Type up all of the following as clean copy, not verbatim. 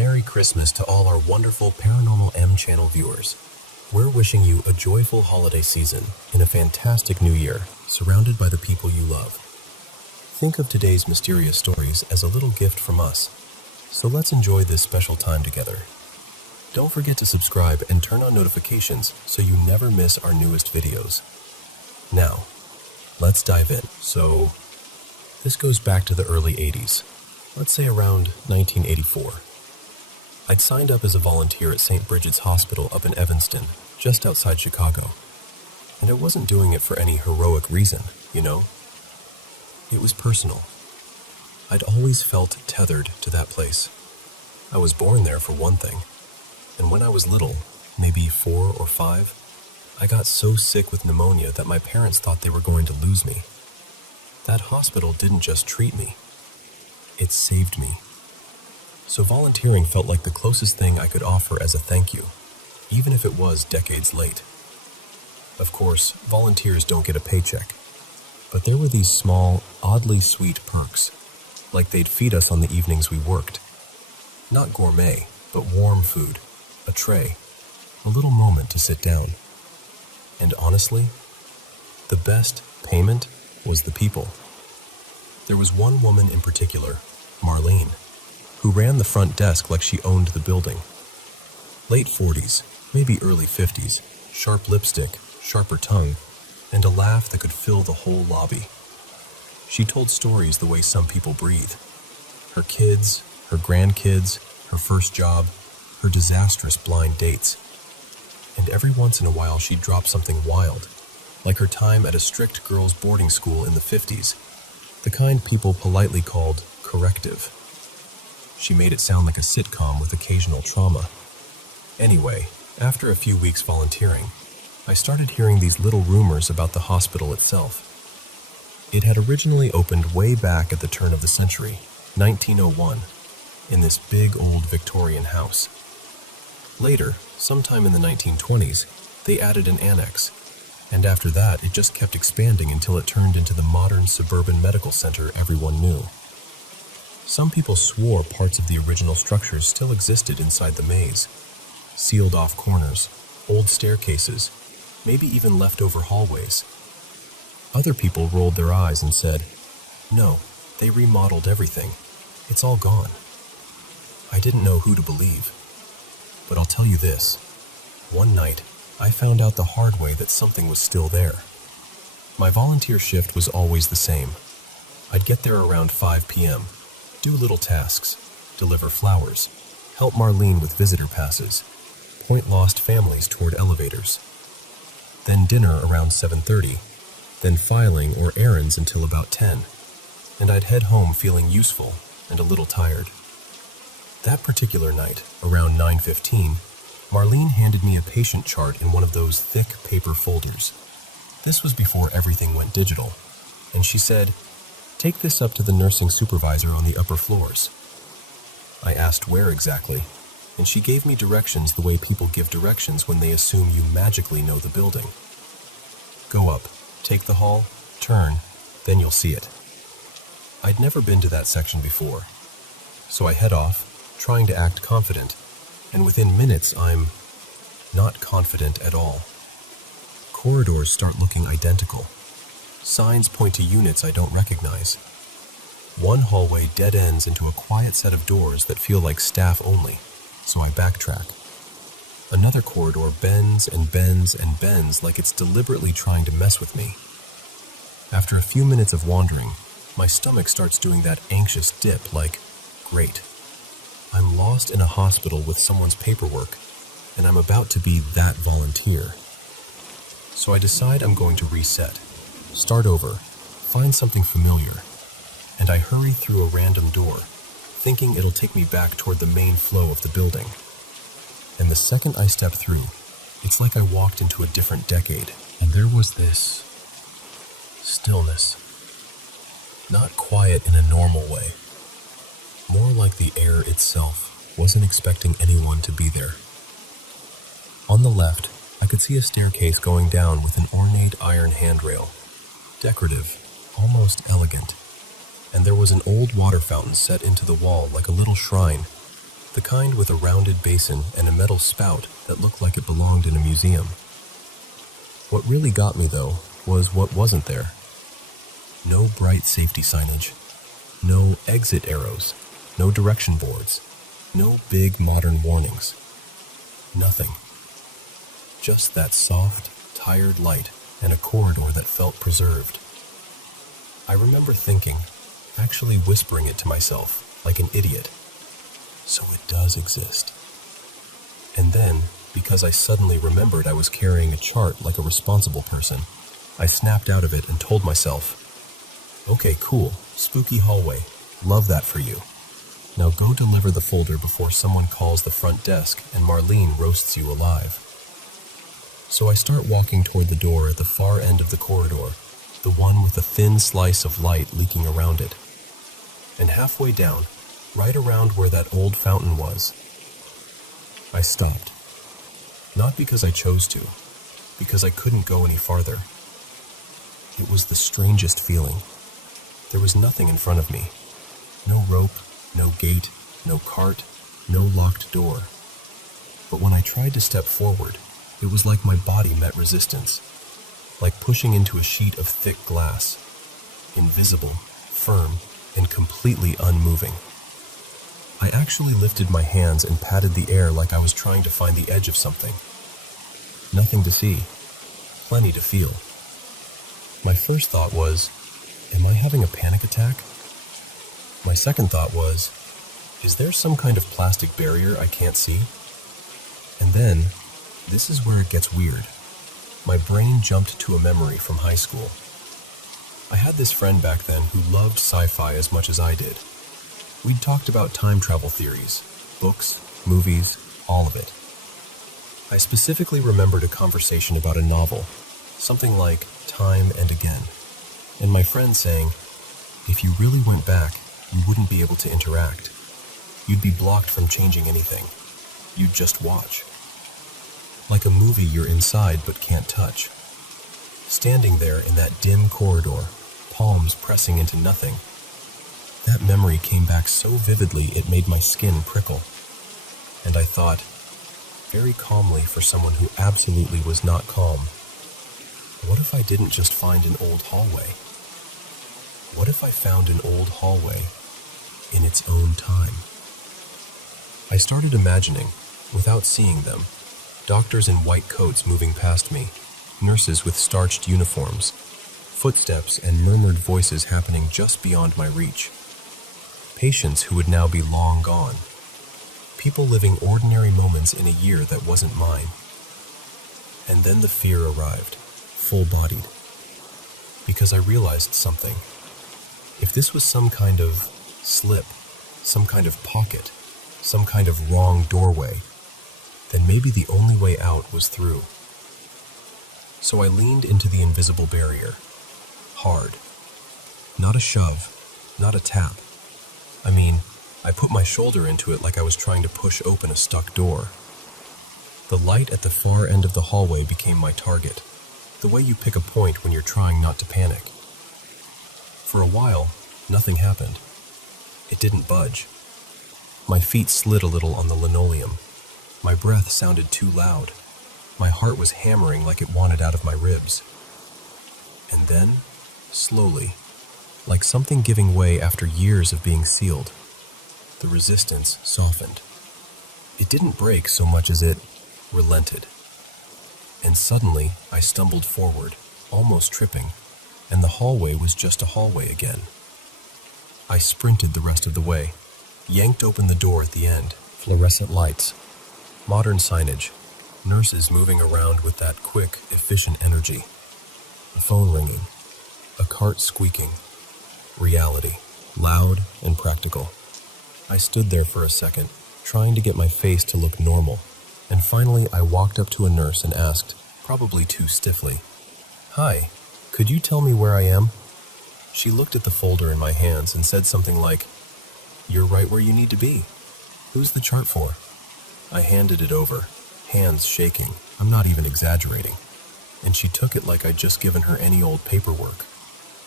Merry Christmas to all our wonderful Paranormal M channel viewers. We're wishing you a joyful holiday season and a fantastic new year, surrounded by the people you love. Think of today's mysterious stories as a little gift from us, so let's enjoy this special time together. Don't forget to subscribe and turn on notifications so you never miss our newest videos. Now, let's dive in. So, this goes back to the early 80s, let's say around 1984. I'd signed up as a volunteer at St. Bridget's Hospital up in Evanston, just outside Chicago. And I wasn't doing it for any heroic reason, you know? It was personal. I'd always felt tethered to that place. I was born there for one thing. And when I was little, maybe 4 or 5, I got so sick with pneumonia that my parents thought they were going to lose me. That hospital didn't just treat me, it saved me. So volunteering felt like the closest thing I could offer as a thank you, even if it was decades late. Of course, volunteers don't get a paycheck, but there were these small, oddly sweet perks, like they'd feed us on the evenings we worked. Not gourmet, but warm food, a tray, a little moment to sit down. And honestly, the best payment was the people. There was one woman in particular, Marlene, who ran the front desk like she owned the building. Late 40s, maybe early 50s, sharp lipstick, sharper tongue, and a laugh that could fill the whole lobby. She told stories the way some people breathe. Her kids, her grandkids, her first job, her disastrous blind dates. And every once in a while she'd drop something wild, like her time at a strict girls' boarding school in the 50s, the kind people politely called corrective. She made it sound like a sitcom with occasional trauma. Anyway, after a few weeks volunteering, I started hearing these little rumors about the hospital itself. It had originally opened way back at the turn of the century, 1901, in this big old Victorian house. Later, sometime in the 1920s, they added an annex, and after that it just kept expanding until it turned into the modern suburban medical center everyone knew. Some people swore parts of the original structures still existed inside the maze. Sealed off corners, old staircases, maybe even leftover hallways. Other people rolled their eyes and said, "No, they remodeled everything. It's all gone." I didn't know who to believe. But I'll tell you this. One night, I found out the hard way that something was still there. My volunteer shift was always the same. I'd get there around 5 p.m., do little tasks, deliver flowers, help Marlene with visitor passes, point lost families toward elevators. Then dinner around 7:30, then filing or errands until about 10, and I'd head home feeling useful and a little tired. That particular night, around 9:15, Marlene handed me a patient chart in one of those thick paper folders. This was before everything went digital, and she said, "Take this up to the nursing supervisor on the upper floors." I asked where exactly, and she gave me directions the way people give directions when they assume you magically know the building. "Go up, take the hall, turn, then you'll see it." I'd never been to that section before, so I head off, trying to act confident, and within minutes I'm not confident at all. Corridors start looking identical. Signs point to units I don't recognize. One hallway dead ends into a quiet set of doors that feel like staff only, so I backtrack. Another corridor bends and bends and bends like it's deliberately trying to mess with me. After a few minutes of wandering, my stomach starts doing that anxious dip like, great. I'm lost in a hospital with someone's paperwork, and I'm about to be that volunteer. So I decide I'm going to reset. Start over, find something familiar, and I hurry through a random door, thinking it'll take me back toward the main flow of the building. And the second I step through, it's like I walked into a different decade, and there was this stillness. Not quiet in a normal way, more like the air itself wasn't expecting anyone to be there. On the left, I could see a staircase going down with an ornate iron handrail. Decorative, almost elegant, and there was an old water fountain set into the wall like a little shrine. The kind with a rounded basin and a metal spout that looked like it belonged in a museum. What really got me, though, was what wasn't there. No bright safety signage, no exit arrows, no direction boards, no big modern warnings. Nothing. Just that soft, tired light and a corridor that felt preserved. I remember thinking, actually whispering it to myself, like an idiot. So it does exist. And then, because I suddenly remembered I was carrying a chart like a responsible person, I snapped out of it and told myself, okay, cool, spooky hallway, love that for you. Now go deliver the folder before someone calls the front desk and Marlene roasts you alive. So I start walking toward the door at the far end of the corridor, the one with a thin slice of light leaking around it. And halfway down, right around where that old fountain was, I stopped. Not because I chose to, because I couldn't go any farther. It was the strangest feeling. There was nothing in front of me. No rope, no gate, no cart, no locked door. But when I tried to step forward, it was like my body met resistance, like pushing into a sheet of thick glass, invisible, firm, and completely unmoving. I actually lifted my hands and patted the air like I was trying to find the edge of something. Nothing to see, plenty to feel. My first thought was, am I having a panic attack? My second thought was, is there some kind of plastic barrier I can't see? And then, this is where it gets weird. My brain jumped to a memory from high school. I had this friend back then who loved sci-fi as much as I did. We'd talked about time travel theories, books, movies, all of it. I specifically remembered a conversation about a novel, something like Time and Again, and my friend saying, if you really went back, you wouldn't be able to interact. You'd be blocked from changing anything. You'd just watch. Like a movie you're inside but can't touch. Standing there in that dim corridor, palms pressing into nothing. That memory came back so vividly it made my skin prickle. And I thought, very calmly for someone who absolutely was not calm, what if I didn't just find an old hallway? What if I found an old hallway in its own time? I started imagining, without seeing them, doctors in white coats moving past me, nurses with starched uniforms, footsteps and murmured voices happening just beyond my reach. Patients who would now be long gone. People living ordinary moments in a year that wasn't mine. And then the fear arrived, full-bodied. Because I realized something. If this was some kind of slip, some kind of pocket, some kind of wrong doorway, then maybe the only way out was through. So I leaned into the invisible barrier. Hard. Not a shove, not a tap. I mean, I put my shoulder into it like I was trying to push open a stuck door. The light at the far end of the hallway became my target, the way you pick a point when you're trying not to panic. For a while, nothing happened. It didn't budge. My feet slid a little on the linoleum. My breath sounded too loud. My heart was hammering like it wanted out of my ribs. And then, slowly, like something giving way after years of being sealed, the resistance softened. It didn't break so much as it relented. And suddenly, I stumbled forward, almost tripping, and the hallway was just a hallway again. I sprinted the rest of the way, yanked open the door at the end, fluorescent lights, modern signage, nurses moving around with that quick, efficient energy, a phone ringing, a cart squeaking, reality, loud and practical. I stood there for a second, trying to get my face to look normal, and finally I walked up to a nurse and asked, probably too stiffly, "Hi, could you tell me where I am?" She looked at the folder in my hands and said something like, "You're right where you need to be. Who's the chart for?" I handed it over, hands shaking, I'm not even exaggerating, and she took it like I'd just given her any old paperwork.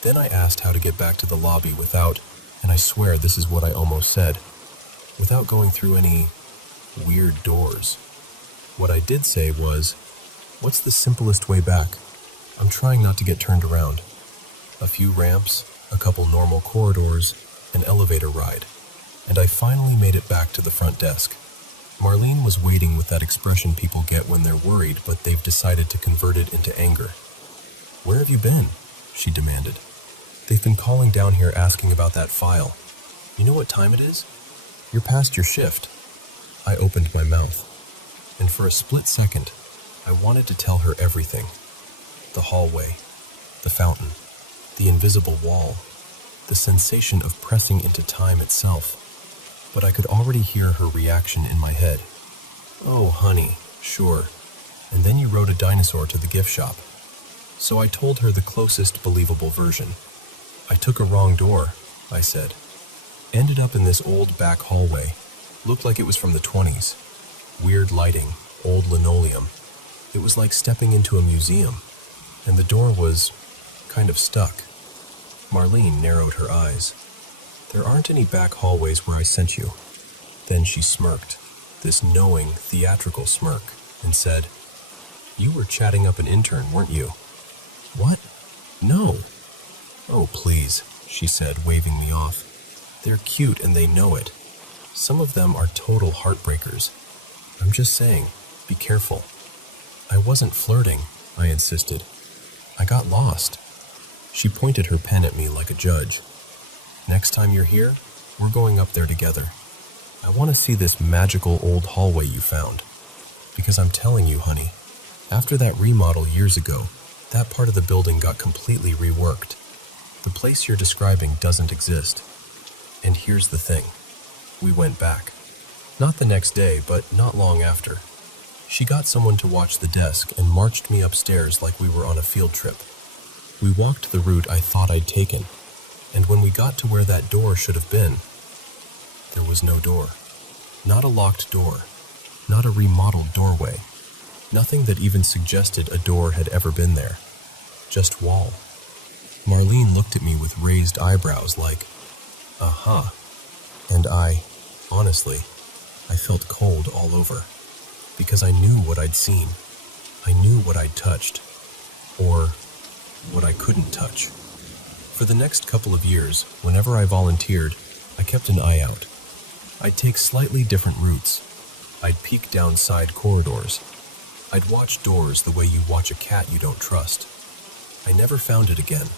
Then I asked how to get back to the lobby without, and I swear this is what I almost said, without going through any weird doors. What I did say was, "What's the simplest way back? I'm trying not to get turned around." A few ramps, a couple normal corridors, an elevator ride, and I finally made it back to the front desk. Marlene was waiting with that expression people get when they're worried, but they've decided to convert it into anger. "Where have you been?" she demanded. "They've been calling down here asking about that file. You know what time it is? You're past your shift." I opened my mouth, and for a split second, I wanted to tell her everything. The hallway, the fountain, the invisible wall, the sensation of pressing into time itself. But I could already hear her reaction in my head. "Oh, honey, sure. And then you rode a dinosaur to the gift shop." So I told her the closest believable version. "I took a wrong door," I said. "Ended up in this old back hallway. Looked like it was from the 20s. Weird lighting, old linoleum. It was like stepping into a museum. And the door was kind of stuck." Marlene narrowed her eyes. "There aren't any back hallways where I sent you." Then she smirked, this knowing, theatrical smirk, and said, "You were chatting up an intern, weren't you?" "What? No." "Oh, please," she said, waving me off. "They're cute and they know it. Some of them are total heartbreakers. I'm just saying, be careful." "I wasn't flirting," I insisted. "I got lost." She pointed her pen at me like a judge. "Next time you're here, we're going up there together. I want to see this magical old hallway you found. Because I'm telling you, honey, after that remodel years ago, that part of the building got completely reworked. The place you're describing doesn't exist. And here's the thing. We went back. Not the next day, but not long after. She got someone to watch the desk and marched me upstairs like we were on a field trip. We walked the route I thought I'd taken, and when we got to where that door should have been, there was no door. Not a locked door. Not a remodeled doorway. Nothing that even suggested a door had ever been there. Just wall. Marlene looked at me with raised eyebrows like, "Uh-huh." And honestly, I felt cold all over. Because I knew what I'd seen. I knew what I'd touched. Or what I couldn't touch. For the next couple of years, whenever I volunteered, I kept an eye out. I'd take slightly different routes. I'd peek down side corridors. I'd watch doors the way you watch a cat you don't trust. I never found it again.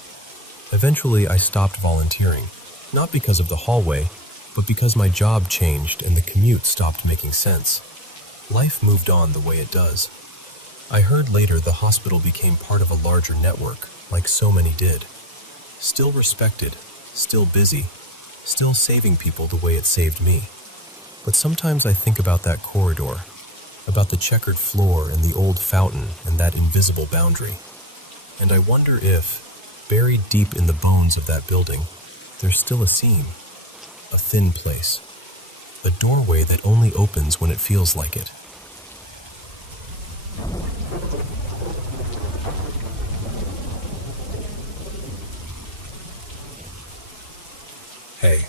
Eventually, I stopped volunteering, not because of the hallway, but because my job changed and the commute stopped making sense. Life moved on the way it does. I heard later the hospital became part of a larger network, like so many did. Still respected, still busy, still saving people the way it saved me. But sometimes I think about that corridor, about the checkered floor and the old fountain and that invisible boundary. And I wonder if, buried deep in the bones of that building, there's still a seam, a thin place, a doorway that only opens when it feels like it. Hey,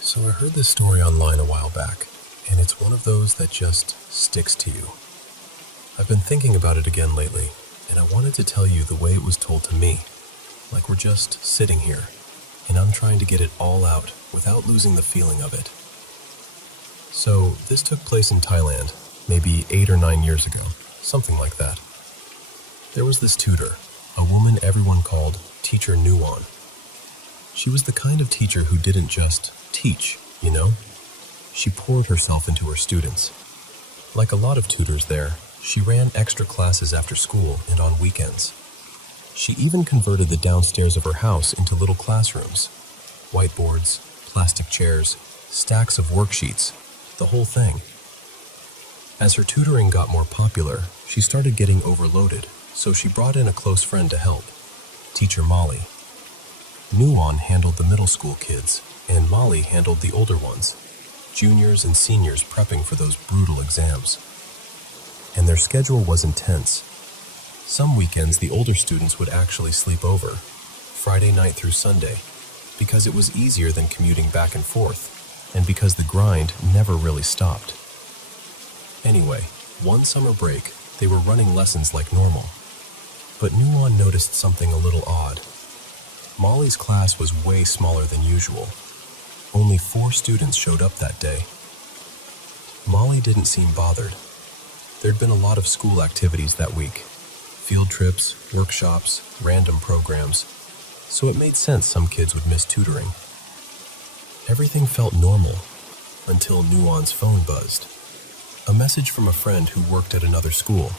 so I heard this story online a while back, and it's one of those that just sticks to you. I've been thinking about it again lately, and I wanted to tell you the way it was told to me, like we're just sitting here, and I'm trying to get it all out without losing the feeling of it. So, this took place in Thailand, maybe 8 or 9 years ago, something like that. There was this tutor, a woman everyone called Teacher Nuon. She was the kind of teacher who didn't just teach, you know? She poured herself into her students. Like a lot of tutors there, she ran extra classes after school and on weekends. She even converted the downstairs of her house into little classrooms. Whiteboards, plastic chairs, stacks of worksheets, the whole thing. As her tutoring got more popular, she started getting overloaded, so she brought in a close friend to help, Teacher Molly. Nuon handled the middle school kids, and Molly handled the older ones, juniors and seniors prepping for those brutal exams. And their schedule was intense. Some weekends the older students would actually sleep over, Friday night through Sunday, because it was easier than commuting back and forth, and because the grind never really stopped. Anyway, one summer break, they were running lessons like normal. But Nuon noticed something a little odd. Molly's class was way smaller than usual. Only 4 students showed up that day. Molly didn't seem bothered. There'd been a lot of school activities that week. Field trips, workshops, random programs. So it made sense some kids would miss tutoring. Everything felt normal until Nuon's phone buzzed. A message from a friend who worked at another school.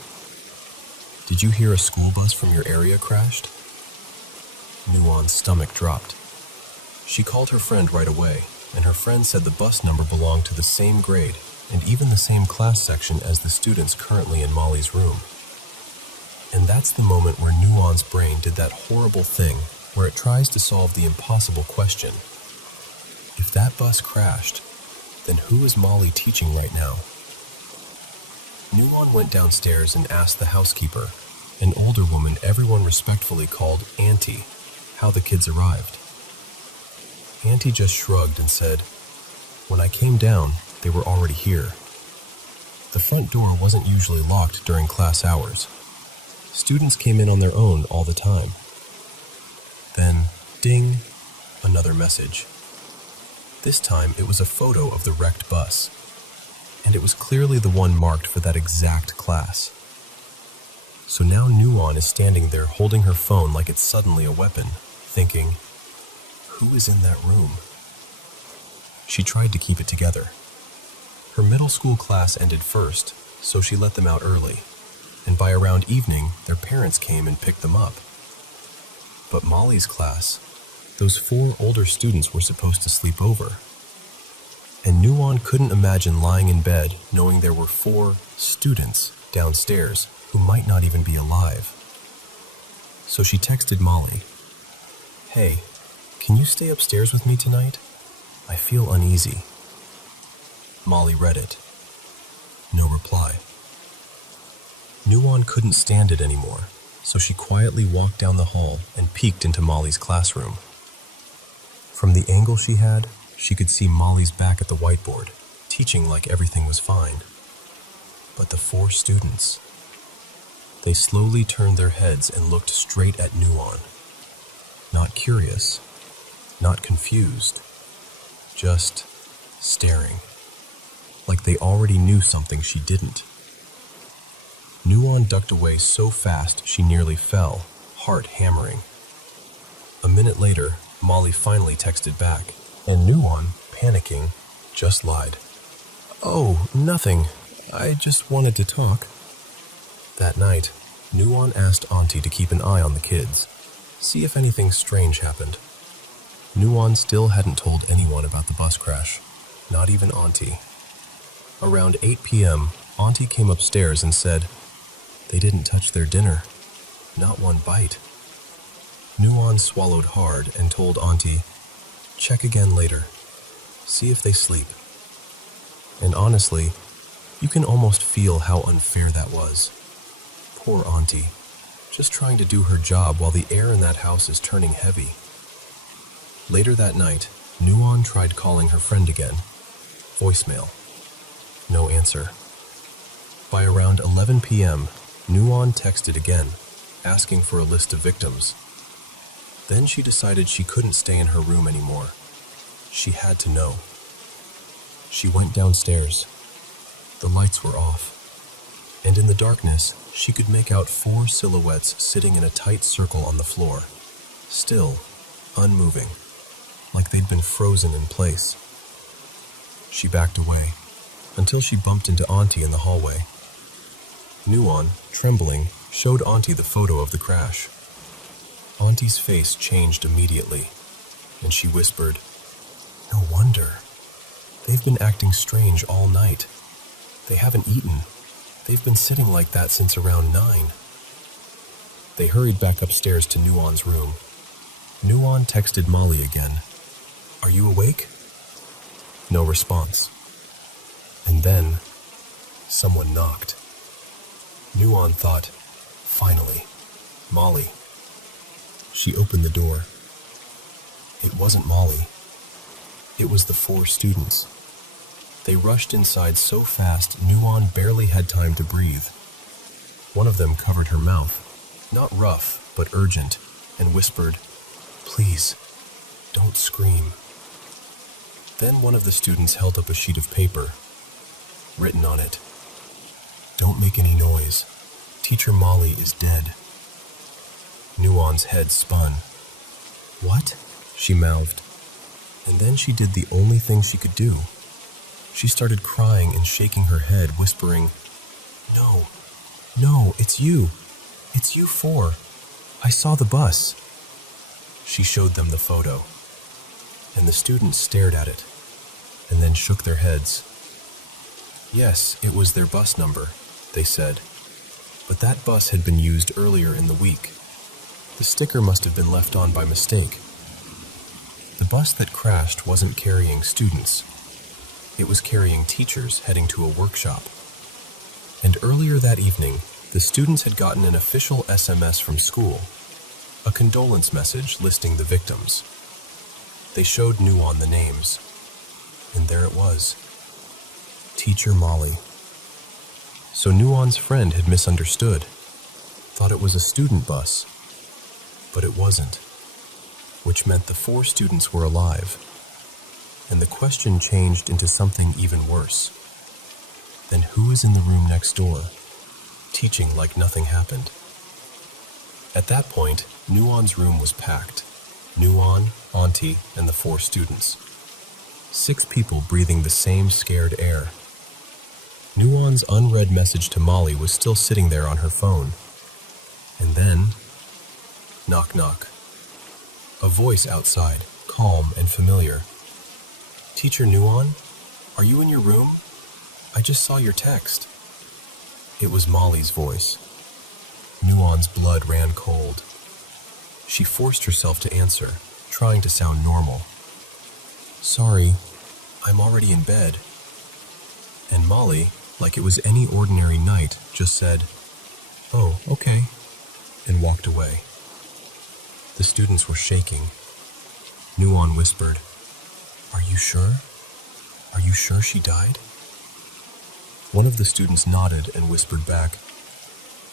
"Did you hear a school bus from your area crashed?" Nuon's stomach dropped. She called her friend right away, and her friend said the bus number belonged to the same grade and even the same class section as the students currently in Molly's room. And that's the moment where Nuon's brain did that horrible thing where it tries to solve the impossible question. If that bus crashed, then who is Molly teaching right now? Nuon went downstairs and asked the housekeeper, an older woman everyone respectfully called Auntie, how the kids arrived. Auntie just shrugged and said, "When I came down, they were already here." The front door wasn't usually locked during class hours. Students came in on their own all the time. Then, ding, another message. This time it was a photo of the wrecked bus, and it was clearly the one marked for that exact class. So now Nuon is standing there holding her phone like it's suddenly a weapon, thinking, who is in that room? She tried to keep it together. Her middle school class ended first, so she let them out early, and by around evening, their parents came and picked them up. But Molly's class, those 4 older students were supposed to sleep over. And Nuon couldn't imagine lying in bed knowing there were 4 students downstairs who might not even be alive. So she texted Molly, "Hey, can you stay upstairs with me tonight? I feel uneasy." Molly read it. No reply. Nuon couldn't stand it anymore, so she quietly walked down the hall and peeked into Molly's classroom. From the angle she had, she could see Molly's back at the whiteboard, teaching like everything was fine. But the 4 students, they slowly turned their heads and looked straight at Nuon. Not curious, not confused, just staring, like they already knew something she didn't. Nuon ducked away so fast she nearly fell, heart hammering. A minute later, Molly finally texted back, and Nuon, panicking, just lied. "Oh, nothing. I just wanted to talk." That night, Nuon asked Auntie to keep an eye on the kids, see if anything strange happened. Nuon still hadn't told anyone about the bus crash, not even Auntie. Around 8 p.m., Auntie came upstairs and said, "They didn't touch their dinner. Not one bite." Nuon swallowed hard and told Auntie, "Check again later. See if they sleep." And honestly, you can almost feel how unfair that was. Poor Auntie, just trying to do her job while the air in that house is turning heavy. Later that night, Nuon tried calling her friend again. Voicemail. No answer. By around 11 p.m., Nuon texted again, asking for a list of victims. Then she decided she couldn't stay in her room anymore. She had to know. She went downstairs. The lights were off, and in the darkness, she could make out 4 silhouettes sitting in a tight circle on the floor, still, unmoving, like they'd been frozen in place. She backed away, until she bumped into Auntie in the hallway. Nuon, trembling, showed Auntie the photo of the crash. Auntie's face changed immediately, and she whispered, "No wonder. They've been acting strange all night. They haven't eaten. They've been sitting like that since around 9. They hurried back upstairs to Nuon's room. Nuon texted Molly again. "Are you awake?" No response. And then, someone knocked. Nuon thought, finally, Molly. She opened the door. It wasn't Molly. It was the 4 students. They rushed inside so fast, Nuon barely had time to breathe. One of them covered her mouth, not rough, but urgent, and whispered, "Please, don't scream." Then one of the students held up a sheet of paper. Written on it, "Don't make any noise. Teacher Molly is dead." Nuon's head spun. "What?" she mouthed. And then she did the only thing she could do. She started crying and shaking her head, whispering, "No, no, it's you. It's you four. I saw the bus." She showed them the photo, and the students stared at it, and then shook their heads. Yes, it was their bus number, they said, but that bus had been used earlier in the week. The sticker must have been left on by mistake. The bus that crashed wasn't carrying students. It was carrying teachers heading to a workshop. And earlier that evening, the students had gotten an official SMS from school, a condolence message listing the victims. They showed Nuon the names, and there it was. Teacher Molly. So Nuon's friend had misunderstood, thought it was a student bus, but it wasn't, which meant the 4 students were alive. And the question changed into something even worse. Then who is in the room next door, teaching like nothing happened? At that point, Nuon's room was packed. Nuon, Auntie, and the 4 students. 6 people breathing the same scared air. Nuon's unread message to Molly was still sitting there on her phone. And then, knock knock. A voice outside, calm and familiar. "Teacher Nuon, are you in your room? I just saw your text." It was Molly's voice. Nuon's blood ran cold. She forced herself to answer, trying to sound normal. "Sorry, I'm already in bed." And Molly, like it was any ordinary night, just said, "Oh, okay," and walked away. The students were shaking. Nuon whispered, "Are you sure? Are you sure she died?" One of the students nodded and whispered back,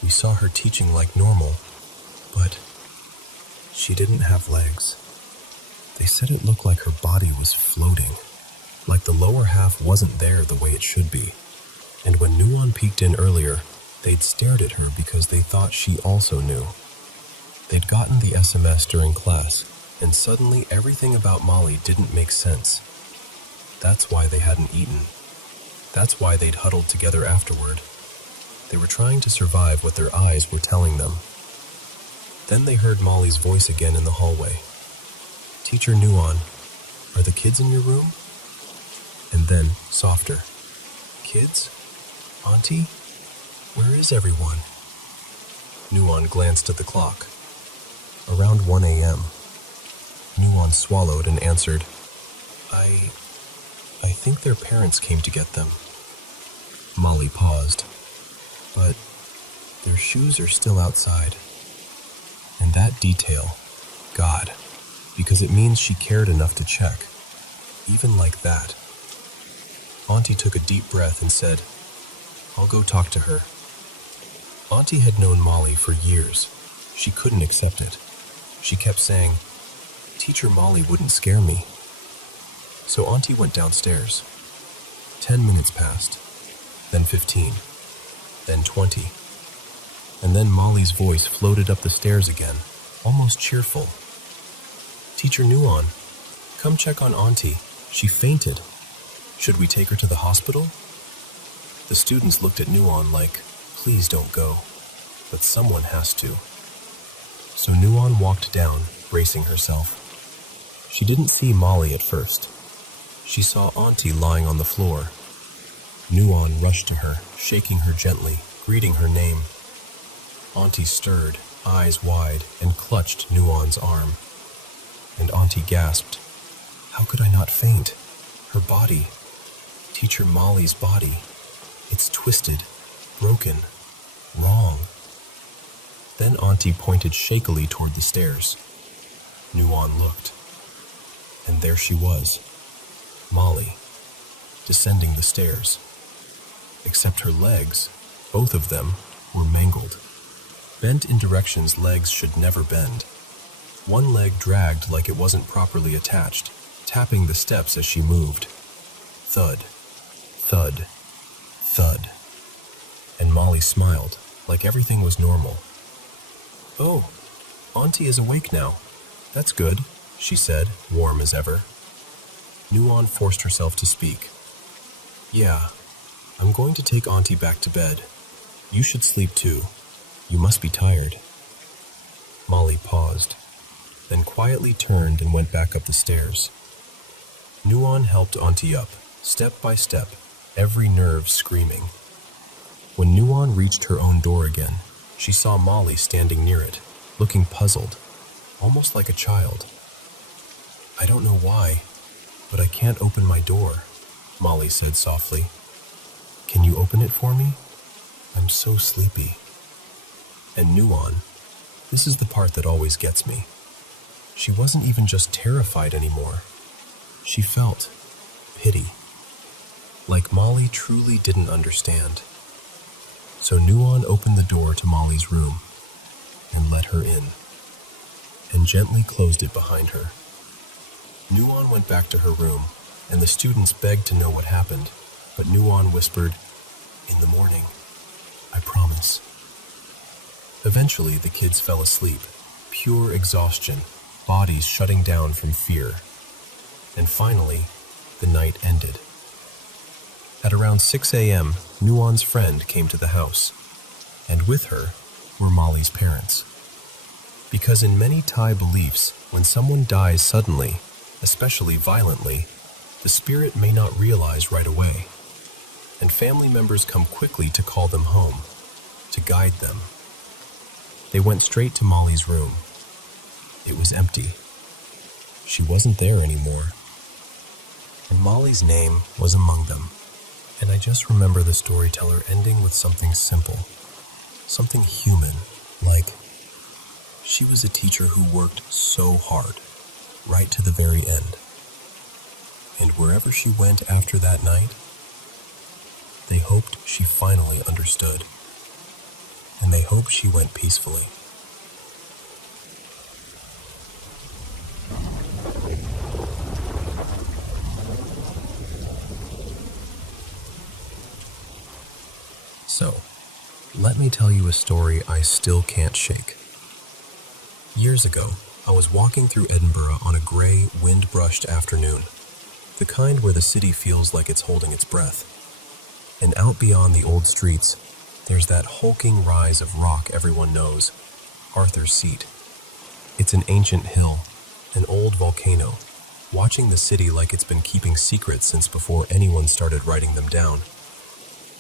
"We saw her teaching like normal, but she didn't have legs. They said it looked like her body was floating, like the lower half wasn't there the way it should be. And when Nuon peeked in earlier, they'd stared at her because they thought she also knew. They'd gotten the SMS during class, and suddenly everything about Molly didn't make sense. That's why they hadn't eaten. That's why they'd huddled together afterward. They were trying to survive what their eyes were telling them. Then they heard Molly's voice again in the hallway. "Teacher Nuon, are the kids in your room?" And then, softer, "Kids? Auntie? Where is everyone?" Nuon glanced at the clock. Around 1 a.m. Nuon swallowed and answered, I think their parents came to get them." Molly paused. "But their shoes are still outside." And that detail, God, because it means she cared enough to check, even like that. Auntie took a deep breath and said, "I'll go talk to her." Auntie had known Molly for years. She couldn't accept it. She kept saying, "Teacher Molly wouldn't scare me." So Auntie went downstairs. 10 minutes passed, then 15, then 20. And then Molly's voice floated up the stairs again, almost cheerful. "Teacher Nuon, come check on Auntie. She fainted. Should we take her to the hospital?" The students looked at Nuon like, "Please don't go," but someone has to. So Nuon walked down, bracing herself. She didn't see Molly at first. She saw Auntie lying on the floor. Nuon rushed to her, shaking her gently, greeting her name. Auntie stirred, eyes wide, and clutched Nuon's arm. And Auntie gasped, "How could I not faint? Her body, Teacher Molly's body, it's twisted, broken, wrong." Then Auntie pointed shakily toward the stairs. Nuon looked. And there she was, Molly, descending the stairs. Except her legs, both of them, were mangled. Bent in directions legs should never bend. One leg dragged like it wasn't properly attached, tapping the steps as she moved. Thud, thud, thud. And Molly smiled, like everything was normal. "Oh, Auntie is awake now. That's good," she said, warm as ever. Nuon forced herself to speak. "Yeah, I'm going to take Auntie back to bed. You should sleep too. You must be tired." Molly paused, then quietly turned and went back up the stairs. Nuon helped Auntie up, step by step, every nerve screaming. When Nuon reached her own door again, she saw Molly standing near it, looking puzzled, almost like a child. "I don't know why, but I can't open my door," Molly said softly. "Can you open it for me? I'm so sleepy." And Nuon, this is the part that always gets me. She wasn't even just terrified anymore. She felt pity. Like Molly truly didn't understand. So Nuon opened the door to Molly's room and let her in, and gently closed it behind her. Nuon went back to her room, and the students begged to know what happened, but Nuon whispered, "In the morning, I promise." Eventually, the kids fell asleep, pure exhaustion, bodies shutting down from fear. And finally, the night ended. At around 6 a.m., Nuon's friend came to the house, and with her were Molly's parents. Because in many Thai beliefs, when someone dies suddenly, especially violently, the spirit may not realize right away, and family members come quickly to call them home, to guide them. They went straight to Molly's room. It was empty. She wasn't there anymore. And Molly's name was among them. And I just remember the storyteller ending with something simple, something human, like, she was a teacher who worked so hard, right to the very end. And wherever she went after that night, they hoped she finally understood. And they hoped she went peacefully. So, let me tell you a story I still can't shake. Years ago, I was walking through Edinburgh on a gray, wind-brushed afternoon, the kind where the city feels like it's holding its breath. And out beyond the old streets, there's that hulking rise of rock everyone knows, Arthur's Seat. It's an ancient hill, an old volcano, watching the city like it's been keeping secrets since before anyone started writing them down.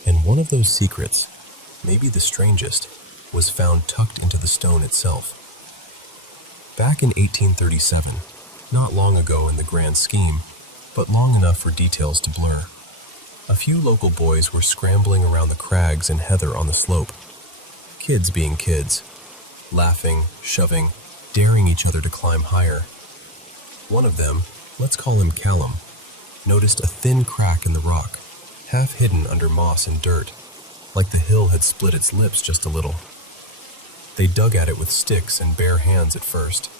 And one of those secrets, maybe the strangest, was found tucked into the stone itself. Back in 1837, not long ago in the grand scheme, but long enough for details to blur, a few local boys were scrambling around the crags and heather on the slope. Kids being kids, laughing, shoving, daring each other to climb higher. One of them, let's call him Callum, noticed a thin crack in the rock, half hidden under moss and dirt, like the hill had split its lips just a little. They dug at it with sticks and bare hands at first,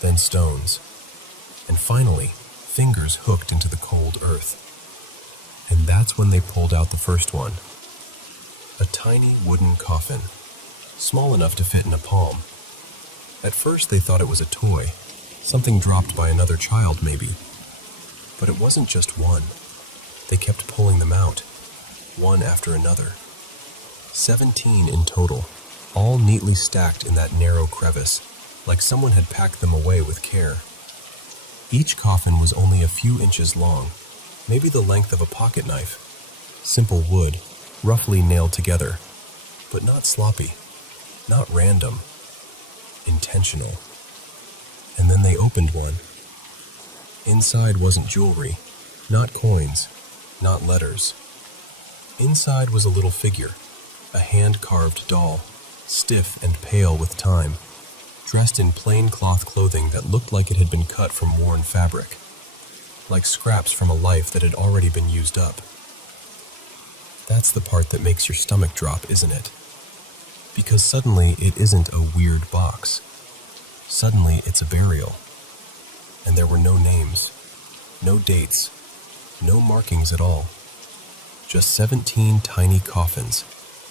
then stones, and finally, fingers hooked into the cold earth. And that's when they pulled out the first one. A tiny wooden coffin, small enough to fit in a palm. At first they thought it was a toy, something dropped by another child maybe. But it wasn't just one. They kept pulling them out, one after another. 17 in total, all neatly stacked in that narrow crevice, like someone had packed them away with care. Each coffin was only a few inches long, maybe the length of a pocket knife. Simple wood, roughly nailed together, but not sloppy, not random, intentional. And then they opened one. Inside wasn't jewelry, not coins, not letters. Inside was a little figure, a hand-carved doll, stiff and pale with time, dressed in plain cloth clothing that looked like it had been cut from worn fabric. like scraps from a life that had already been used up. That's the part that makes your stomach drop, isn't it? Because suddenly it isn't a weird box. Suddenly it's a burial. And there were no names, no dates, no markings at all. Just 17 tiny coffins,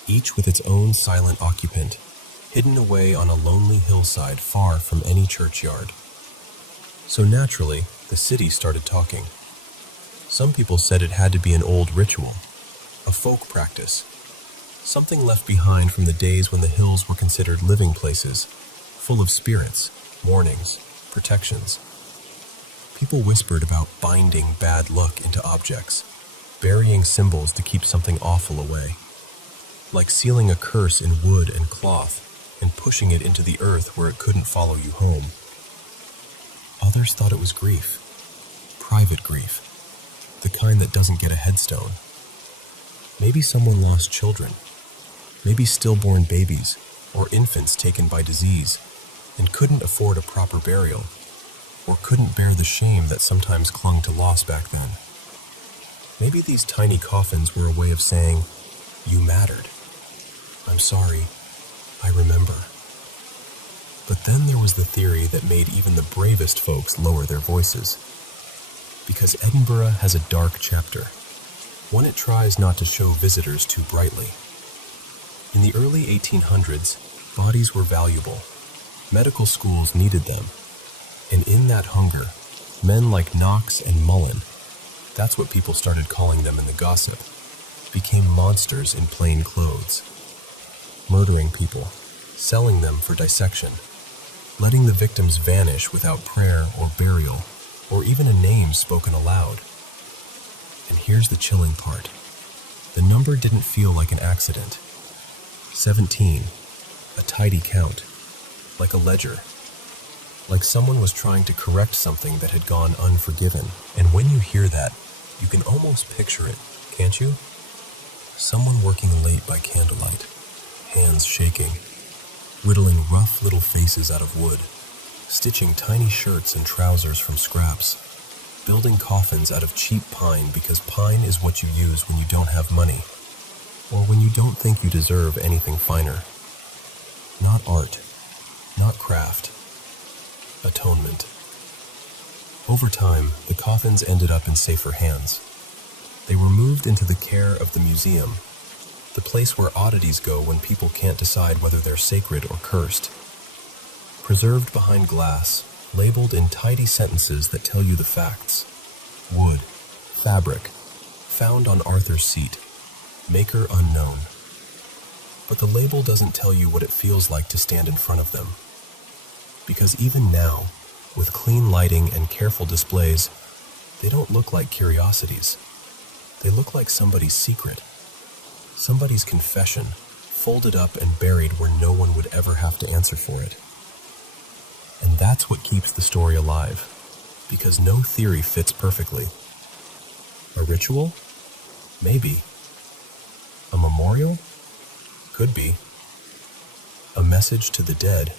each with its own silent occupant, hidden away on a lonely hillside far from any churchyard. So naturally, the city started talking. Some people said it had to be an old ritual, a folk practice, something left behind from the days when the hills were considered living places, full of spirits, warnings, protections. People whispered about binding bad luck into objects, burying symbols to keep something awful away, like sealing a curse in wood and cloth and pushing it into the earth where it couldn't follow you home. Others thought it was grief, private grief, the kind that doesn't get a headstone. Maybe someone lost children, maybe stillborn babies or infants taken by disease and couldn't afford a proper burial, or couldn't bear the shame that sometimes clung to loss back then. Maybe these tiny coffins were a way of saying, "You mattered. I'm sorry. I remember." But then there was the theory that made even the bravest folks lower their voices. Because Edinburgh has a dark chapter, one it tries not to show visitors too brightly. In the early 1800s, bodies were valuable. Medical schools needed them. And in that hunger, men like Knox and Mullen, that's what people started calling them in the gossip, became monsters in plain clothes, murdering people, selling them for dissection, letting the victims vanish without prayer or burial, or even a name spoken aloud. And here's the chilling part. The number didn't feel like an accident. 17, a tidy count, like a ledger. Like someone was trying to correct something that had gone unforgiven. And when you hear that, you can almost picture it, can't you? Someone working late by candlelight, hands shaking, whittling rough little faces out of wood, stitching tiny shirts and trousers from scraps, building coffins out of cheap pine because pine is what you use when you don't have money, or when you don't think you deserve anything finer. Not art, not craft. Atonement. Over time, the coffins ended up in safer hands. They were moved into the care of the museum, the place where oddities go when people can't decide whether they're sacred or cursed. Preserved behind glass, labeled in tidy sentences that tell you the facts. Wood, fabric, found on Arthur's seat, maker unknown. But the label doesn't tell you what it feels like to stand in front of them. Because even now, with clean lighting and careful displays, they don't look like curiosities. They look like somebody's secret, somebody's confession, folded up and buried where no one would ever have to answer for it. And that's what keeps the story alive, because no theory fits perfectly. A ritual? Maybe. A memorial? Could be. A message to the dead?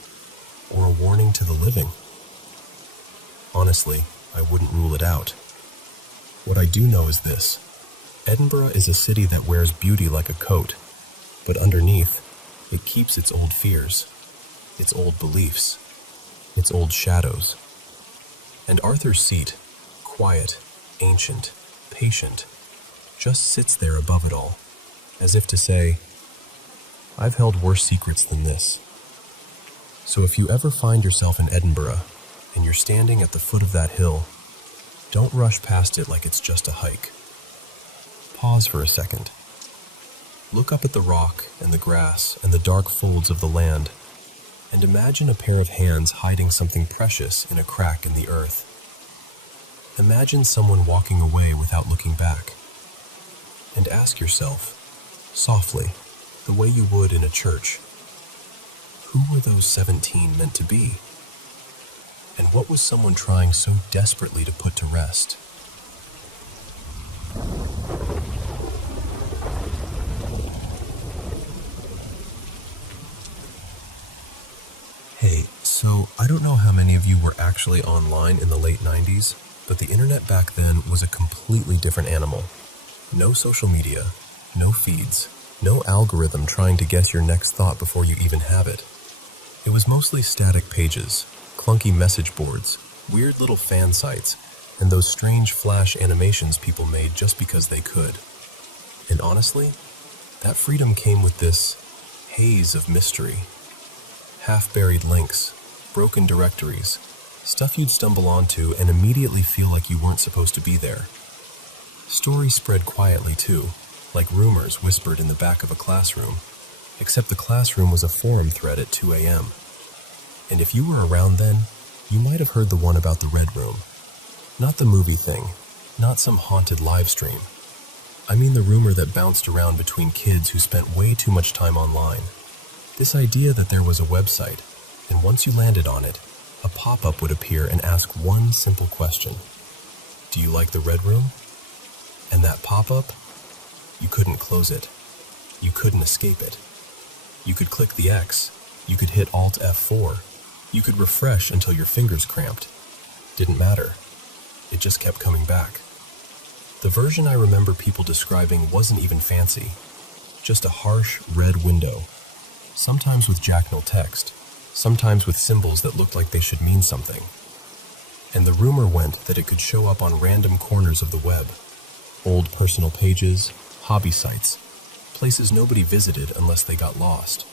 Or a warning to the living? Honestly, I wouldn't rule it out. What I do know is this. Edinburgh is a city that wears beauty like a coat, but underneath, it keeps its old fears, its old beliefs, its old shadows. And Arthur's seat, quiet, ancient, patient, just sits there above it all, as if to say, I've held worse secrets than this. So if you ever find yourself in Edinburgh, and you're standing at the foot of that hill, don't rush past it like it's just a hike. Pause for a second. Look up at the rock and the grass and the dark folds of the land, and imagine a pair of hands hiding something precious in a crack in the earth. Imagine someone walking away without looking back. And ask yourself, softly, the way you would in a church, who were those 17 meant to be? And what was someone trying so desperately to put to rest? Hey, so I don't know how many of you were actually online in the late 90s, But the internet back then was a completely different animal. No social media, no feeds, no algorithm trying to guess your next thought before you even have it. It was mostly static pages, clunky message boards, weird little fan sites, and those strange flash animations people made just because they could. And honestly, that freedom came with this haze of mystery. Half-buried links, broken directories, stuff you'd stumble onto and immediately feel like you weren't supposed to be there. Stories spread quietly too, like rumors whispered in the back of a classroom, except the classroom was a forum thread at 2 a.m. And if you were around then, you might have heard the one about the Red Room. Not the movie thing, not some haunted live stream. I mean the rumor that bounced around between kids who spent way too much time online. This idea that there was a website, and once you landed on it, a pop-up would appear and ask one simple question. Do you like the Red Room? And that pop-up, you couldn't close it. You couldn't escape it. You could click the X. You could hit Alt F4. You could refresh until your fingers cramped. Didn't matter. It just kept coming back. The version I remember people describing wasn't even fancy. Just a harsh red window. Sometimes with Jacknell text. Sometimes with symbols that looked like they should mean something. And the rumor went that it could show up on random corners of the web. Old personal pages, hobby sites, places nobody visited unless they got lost.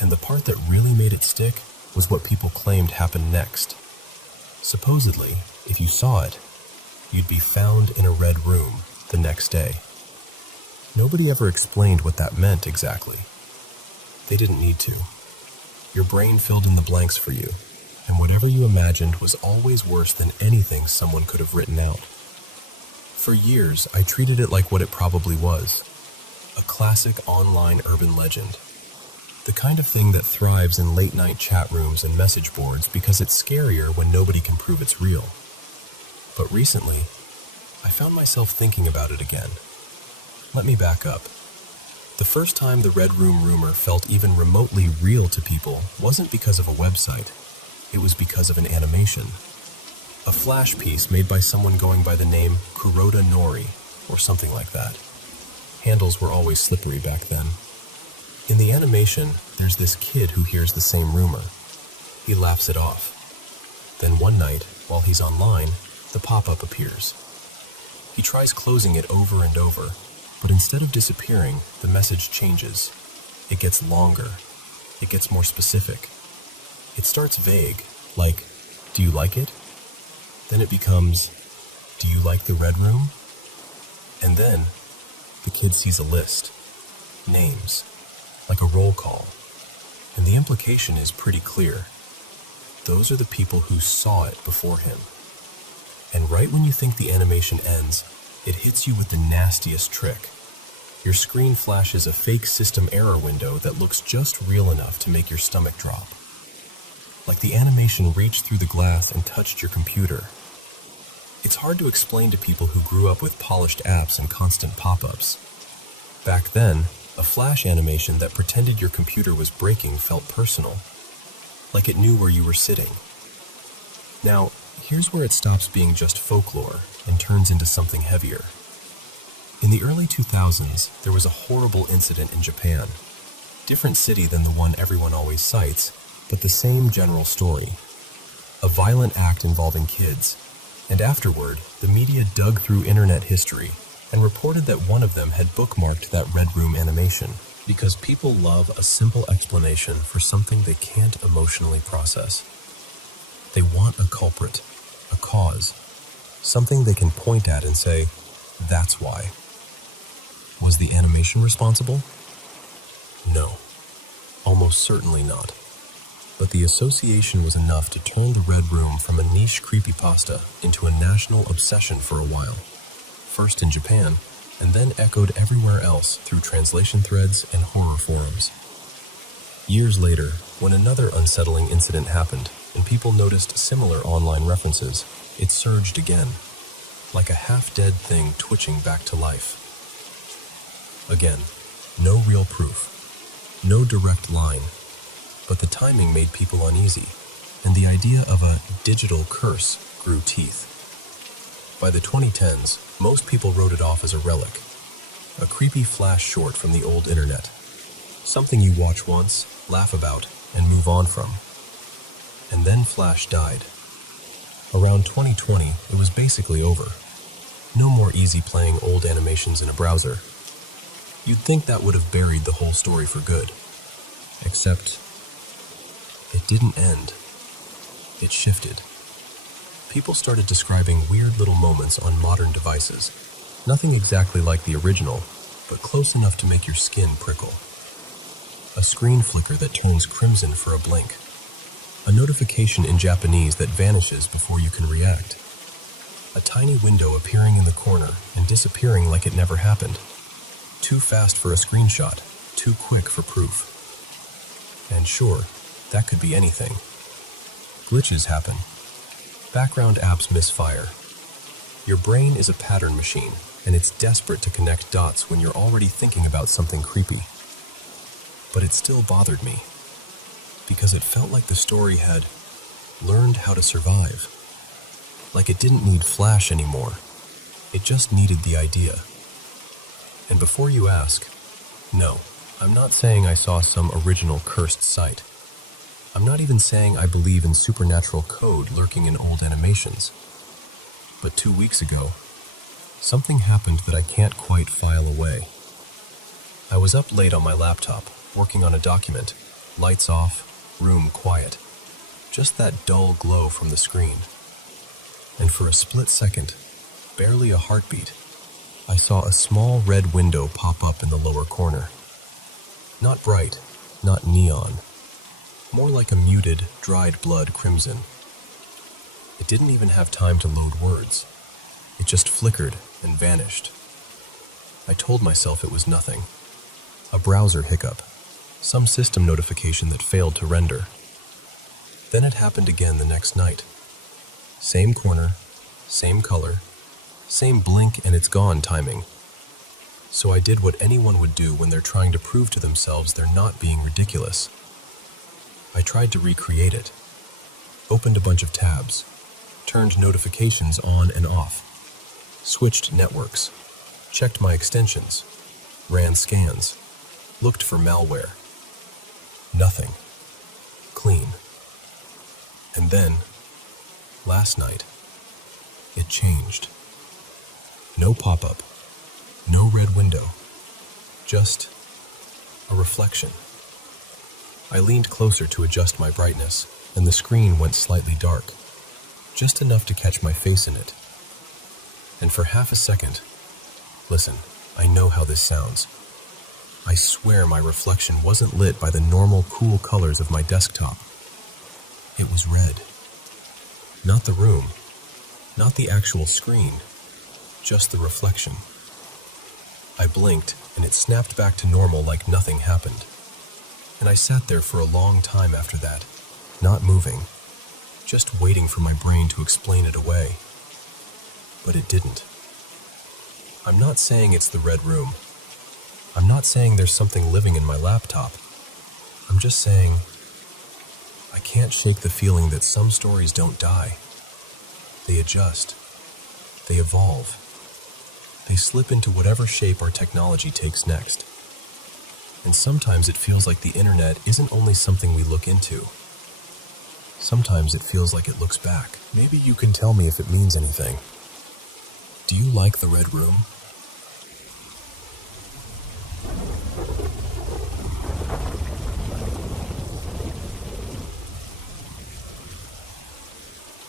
And the part that really made it stick was what people claimed happened next. Supposedly, if you saw it, you'd be found in a red room the next day. Nobody ever explained what that meant exactly. They didn't need to. Your brain filled in the blanks for you, and whatever you imagined was always worse than anything someone could have written out. For years, I treated it like what it probably was, a classic online urban legend. The kind of thing that thrives in late-night chat rooms and message boards because it's scarier when nobody can prove it's real. But recently, I found myself thinking about it again. Let me back up. The first time the Red Room rumor felt even remotely real to people wasn't because of a website. It was because of an animation. A flash piece made by someone going by the name Kuroda Nori, or something like that. Handles were always slippery back then. In the animation, there's this kid who hears the same rumor. He laughs it off. Then one night, while he's online, the pop-up appears. He tries closing it over and over, but instead of disappearing, the message changes. It gets longer. It gets more specific. It starts vague, like, do you like it? Then it becomes, do you like the Red Room? And then, the kid sees a list. Names. Like a roll call. And the implication is pretty clear. Those are the people who saw it before him. And right when you think the animation ends, it hits you with the nastiest trick. Your screen flashes a fake system error window that looks just real enough to make your stomach drop. Like the animation reached through the glass and touched your computer. It's hard to explain to people who grew up with polished apps and constant pop-ups. Back then, a flash animation that pretended your computer was breaking felt personal, like it knew where you were sitting. Now, here's where it stops being just folklore and turns into something heavier. In the early 2000s, there was a horrible incident in Japan. Different city than the one everyone always cites, but the same general story. A violent act involving kids, and afterward, the media dug through internet history and reported that one of them had bookmarked that Red Room animation because people love a simple explanation for something they can't emotionally process. They want a culprit, a cause, something they can point at and say, that's why. Was the animation responsible? No, almost certainly not. But the association was enough to turn the Red Room from a niche creepypasta into a national obsession for a while. First in Japan, and then echoed everywhere else through translation threads and horror forums. Years later, when another unsettling incident happened and people noticed similar online references, it surged again, like a half-dead thing twitching back to life. Again, no real proof, no direct line, but the timing made people uneasy, and the idea of a digital curse grew teeth. By the 2010s, most people wrote it off as a relic, a creepy flash short from the old internet. Something you watch once, laugh about, and move on from. And then Flash died. Around 2020, it was basically over. No more easy playing old animations in a browser. You'd think that would have buried the whole story for good. Except, it didn't end. It shifted. People started describing weird little moments on modern devices. Nothing exactly like the original, but close enough to make your skin prickle. A screen flicker that turns crimson for a blink. A notification in Japanese that vanishes before you can react. A tiny window appearing in the corner and disappearing like it never happened. Too fast for a screenshot, too quick for proof. And sure, that could be anything. Glitches happen. Background apps misfire. Your brain is a pattern machine, and it's desperate to connect dots when you're already thinking about something creepy. But it still bothered me, because it felt like the story had learned how to survive. Like it didn't need Flash anymore. It just needed the idea. And before you ask, no, I'm not saying I saw some original cursed sight. I'm not even saying I believe in supernatural code lurking in old animations. But 2 weeks ago, something happened that I can't quite file away. I was up late on my laptop, working on a document, lights off, room quiet. Just that dull glow from the screen. And for a split second, barely a heartbeat, I saw a small red window pop up in the lower corner. Not bright, not neon. More like a muted, dried blood crimson. It didn't even have time to load words. It just flickered and vanished. I told myself it was nothing. A browser hiccup. Some system notification that failed to render. Then it happened again the next night. Same corner, same color, same blink and it's gone timing. So I did what anyone would do when they're trying to prove to themselves they're not being ridiculous. I tried to recreate it. Opened a bunch of tabs. Turned notifications on and off. Switched networks. Checked my extensions. Ran scans. Looked for malware. Nothing. Clean. And then, last night, it changed. No pop-up. No red window. Just a reflection. I leaned closer to adjust my brightness, and the screen went slightly dark. Just enough to catch my face in it. And for half a second, listen, I know how this sounds. I swear my reflection wasn't lit by the normal cool colors of my desktop. It was red. Not the room, not the actual screen, just the reflection. I blinked, and it snapped back to normal like nothing happened. And I sat there for a long time after that, not moving, just waiting for my brain to explain it away. But it didn't. I'm not saying it's the red room. I'm not saying there's something living in my laptop. I'm just saying I can't shake the feeling that some stories don't die. They adjust. They evolve. They slip into whatever shape our technology takes next. And sometimes it feels like the internet isn't only something we look into. Sometimes it feels like it looks back. Maybe you can tell me if it means anything. Do you like the red room?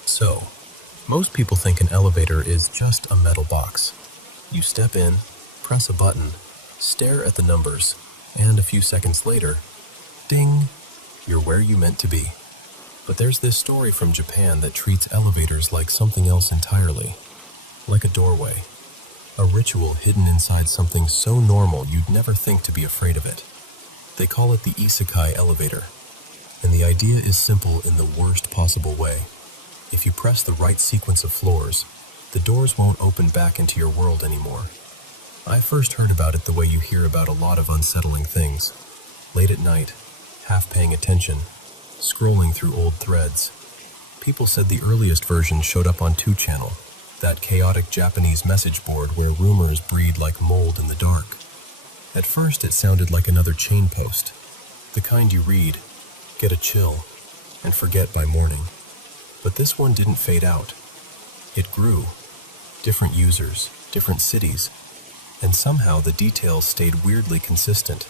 So, most people think an elevator is just a metal box. You step in, press a button, stare at the numbers, and a few seconds later, ding, you're where you meant to be. But there's this story from Japan that treats elevators like something else entirely. Like a doorway. A ritual hidden inside something so normal you'd never think to be afraid of it. They call it the isekai elevator. And the idea is simple in the worst possible way. If you press the right sequence of floors, the doors won't open back into your world anymore. I first heard about it the way you hear about a lot of unsettling things. Late at night, half paying attention, scrolling through old threads. People said the earliest version showed up on 2 Channel, that chaotic Japanese message board where rumors breed like mold in the dark. At first, it sounded like another chain post, the kind you read, get a chill, and forget by morning. But this one didn't fade out. It grew. Different users, different cities, and somehow the details stayed weirdly consistent.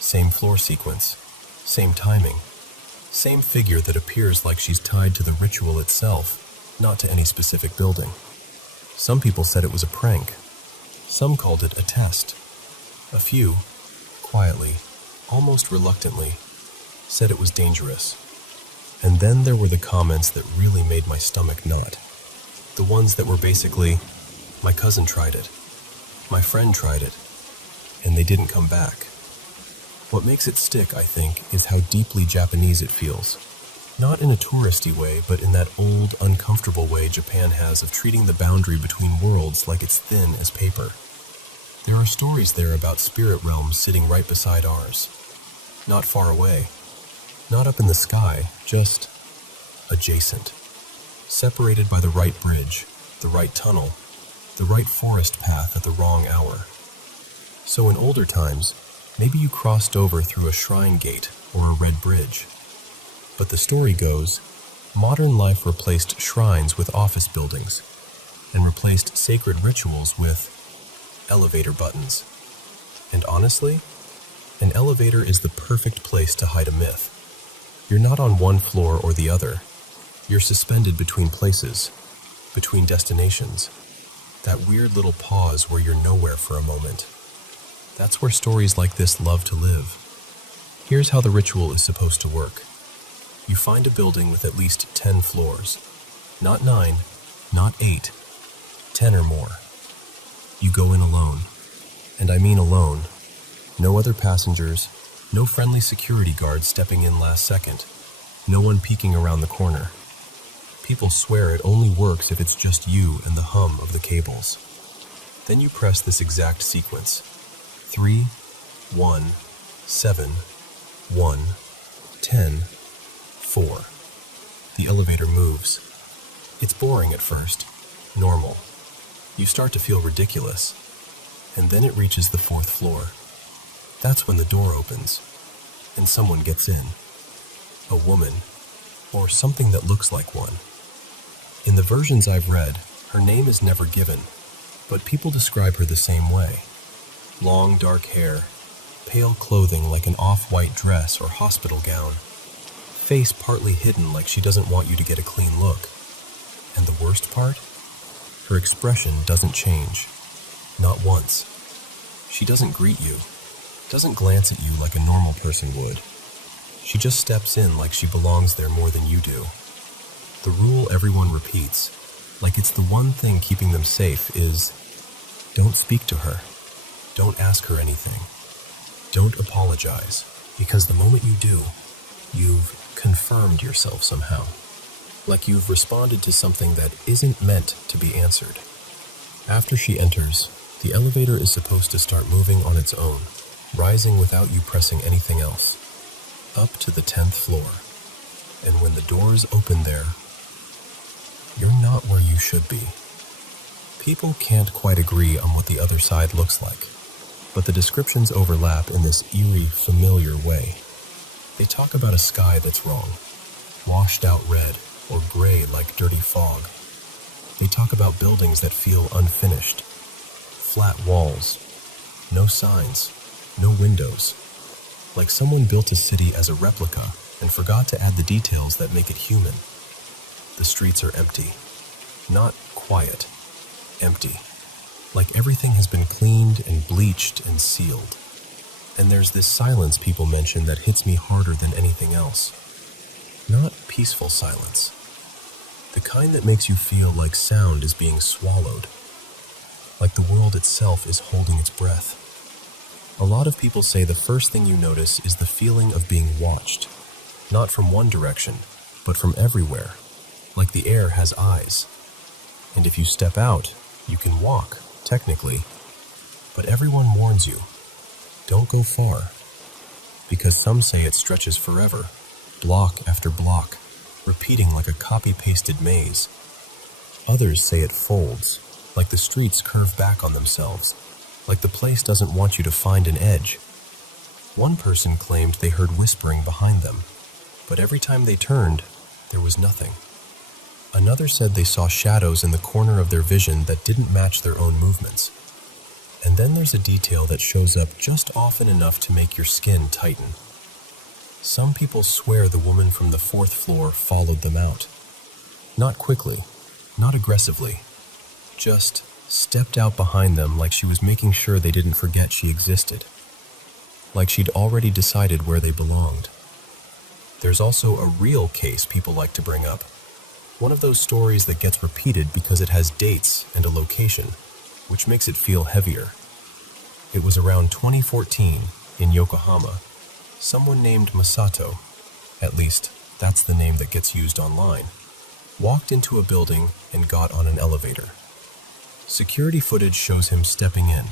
Same floor sequence, same timing, same figure that appears like she's tied to the ritual itself, not to any specific building. Some people said it was a prank. Some called it a test. A few, quietly, almost reluctantly, said it was dangerous. And then there were the comments that really made my stomach knot. The ones that were basically, my cousin tried it, my friend tried it, and they didn't come back. What makes it stick, I think, is how deeply Japanese it feels. Not in a touristy way, but in that old, uncomfortable way Japan has of treating the boundary between worlds like it's thin as paper. There are stories there about spirit realms sitting right beside ours. Not far away. Not up in the sky, just adjacent. Separated by the right bridge, the right tunnel, the right forest path at the wrong hour. So in older times, maybe you crossed over through a shrine gate or a red bridge. But the story goes, modern life replaced shrines with office buildings, and replaced sacred rituals with elevator buttons. And honestly, an elevator is the perfect place to hide a myth. You're not on one floor or the other. You're suspended between places, between destinations. That weird little pause where you're nowhere for a moment. That's where stories like this love to live. Here's how the ritual is supposed to work. You find a building with at least 10 floors. Not 9, not 8, 10 or more. You go in alone. And I mean alone. No other passengers, no friendly security guards stepping in last second, no one peeking around the corner. People swear it only works if it's just you and the hum of the cables. Then you press this exact sequence. 3, 1, 7, 1, 10, 4. The elevator moves. It's boring at first, normal. You start to feel ridiculous, and then it reaches the 4th floor. That's when the door opens, and someone gets in. A woman, or something that looks like one. In the versions I've read, her name is never given, but people describe her the same way. Long dark hair, pale clothing like an off-white dress or hospital gown, face partly hidden like she doesn't want you to get a clean look. And the worst part? Her expression doesn't change. Not once. She doesn't greet you, doesn't glance at you like a normal person would. She just steps in like she belongs there more than you do. The rule everyone repeats, like it's the one thing keeping them safe, is don't speak to her. Don't ask her anything. Don't apologize, because the moment you do, you've confirmed yourself somehow. Like you've responded to something that isn't meant to be answered. After she enters, the elevator is supposed to start moving on its own, rising without you pressing anything else, up to the 10th floor. And when the doors open there, you're not where you should be. People can't quite agree on what the other side looks like, but the descriptions overlap in this eerie, familiar way. They talk about a sky that's wrong, washed out red or gray like dirty fog. They talk about buildings that feel unfinished, flat walls, no signs, no windows, like someone built a city as a replica and forgot to add the details that make it human. The streets are empty, not quiet, empty, like everything has been cleaned and bleached and sealed. And there's this silence people mention that hits me harder than anything else. Not peaceful silence. The kind that makes you feel like sound is being swallowed. Like the world itself is holding its breath. A lot of people say the first thing you notice is the feeling of being watched. Not from one direction, but from everywhere. Like the air has eyes. And if you step out, you can walk, technically. But everyone warns you. Don't go far, because some say it stretches forever, block after block, repeating like a copy-pasted maze. Others say it folds, like the streets curve back on themselves, like the place doesn't want you to find an edge. One person claimed they heard whispering behind them, but every time they turned, there was nothing. Another said they saw shadows in the corner of their vision that didn't match their own movements. And then there's a detail that shows up just often enough to make your skin tighten. Some people swear the woman from the 4th floor followed them out. Not quickly, not aggressively, just stepped out behind them like she was making sure they didn't forget she existed. Like she'd already decided where they belonged. There's also a real case people like to bring up. One of those stories that gets repeated because it has dates and a location, which makes it feel heavier. It was around 2014 in Yokohama. Someone named Masato, at least that's the name that gets used online, walked into a building and got on an elevator. Security footage shows him stepping in,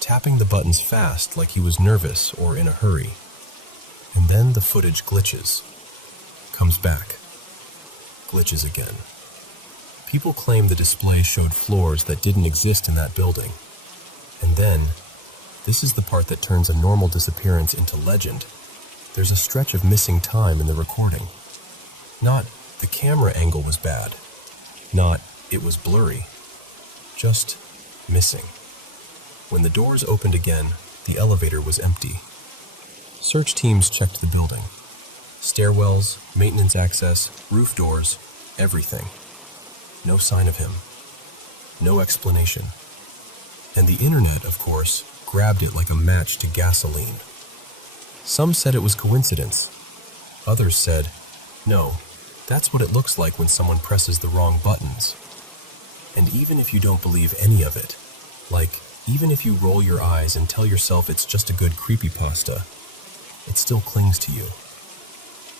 tapping the buttons fast like he was nervous or in a hurry. And then the footage glitches, comes back, glitches again. People claim the display showed floors that didn't exist in that building. And then, this is the part that turns a normal disappearance into legend. There's a stretch of missing time in the recording. Not the camera angle was bad, not it was blurry, just missing. When the doors opened again, the elevator was empty. Search teams checked the building. Stairwells, maintenance access, roof doors, everything. No sign of him. No explanation. And the internet, of course, grabbed it like a match to gasoline. Some said it was coincidence. Others said, no, that's what it looks like when someone presses the wrong buttons. And even if you don't believe any of it, like even if you roll your eyes and tell yourself it's just a good creepypasta, it still clings to you.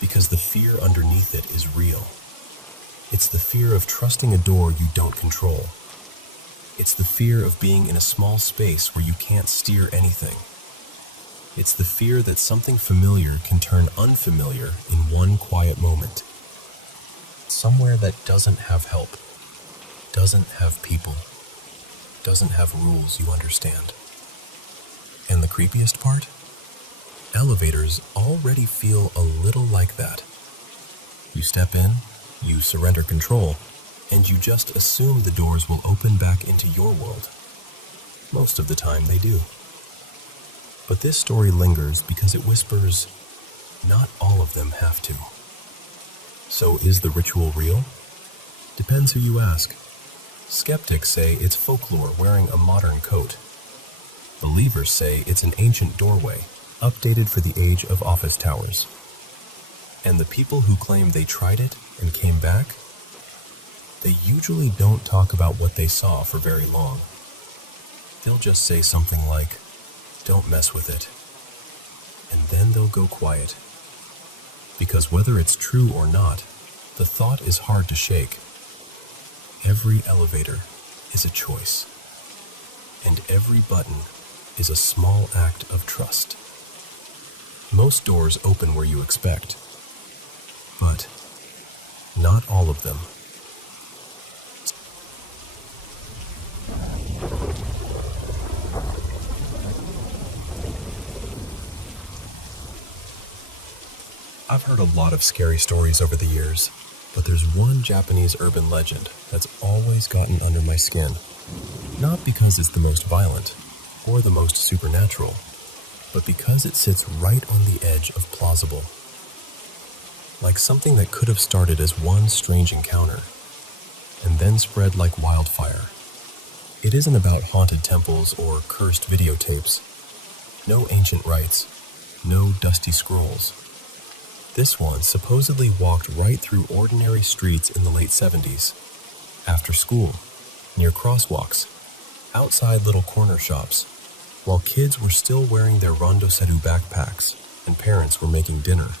Because the fear underneath it is real. It's the fear of trusting a door you don't control. It's the fear of being in a small space where you can't steer anything. It's the fear that something familiar can turn unfamiliar in one quiet moment. Somewhere that doesn't have help, doesn't have people, doesn't have rules you understand. And the creepiest part? Elevators already feel a little like that. You step in, you surrender control, and you just assume the doors will open back into your world. Most of the time they do. But this story lingers because it whispers, not all of them have to. So is the ritual real? Depends who you ask. Skeptics say it's folklore wearing a modern coat. Believers say it's an ancient doorway, updated for the age of office towers. And the people who claim they tried it and came back, they usually don't talk about what they saw for very long. They'll just say something like, don't mess with it. And then they'll go quiet. Because whether it's true or not, the thought is hard to shake. Every elevator is a choice. And every button is a small act of trust. Most doors open where you expect, but not all of them. I've heard a lot of scary stories over the years, but there's one Japanese urban legend that's always gotten under my skin. Not because it's the most violent or the most supernatural, but because it sits right on the edge of plausible. Like something that could have started as one strange encounter and then spread like wildfire. It isn't about haunted temples or cursed videotapes. No ancient rites, no dusty scrolls. This one supposedly walked right through ordinary streets in the late 70s, after school, near crosswalks, outside little corner shops, while kids were still wearing their Rondoseru backpacks and parents were making dinner.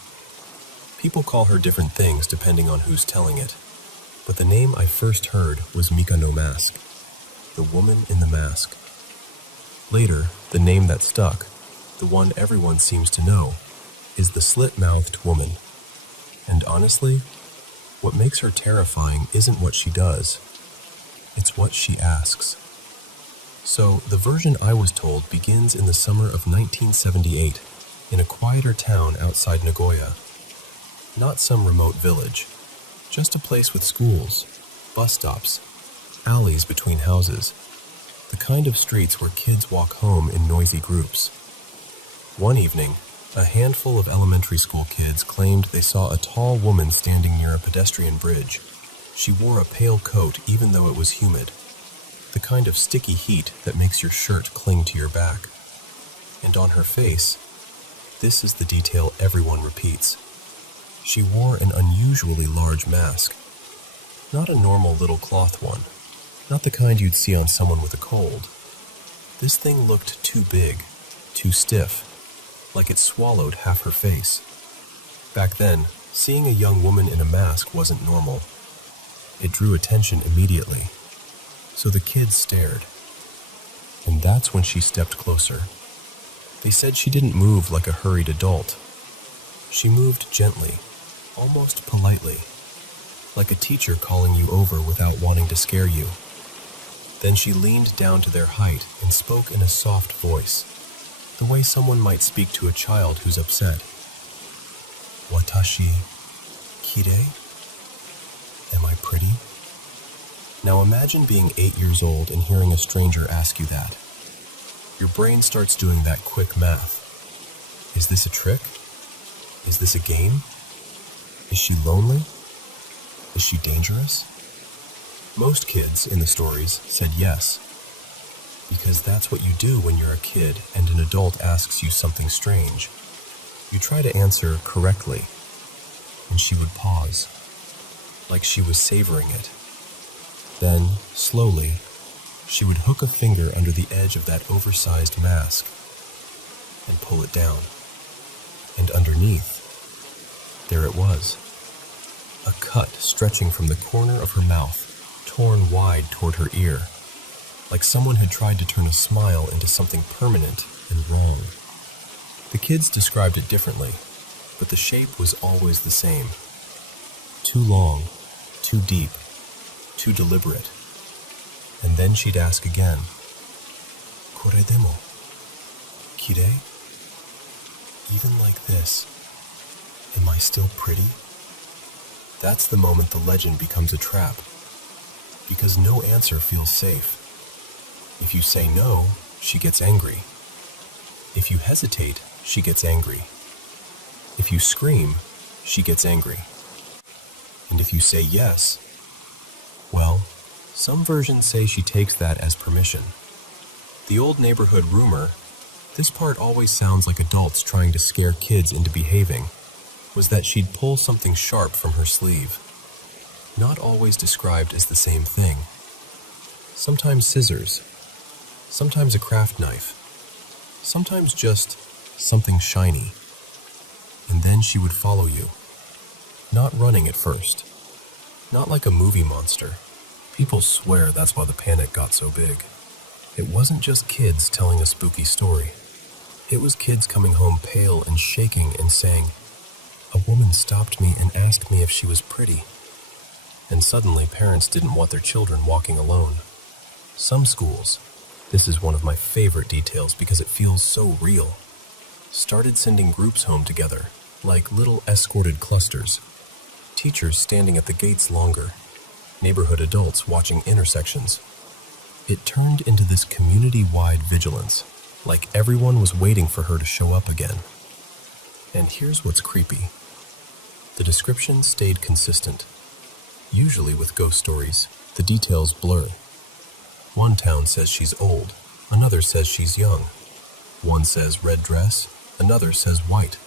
People call her different things depending on who's telling it, but the name I first heard was Mika no Mask, the woman in the mask. Later, the name that stuck, the one everyone seems to know, is the slit-mouthed woman. And honestly, what makes her terrifying isn't what she does, It's what she asks. So, the version I was told begins in the summer of 1978, in a quieter town outside Nagoya. Not some remote village, just a place with schools, bus stops, alleys between houses, the kind of streets where kids walk home in noisy groups. One evening, a handful of elementary school kids claimed they saw a tall woman standing near a pedestrian bridge. She wore a pale coat even though it was humid, the kind of sticky heat that makes your shirt cling to your back. And on her face, this is the detail everyone repeats. She wore an unusually large mask. Not a normal little cloth one, not the kind you'd see on someone with a cold. This thing looked too big, too stiff, like it swallowed half her face. Back then, seeing a young woman in a mask wasn't normal. It drew attention immediately. So the kids stared. And that's when she stepped closer. They said she didn't move like a hurried adult. She moved gently, almost politely, like a teacher calling you over without wanting to scare you. Then she leaned down to their height and spoke in a soft voice, the way someone might speak to a child who's upset. Watashi kirei? Am I pretty? Now imagine being 8 years old and hearing a stranger ask you that. Your brain starts doing that quick math. Is this a trick? Is this a game? Is she lonely? Is she dangerous? Most kids in the stories said yes, because that's what you do when you're a kid and an adult asks you something strange. You try to answer correctly, and she would pause, like she was savoring it. Then, slowly, she would hook a finger under the edge of that oversized mask and pull it down. And underneath, there it was. A cut stretching from the corner of her mouth, torn wide toward her ear, like someone had tried to turn a smile into something permanent and wrong. The kids described it differently, but the shape was always the same. Too long, too deep, too deliberate. And then she'd ask again, Kore demo, kirei? Even like this, am I still pretty? That's the moment the legend becomes a trap, because no answer feels safe. If you say no, she gets angry. If you hesitate, she gets angry. If you scream, she gets angry. And if you say yes, well, some versions say she takes that as permission. The old neighborhood rumor, this part always sounds like adults trying to scare kids into behaving, was that she'd pull something sharp from her sleeve. Not always described as the same thing. Sometimes scissors, sometimes a craft knife, sometimes just something shiny. And then she would follow you. Not running at first. Not like a movie monster. People swear that's why the panic got so big. It wasn't just kids telling a spooky story. It was kids coming home pale and shaking and saying, "A woman stopped me and asked me if she was pretty." And suddenly parents didn't want their children walking alone. Some schools, this is one of my favorite details because it feels so real, started sending groups home together, like little escorted clusters. Teachers standing at the gates longer, neighborhood adults watching intersections. It turned into this community-wide vigilance, like everyone was waiting for her to show up again. And here's what's creepy. The description stayed consistent. Usually with ghost stories, the details blur. One town says she's old, another says she's young. One says red dress, another says white.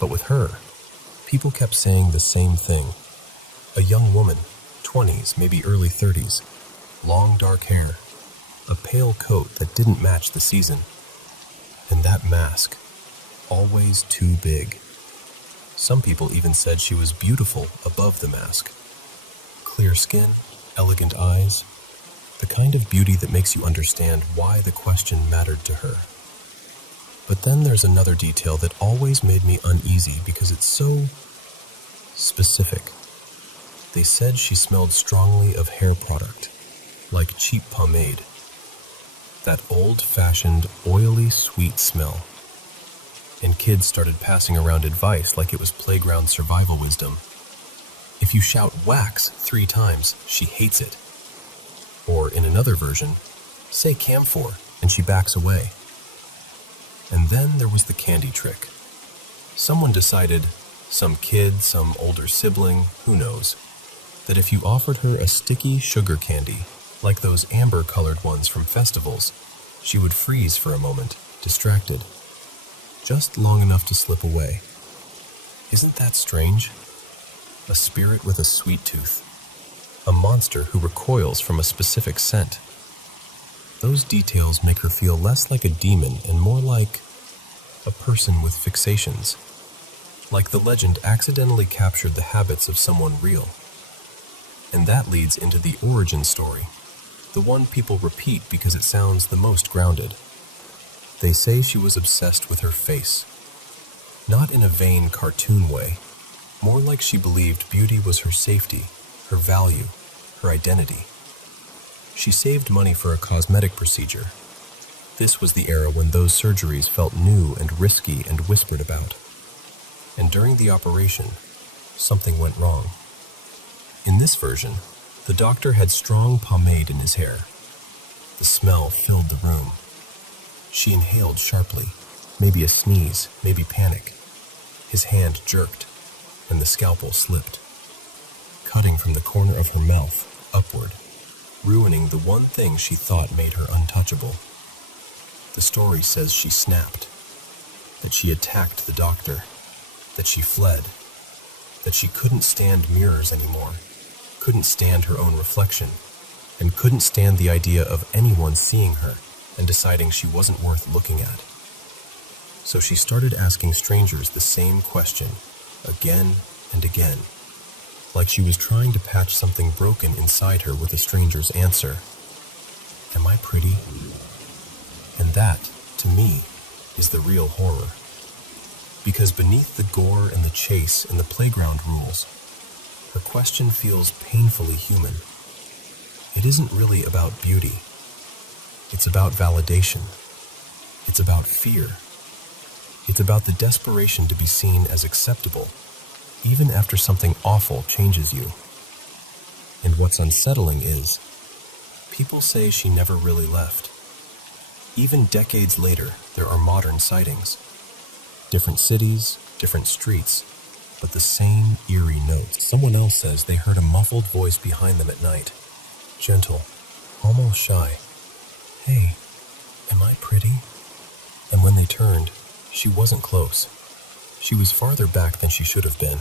But with her, people kept saying the same thing. A young woman, 20s, maybe early 30s, long dark hair, a pale coat that didn't match the season, and that mask, always too big. Some people even said she was beautiful above the mask. Clear skin, elegant eyes, the kind of beauty that makes you understand why the question mattered to her. But then there's another detail that always made me uneasy because it's so specific. They said she smelled strongly of hair product, like cheap pomade. That old-fashioned, oily, sweet smell. And kids started passing around advice like it was playground survival wisdom. If you shout wax 3 times, she hates it. Or in another version, say camphor, and she backs away. And then there was the candy trick. Someone decided, some kid, some older sibling, who knows, that if you offered her a sticky sugar candy, like those amber-colored ones from festivals, she would freeze for a moment, distracted, just long enough to slip away. Isn't that strange? A spirit with a sweet tooth. A monster who recoils from a specific scent. Those details make her feel less like a demon and more like a person with fixations. Like the legend accidentally captured the habits of someone real. And that leads into the origin story, the one people repeat because it sounds the most grounded. They say she was obsessed with her face. Not in a vain cartoon way, more like she believed beauty was her safety, her value, her identity. She saved money for a cosmetic procedure. This was the era when those surgeries felt new and risky and whispered about. And during the operation, something went wrong. In this version, the doctor had strong pomade in his hair. The smell filled the room. She inhaled sharply, maybe a sneeze, maybe panic. His hand jerked, and the scalpel slipped, cutting from the corner of her mouth upward, ruining the one thing she thought made her untouchable. The story says she snapped, that she attacked the doctor, that she fled, that she couldn't stand mirrors anymore, couldn't stand her own reflection, and couldn't stand the idea of anyone seeing her and deciding she wasn't worth looking at. So she started asking strangers the same question, again and again, like she was trying to patch something broken inside her with a stranger's answer. Am I pretty? And that, to me, is the real horror. Because beneath the gore and the chase and the playground rules, her question feels painfully human. It isn't really about beauty. It's about validation. It's about fear. It's about the desperation to be seen as acceptable, even after something awful changes you. And what's unsettling is, people say she never really left. Even decades later, there are modern sightings. Different cities, different streets, but the same eerie notes. Someone else says they heard a muffled voice behind them at night. Gentle, almost shy. Hey, am I pretty? And when they turned, she wasn't close. She was farther back than she should have been,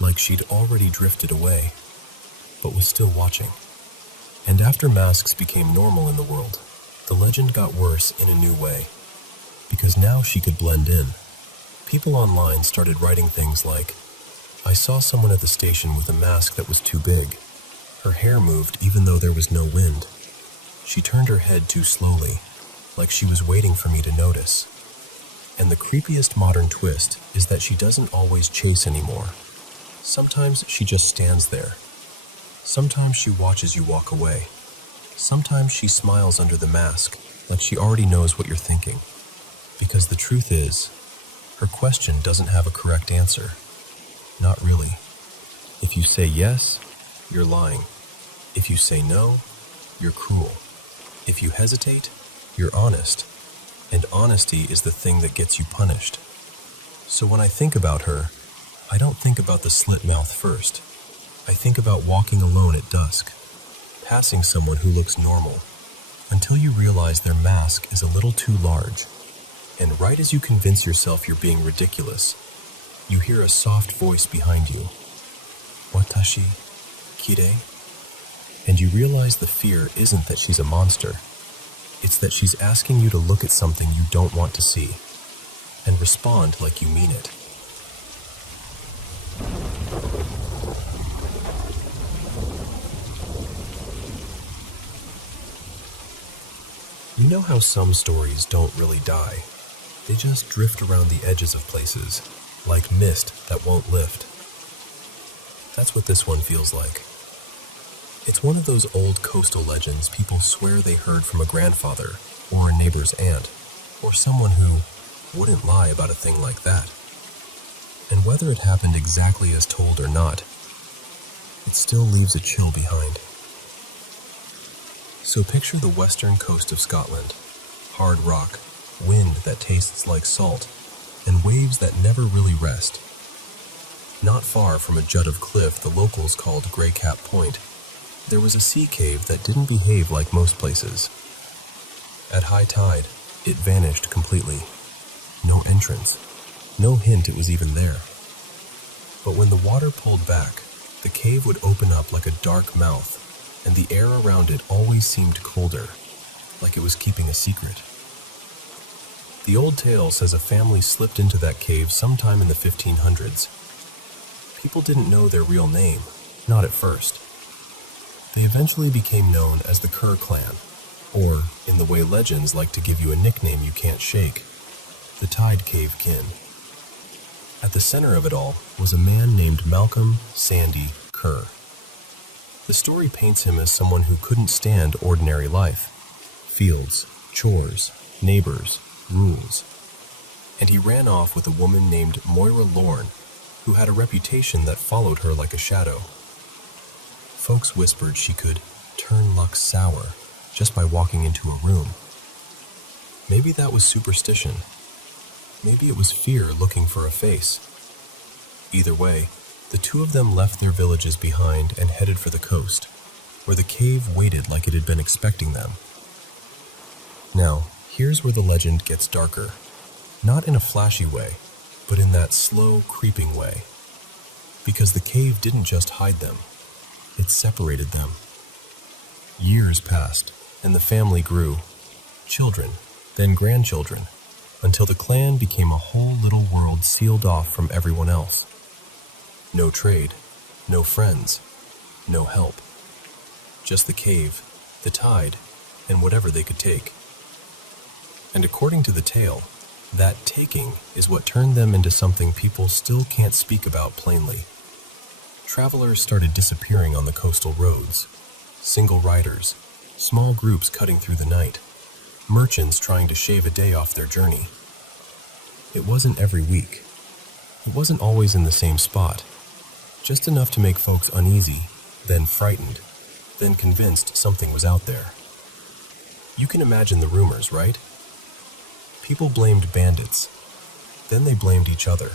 like she'd already drifted away, but was still watching. And after masks became normal in the world, the legend got worse in a new way, because now she could blend in. People online started writing things like, I saw someone at the station with a mask that was too big. Her hair moved even though there was no wind. She turned her head too slowly, like she was waiting for me to notice. And the creepiest modern twist is that she doesn't always chase anymore. Sometimes she just stands there. Sometimes she watches you walk away. Sometimes she smiles under the mask, like she already knows what you're thinking. Because the truth is, her question doesn't have a correct answer. Not really. If you say yes, you're lying. If you say no, you're cruel. If you hesitate, you're honest. And honesty is the thing that gets you punished. So when I think about her, I don't think about the slit mouth first. I think about walking alone at dusk, passing someone who looks normal, until you realize their mask is a little too large. And right as you convince yourself you're being ridiculous, you hear a soft voice behind you. Watashi, kire? And you realize the fear isn't that she's a monster. It's that she's asking you to look at something you don't want to see, and respond like you mean it. You know how some stories don't really die? They just drift around the edges of places, like mist that won't lift. That's what this one feels like. It's one of those old coastal legends people swear they heard from a grandfather, or a neighbor's aunt, or someone who wouldn't lie about a thing like that. And whether it happened exactly as told or not, it still leaves a chill behind. So picture the western coast of Scotland, hard rock, wind that tastes like salt, and waves that never really rest. Not far from a jut of cliff the locals called Grey Cap Point, there was a sea cave that didn't behave like most places. At high tide, it vanished completely. No entrance, no hint it was even there. But when the water pulled back, the cave would open up like a dark mouth, and the air around it always seemed colder, like it was keeping a secret. The old tale says a family slipped into that cave sometime in the 1500s. People didn't know their real name, not at first. They eventually became known as the Kerr clan, or, in the way legends like to give you a nickname you can't shake, the Tide Cave Kin. At the center of it all was a man named Malcolm Sandy Kerr. The story paints him as someone who couldn't stand ordinary life. Fields, chores, neighbors, rules. And he ran off with a woman named Moira Lorne, who had a reputation that followed her like a shadow. Folks whispered she could turn luck sour just by walking into a room. Maybe that was superstition. Maybe it was fear looking for a face. Either way, the two of them left their villages behind and headed for the coast, where the cave waited like it had been expecting them. Now, here's where the legend gets darker. Not in a flashy way, but in that slow, creeping way. Because the cave didn't just hide them, it separated them. Years passed, and the family grew. Children, then grandchildren, until the clan became a whole little world sealed off from everyone else. No trade, no friends, no help. Just the cave, the tide, and whatever they could take. And according to the tale, that taking is what turned them into something people still can't speak about plainly. Travelers started disappearing on the coastal roads. Single riders, small groups cutting through the night, merchants trying to shave a day off their journey. It wasn't every week. It wasn't always in the same spot. Just enough to make folks uneasy, then frightened, then convinced something was out there. You can imagine the rumors, right? People blamed bandits. Then they blamed each other.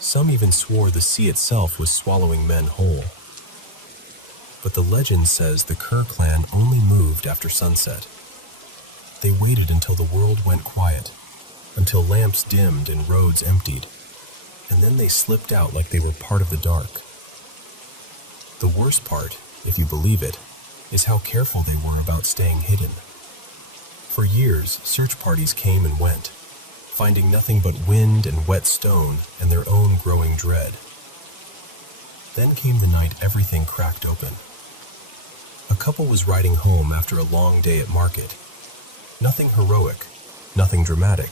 Some even swore the sea itself was swallowing men whole. But the legend says the Kerr clan only moved after sunset. They waited until the world went quiet, until lamps dimmed and roads emptied, and then they slipped out like they were part of the dark. The worst part, if you believe it, is how careful they were about staying hidden. For years, search parties came and went, finding nothing but wind and wet stone and their own growing dread. Then came the night everything cracked open. A couple was riding home after a long day at market. Nothing heroic, nothing dramatic,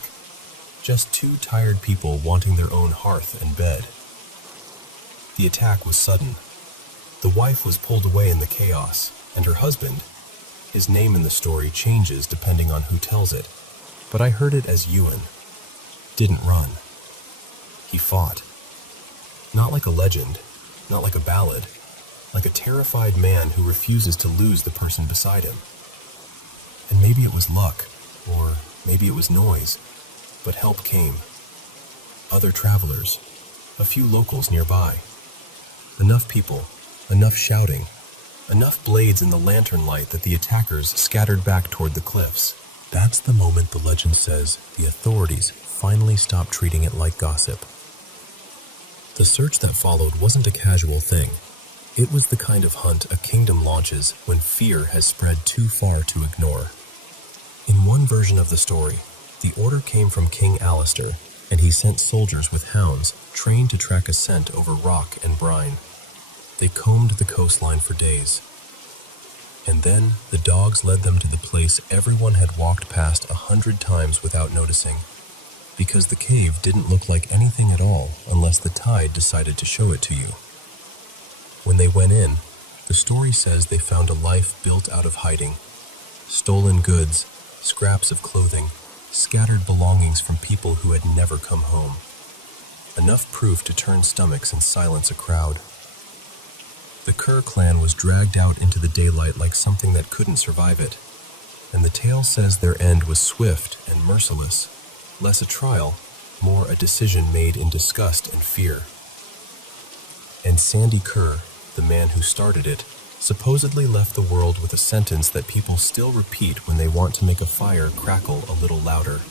just two tired people wanting their own hearth and bed. The attack was sudden. The wife was pulled away in the chaos, and her husband, his name in the story changes depending on who tells it, but I heard it as Ewan, didn't run. He fought. Not like a legend, not like a ballad, like a terrified man who refuses to lose the person beside him. And maybe it was luck, or maybe it was noise, but help came. Other travelers, a few locals nearby. Enough people, enough shouting, enough blades in the lantern light that the attackers scattered back toward the cliffs. That's the moment the legend says the authorities finally stopped treating it like gossip. The search that followed wasn't a casual thing. It was the kind of hunt a kingdom launches when fear has spread too far to ignore. In one version of the story, the order came from King Alistair, and he sent soldiers with hounds trained to track a scent over rock and brine. They combed the coastline for days. And then the dogs led them to the place everyone had walked past 100 times without noticing, because the cave didn't look like anything at all unless the tide decided to show it to you. When they went in, The story says they found a life built out of hiding. Stolen goods, scraps of clothing, scattered belongings from people who had never come home. Enough proof to turn stomachs and silence a crowd. The Kerr clan was dragged out into the daylight like something that couldn't survive it, and the tale says their end was swift and merciless, less a trial, more a decision made in disgust and fear. And Sandy Kerr, the man who started it, supposedly left the world with a sentence that people still repeat when they want to make a fire crackle a little louder.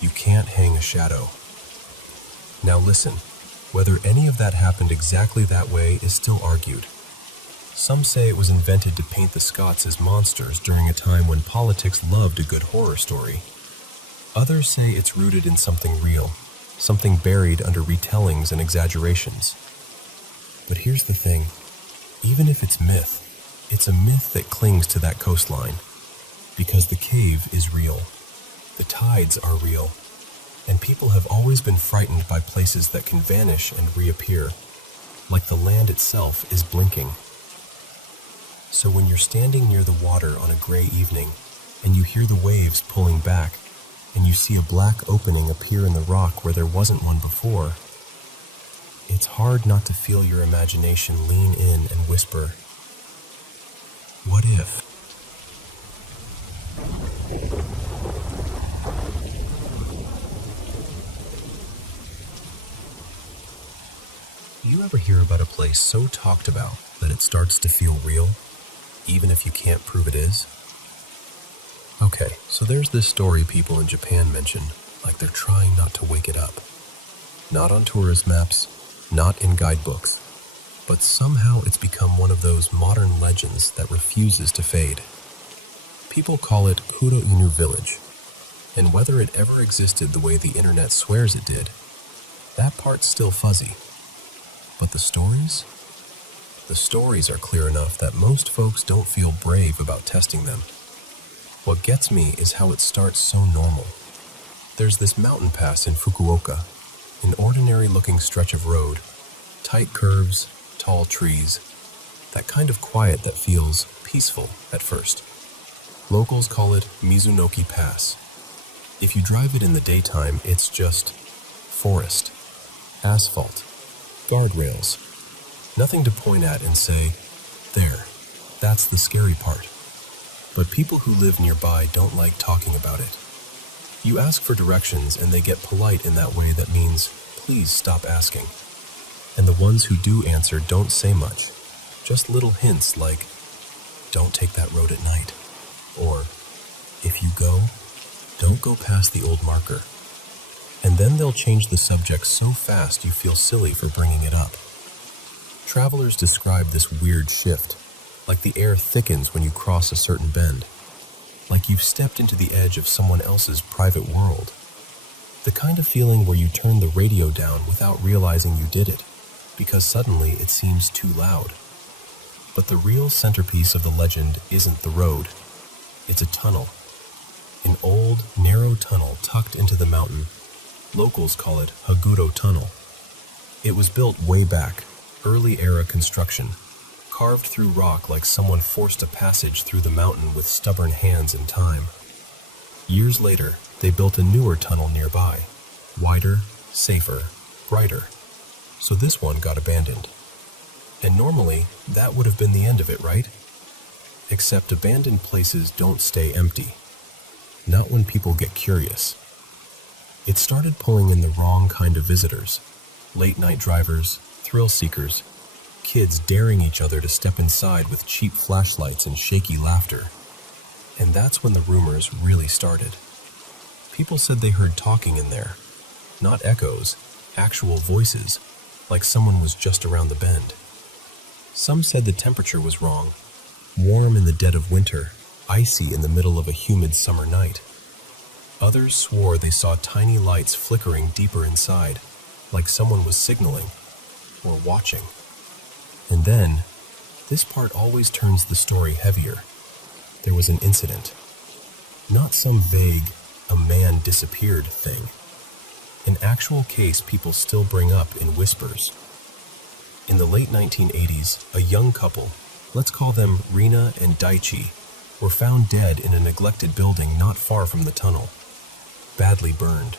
You can't hang a shadow. Now listen, whether any of that happened exactly that way is still argued. Some say it was invented to paint the Scots as monsters during a time when politics loved a good horror story. Others say it's rooted in something real, something buried under retellings and exaggerations. But here's the thing, even if it's a myth that clings to that coastline, because the cave is real, the tides are real, and people have always been frightened by places that can vanish and reappear, like the land itself is blinking. So when you're standing near the water on a gray evening, and you hear the waves pulling back, and you see a black opening appear in the rock where there wasn't one before, it's hard not to feel your imagination lean in and whisper, what if? You ever hear about a place so talked about that it starts to feel real, even if you can't prove it is? Okay, so there's this story people in Japan mention, like they're trying not to wake it up. Not on tourist maps, not in guidebooks, but somehow it's become one of those modern legends that refuses to fade. People call it Kuro Inu Village, and whether it ever existed the way the internet swears it did, that part's still fuzzy. But the stories? The stories are clear enough that most folks don't feel brave about testing them. What gets me is how it starts so normal. There's this mountain pass in Fukuoka, an ordinary-looking stretch of road, tight curves, tall trees, that kind of quiet that feels peaceful at first. Locals call it Mizunoki Pass. If you drive it in the daytime, it's just forest, asphalt, guardrails. Nothing to point at and say, there, that's the scary part. But people who live nearby don't like talking about it. You ask for directions and they get polite in that way that means, please stop asking. And the ones who do answer don't say much, just little hints like, don't take that road at night. Or, if you go, don't go past the old marker. And then they'll change the subject so fast you feel silly for bringing it up. Travelers describe this weird shift, like the air thickens when you cross a certain bend, like you've stepped into the edge of someone else's private world. The kind of feeling where you turn the radio down without realizing you did it, because suddenly it seems too loud. But the real centerpiece of the legend isn't the road. It's a tunnel. An old, narrow tunnel tucked into the mountain. Locals call it Haguro Tunnel. It was built way back, early-era construction, carved through rock like someone forced a passage through the mountain with stubborn hands in time. Years later, they built a newer tunnel nearby, wider, safer, brighter. So this one got abandoned. And normally, that would have been the end of it, right? Except abandoned places don't stay empty. Not when people get curious. It started pulling in the wrong kind of visitors. Late-night drivers, thrill seekers, kids daring each other to step inside with cheap flashlights and shaky laughter. And that's when the rumors really started. People said they heard talking in there. Not echoes, actual voices, like someone was just around the bend. Some said the temperature was wrong, warm in the dead of winter, icy in the middle of a humid summer night. Others swore they saw tiny lights flickering deeper inside, like someone was signaling, or watching. And then, this part always turns the story heavier. There was an incident. Not some vague, a man disappeared thing. An actual case people still bring up in whispers. In the late 1980s, a young couple, let's call them Rina and Daichi, were found dead in a neglected building not far from the tunnel, badly burned.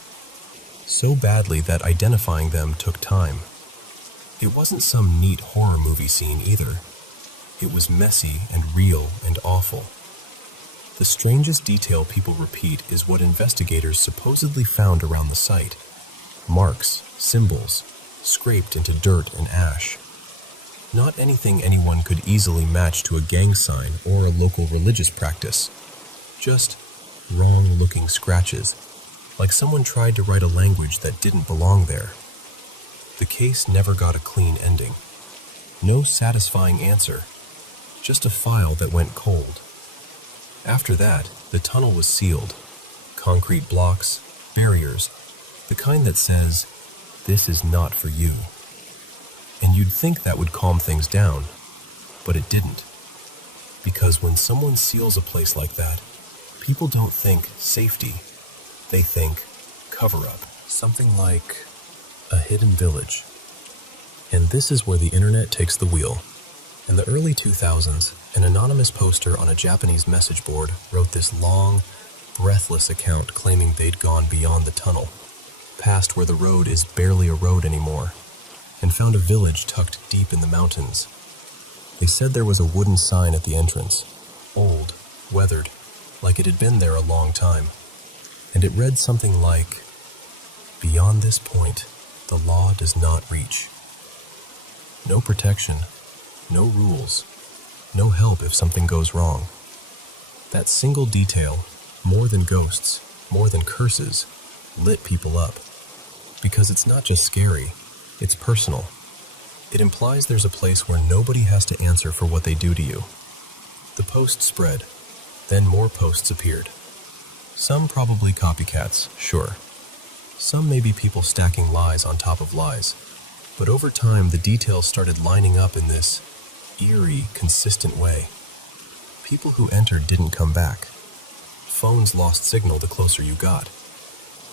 So badly that identifying them took time. It wasn't some neat horror movie scene either. It was messy and real and awful. The strangest detail people repeat is what investigators supposedly found around the site. Marks, symbols, scraped into dirt and ash. Not anything anyone could easily match to a gang sign or a local religious practice. Just wrong-looking scratches, like someone tried to write a language that didn't belong there. The case never got a clean ending. No satisfying answer, just a file that went cold. After that, the tunnel was sealed. Concrete blocks, barriers, the kind that says, "This is not for you." And you'd think that would calm things down, but it didn't. Because when someone seals a place like that, people don't think safety. They think cover-up, something like a hidden village. And this is where the internet takes the wheel. In the early 2000s, an anonymous poster on a Japanese message board wrote this long, breathless account claiming they'd gone beyond the tunnel, past where the road is barely a road anymore, and found a village tucked deep in the mountains. They said there was a wooden sign at the entrance, old, weathered, like it had been there a long time. And it read something like, "Beyond this point, the law does not reach." No protection, no rules, no help if something goes wrong. That single detail, more than ghosts, more than curses, lit people up. Because it's not just scary, it's personal. It implies there's a place where nobody has to answer for what they do to you. The post spread, then more posts appeared. Some probably copycats, sure. Some maybe people stacking lies on top of lies. But over time, the details started lining up in this eerie, consistent way. People who entered didn't come back. Phones lost signal the closer you got.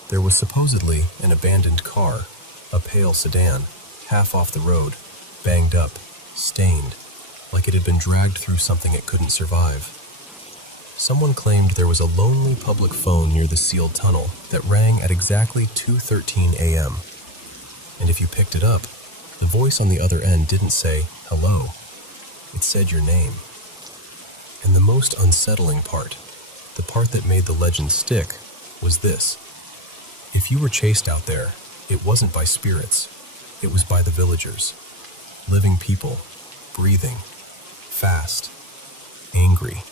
There was supposedly an abandoned car, a pale sedan, half off the road, banged up, stained, like it had been dragged through something it couldn't survive. Someone claimed there was a lonely public phone near the sealed tunnel that rang at exactly 2:13 a.m. And if you picked it up, the voice on the other end didn't say, "Hello." It said your name. And the most unsettling part, the part that made the legend stick, was this. If you were chased out there, it wasn't by spirits. It was by the villagers. Living people, breathing, fast, angry.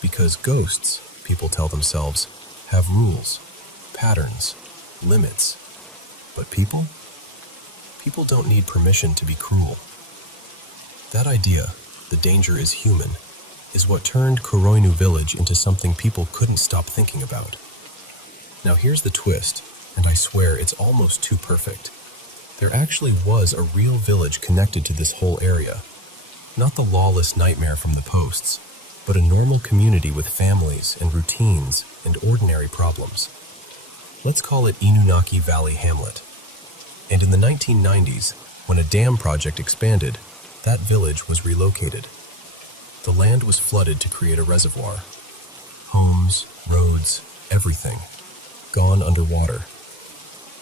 Because ghosts, people tell themselves, have rules, patterns, limits. But people? People don't need permission to be cruel. That idea, the danger is human, is what turned Koroinu Village into something people couldn't stop thinking about. Now here's the twist, and I swear it's almost too perfect. There actually was a real village connected to this whole area. Not the lawless nightmare from the posts, but a normal community with families and routines and ordinary problems. Let's call it Inunaki Valley Hamlet. And in the 1990s, when a dam project expanded, that village was relocated. The land was flooded to create a reservoir. Homes, roads, everything, gone underwater.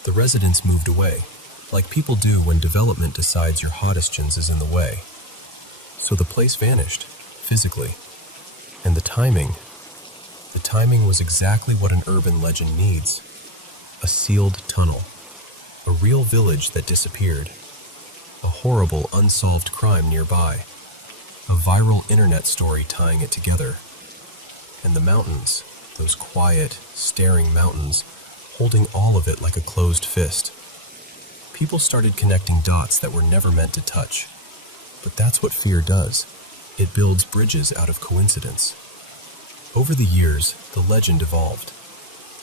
The residents moved away, like people do when development decides your hottestchens is in the way. So the place vanished, physically. And the timing was exactly what an urban legend needs. A sealed tunnel. A real village that disappeared. A horrible unsolved crime nearby. A viral internet story tying it together. And the mountains, those quiet, staring mountains, holding all of it like a closed fist. People started connecting dots that were never meant to touch. But that's what fear does. It builds bridges out of coincidence. Over the years, the legend evolved.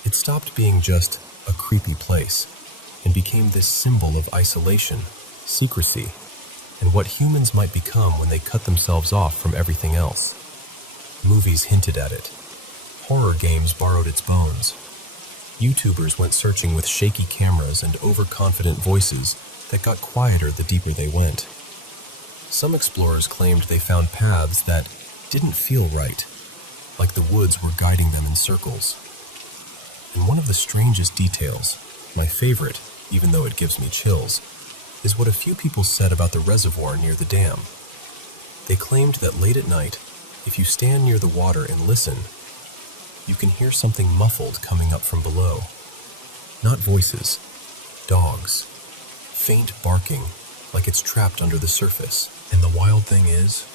It stopped being just a creepy place and became this symbol of isolation, secrecy, and what humans might become when they cut themselves off from everything else. Movies hinted at it. Horror games borrowed its bones. YouTubers went searching with shaky cameras and overconfident voices that got quieter the deeper they went. Some explorers claimed they found paths that didn't feel right, like the woods were guiding them in circles. And one of the strangest details, my favorite, even though it gives me chills, is what a few people said about the reservoir near the dam. They claimed that late at night, if you stand near the water and listen, you can hear something muffled coming up from below. Not voices, dogs, faint barking, like it's trapped under the surface. And the wild thing is,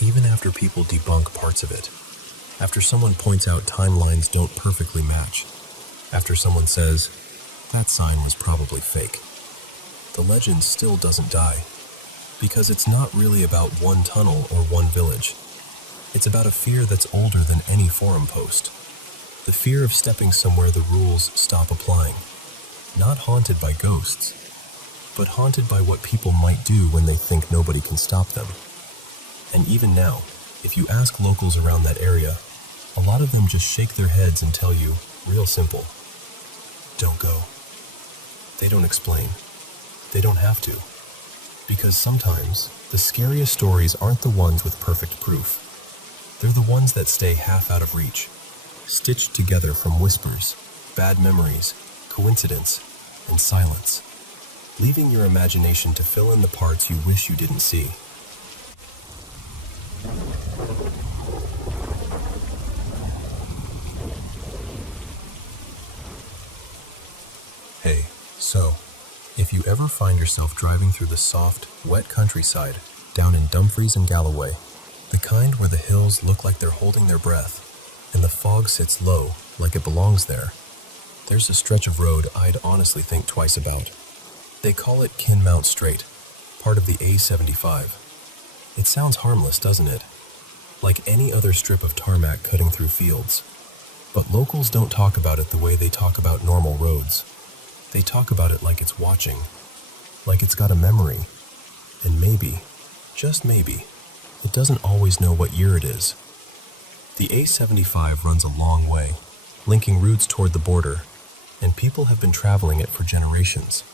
even after people debunk parts of it, after someone points out timelines don't perfectly match, after someone says, that sign was probably fake, the legend still doesn't die, because it's not really about one tunnel or one village. It's about a fear that's older than any forum post. The fear of stepping somewhere the rules stop applying. Not haunted by ghosts, but haunted by what people might do when they think nobody can stop them. And even now, if you ask locals around that area, a lot of them just shake their heads and tell you, real simple, don't go. They don't explain. They don't have to. Because sometimes, the scariest stories aren't the ones with perfect proof. They're the ones that stay half out of reach, stitched together from whispers, bad memories, coincidence, and silence, leaving your imagination to fill in the parts you wish you didn't see. Hey, so, if you ever find yourself driving through the soft, wet countryside down in Dumfries and Galloway, the kind where the hills look like they're holding their breath, and the fog sits low like it belongs there, there's a stretch of road I'd honestly think twice about. They call it Kinmount Strait, part of the A75. It sounds harmless, doesn't it? Like any other strip of tarmac cutting through fields. But locals don't talk about it the way they talk about normal roads. They talk about it like it's watching, like it's got a memory. And maybe, just maybe, it doesn't always know what year it is. The A75 runs a long way, linking routes toward the border, and people have been traveling it for generations.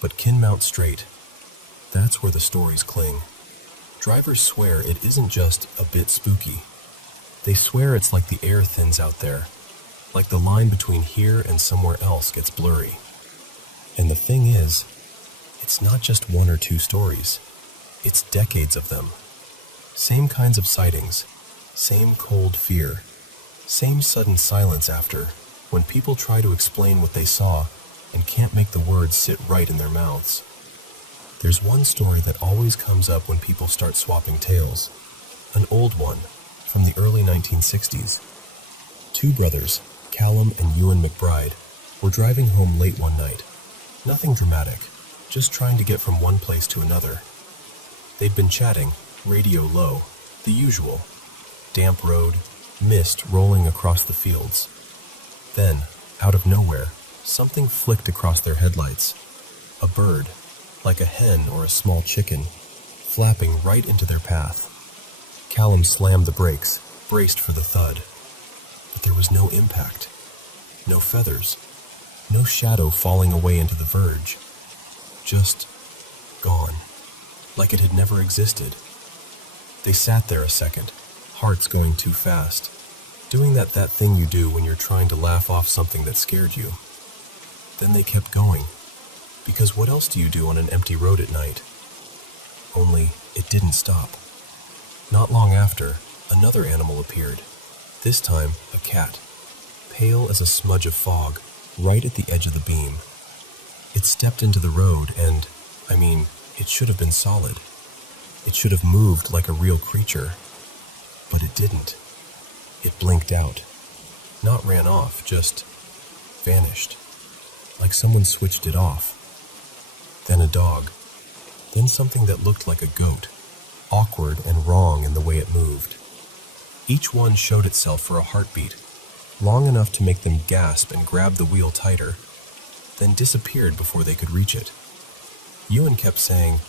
But Kinmount Strait, that's where the stories cling. Drivers swear it isn't just a bit spooky. They swear it's like the air thins out there, like the line between here and somewhere else gets blurry. And the thing is, it's not just one or two stories. It's decades of them. Same kinds of sightings, same cold fear, same sudden silence after, when people try to explain what they saw and can't make the words sit right in their mouths. There's one story that always comes up when people start swapping tales. An old one, from the early 1960s. Two brothers, Callum and Ewan McBride, were driving home late one night. Nothing dramatic, just trying to get from one place to another. They'd been chatting, radio low, the usual. Damp road, mist rolling across the fields. Then, out of nowhere, something flicked across their headlights. A bird, like a hen or a small chicken, flapping right into their path. Callum slammed the brakes, braced for the thud. But there was no impact. No feathers. No shadow falling away into the verge. Just gone. Like it had never existed. They sat there a second, hearts going too fast, doing that thing you do when you're trying to laugh off something that scared you. Then they kept going, because what else do you do on an empty road at night? Only it didn't stop. Not long after, another animal appeared, this time a cat, pale as a smudge of fog, right at the edge of the beam. It stepped into the road and, it should have been solid. It should have moved like a real creature. But it didn't. It blinked out. Not ran off, just vanished. Like someone switched it off. Then a dog. Then something that looked like a goat. Awkward and wrong in the way it moved. Each one showed itself for a heartbeat, long enough to make them gasp and grab the wheel tighter, then disappeared before they could reach it. Ewan kept saying,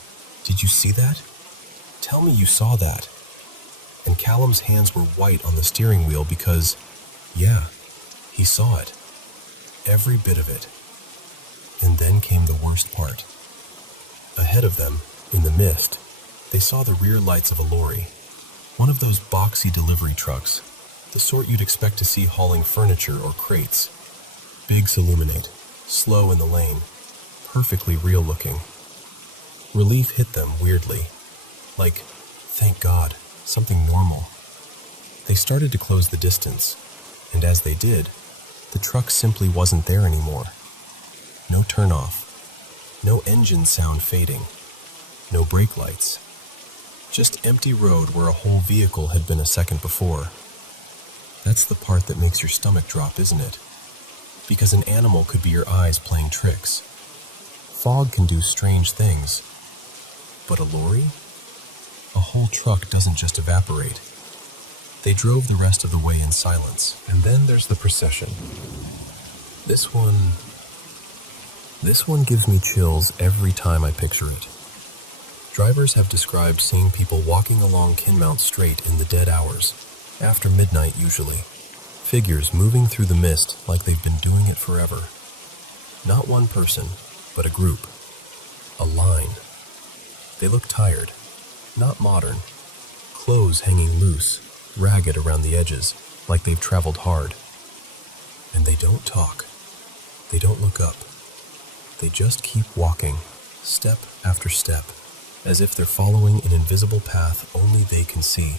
"Did you see that? Tell me you saw that." And Callum's hands were white on the steering wheel because, yeah, he saw it. every bit of it. And then came the worst part. Ahead of them, in the mist, they saw the rear lights of a lorry. One of those boxy delivery trucks, the sort you'd expect to see hauling furniture or crates. Big illuminate, slow in the lane, perfectly real looking. Relief hit them weirdly, like, thank God, something normal. They started to close the distance, and as they did, the truck simply wasn't there anymore. No turnoff, no engine sound fading, no brake lights. Just empty road where a whole vehicle had been a second before. That's the part that makes your stomach drop, isn't it? Because an animal could be your eyes playing tricks. Fog can do strange things. But a lorry? A whole truck doesn't just evaporate. They drove the rest of the way in silence. And then there's the procession. This one gives me chills every time I picture it. Drivers have described seeing people walking along Kinmount Straight in the dead hours, after midnight usually. Figures moving through the mist like they've been doing it forever. Not one person, but a group. A line. They look tired, not modern. Clothes hanging loose, ragged around the edges, like they've traveled hard. And they don't talk. They don't look up. They just keep walking, step after step, as if they're following an invisible path only they can see.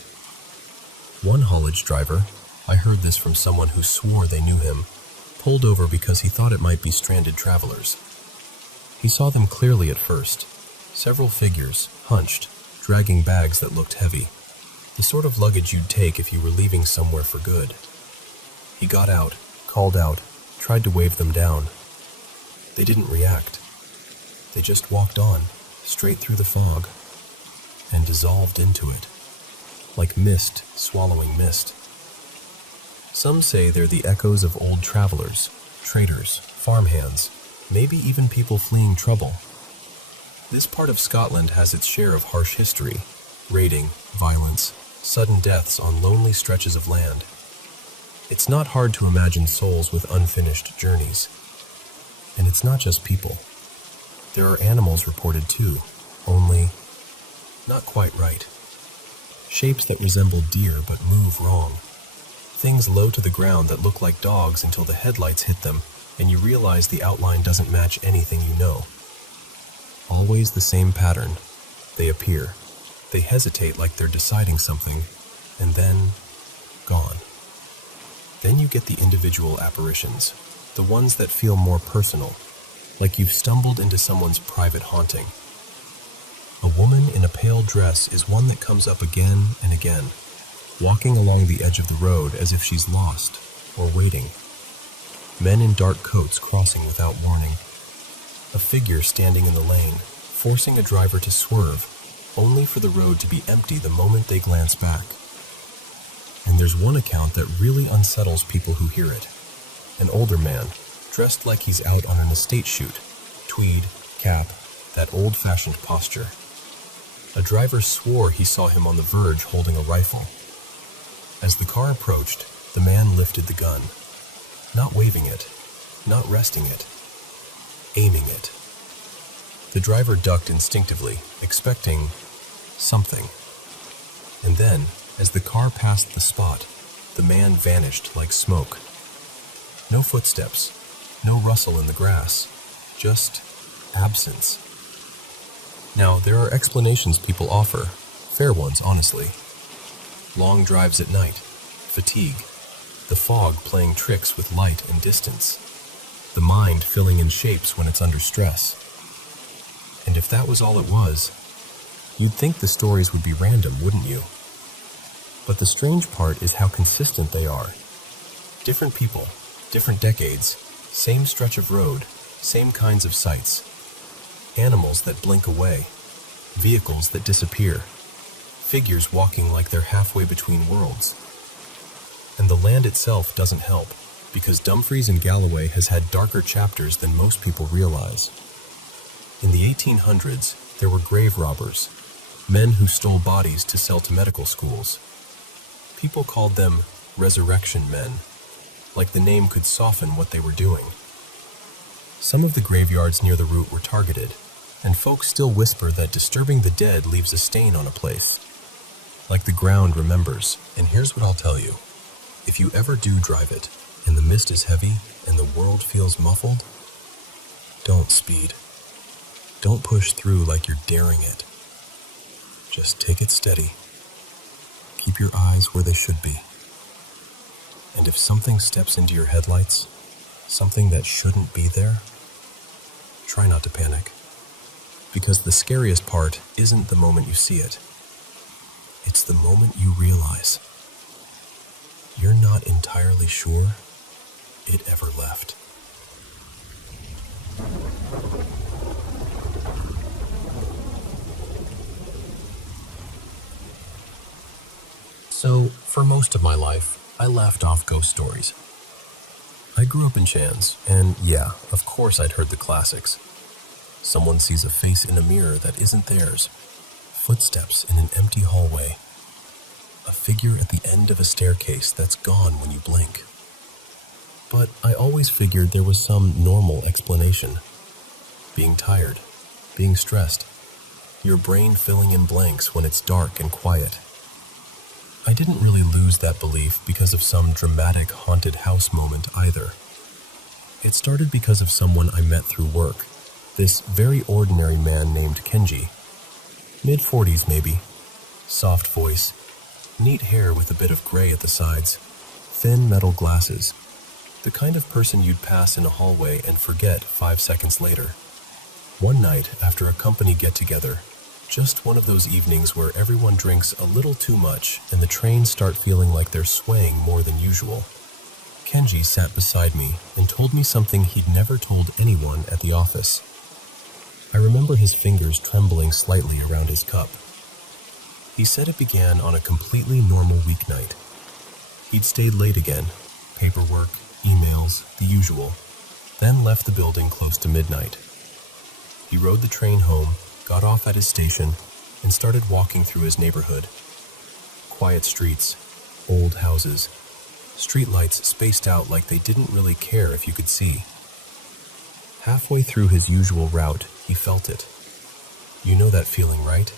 One haulage driver, I heard this from someone who swore they knew him, pulled over because he thought it might be stranded travelers. He saw them clearly at first, several figures, hunched, dragging bags that looked heavy, the sort of luggage you'd take if you were leaving somewhere for good. He got out, called out, tried to wave them down. They didn't react. They just walked on, straight through the fog, and dissolved into it, like mist swallowing mist. Some say they're the echoes of old travelers, traders, farmhands, maybe even people fleeing trouble. This part of Scotland has its share of harsh history, raiding, violence, sudden deaths on lonely stretches of land. It's not hard to imagine souls with unfinished journeys. And it's not just people. There are animals reported too, only not quite right. Shapes that resemble deer but move wrong. Things low to the ground that look like dogs until the headlights hit them and you realize the outline doesn't match anything you know. Always the same pattern. They appear. They hesitate like they're deciding something, and then gone. Then you get the individual apparitions, the ones that feel more personal, like you've stumbled into someone's private haunting. A woman in a pale dress is one that comes up again and again, walking along the edge of the road as if she's lost or waiting. Men in dark coats crossing without warning. A figure standing in the lane, forcing a driver to swerve, only for the road to be empty the moment they glance back. And there's one account that really unsettles people who hear it. An older man, dressed like he's out on an estate shoot, tweed, cap, that old-fashioned posture. A driver swore he saw him on the verge holding a rifle. As the car approached, the man lifted the gun, not waving it, not resting it, aiming it. The driver ducked instinctively, expecting something. And then, as the car passed the spot, the man vanished like smoke. No footsteps, no rustle in the grass, just absence. Now, there are explanations people offer, fair ones, honestly. Long drives at night, fatigue, the fog playing tricks with light and distance, the mind filling in shapes when it's under stress. And if that was all it was, you'd think the stories would be random, wouldn't you? But the strange part is how consistent they are. Different people, different decades, same stretch of road, same kinds of sights. Animals that blink away, vehicles that disappear, figures walking like they're halfway between worlds. And the land itself doesn't help, because Dumfries and Galloway has had darker chapters than most people realize. In the 1800s, there were grave robbers, men who stole bodies to sell to medical schools. People called them resurrection men, like the name could soften what they were doing. Some of the graveyards near the route were targeted, and folks still whisper that disturbing the dead leaves a stain on a place. Like the ground remembers. And here's what I'll tell you. If you ever do drive it, and the mist is heavy, and the world feels muffled, don't speed. Don't push through like you're daring it. Just take it steady. Keep your eyes where they should be. And if something steps into your headlights, something that shouldn't be there, try not to panic. Because the scariest part isn't the moment you see it. It's the moment you realize you're not entirely sure it ever left. So, for most of my life, I laughed off ghost stories. I grew up in Chans, and yeah, of course I'd heard the classics. Someone sees a face in a mirror that isn't theirs, footsteps in an empty hallway, a figure at the end of a staircase that's gone when you blink. But I always figured there was some normal explanation. Being tired, being stressed, your brain filling in blanks when it's dark and quiet. I didn't really lose that belief because of some dramatic haunted house moment either. It started because of someone I met through work, this very ordinary man named Kenji. Mid-40s maybe, soft voice, neat hair with a bit of gray at the sides, thin metal glasses, the kind of person you'd pass in a hallway and forget 5 seconds later. One night, after a company get-together, just one of those evenings where everyone drinks a little too much and the trains start feeling like they're swaying more than usual, Kenji sat beside me and told me something he'd never told anyone at the office. I remember his fingers trembling slightly around his cup. He said it began on a completely normal weeknight. He'd stayed late again, paperwork, emails, the usual, then left the building close to midnight. He rode the train home, got off at his station, and started walking through his neighborhood. Quiet streets, old houses, streetlights spaced out like they didn't really care if you could see. Halfway through his usual route, he felt it. You know that feeling, right?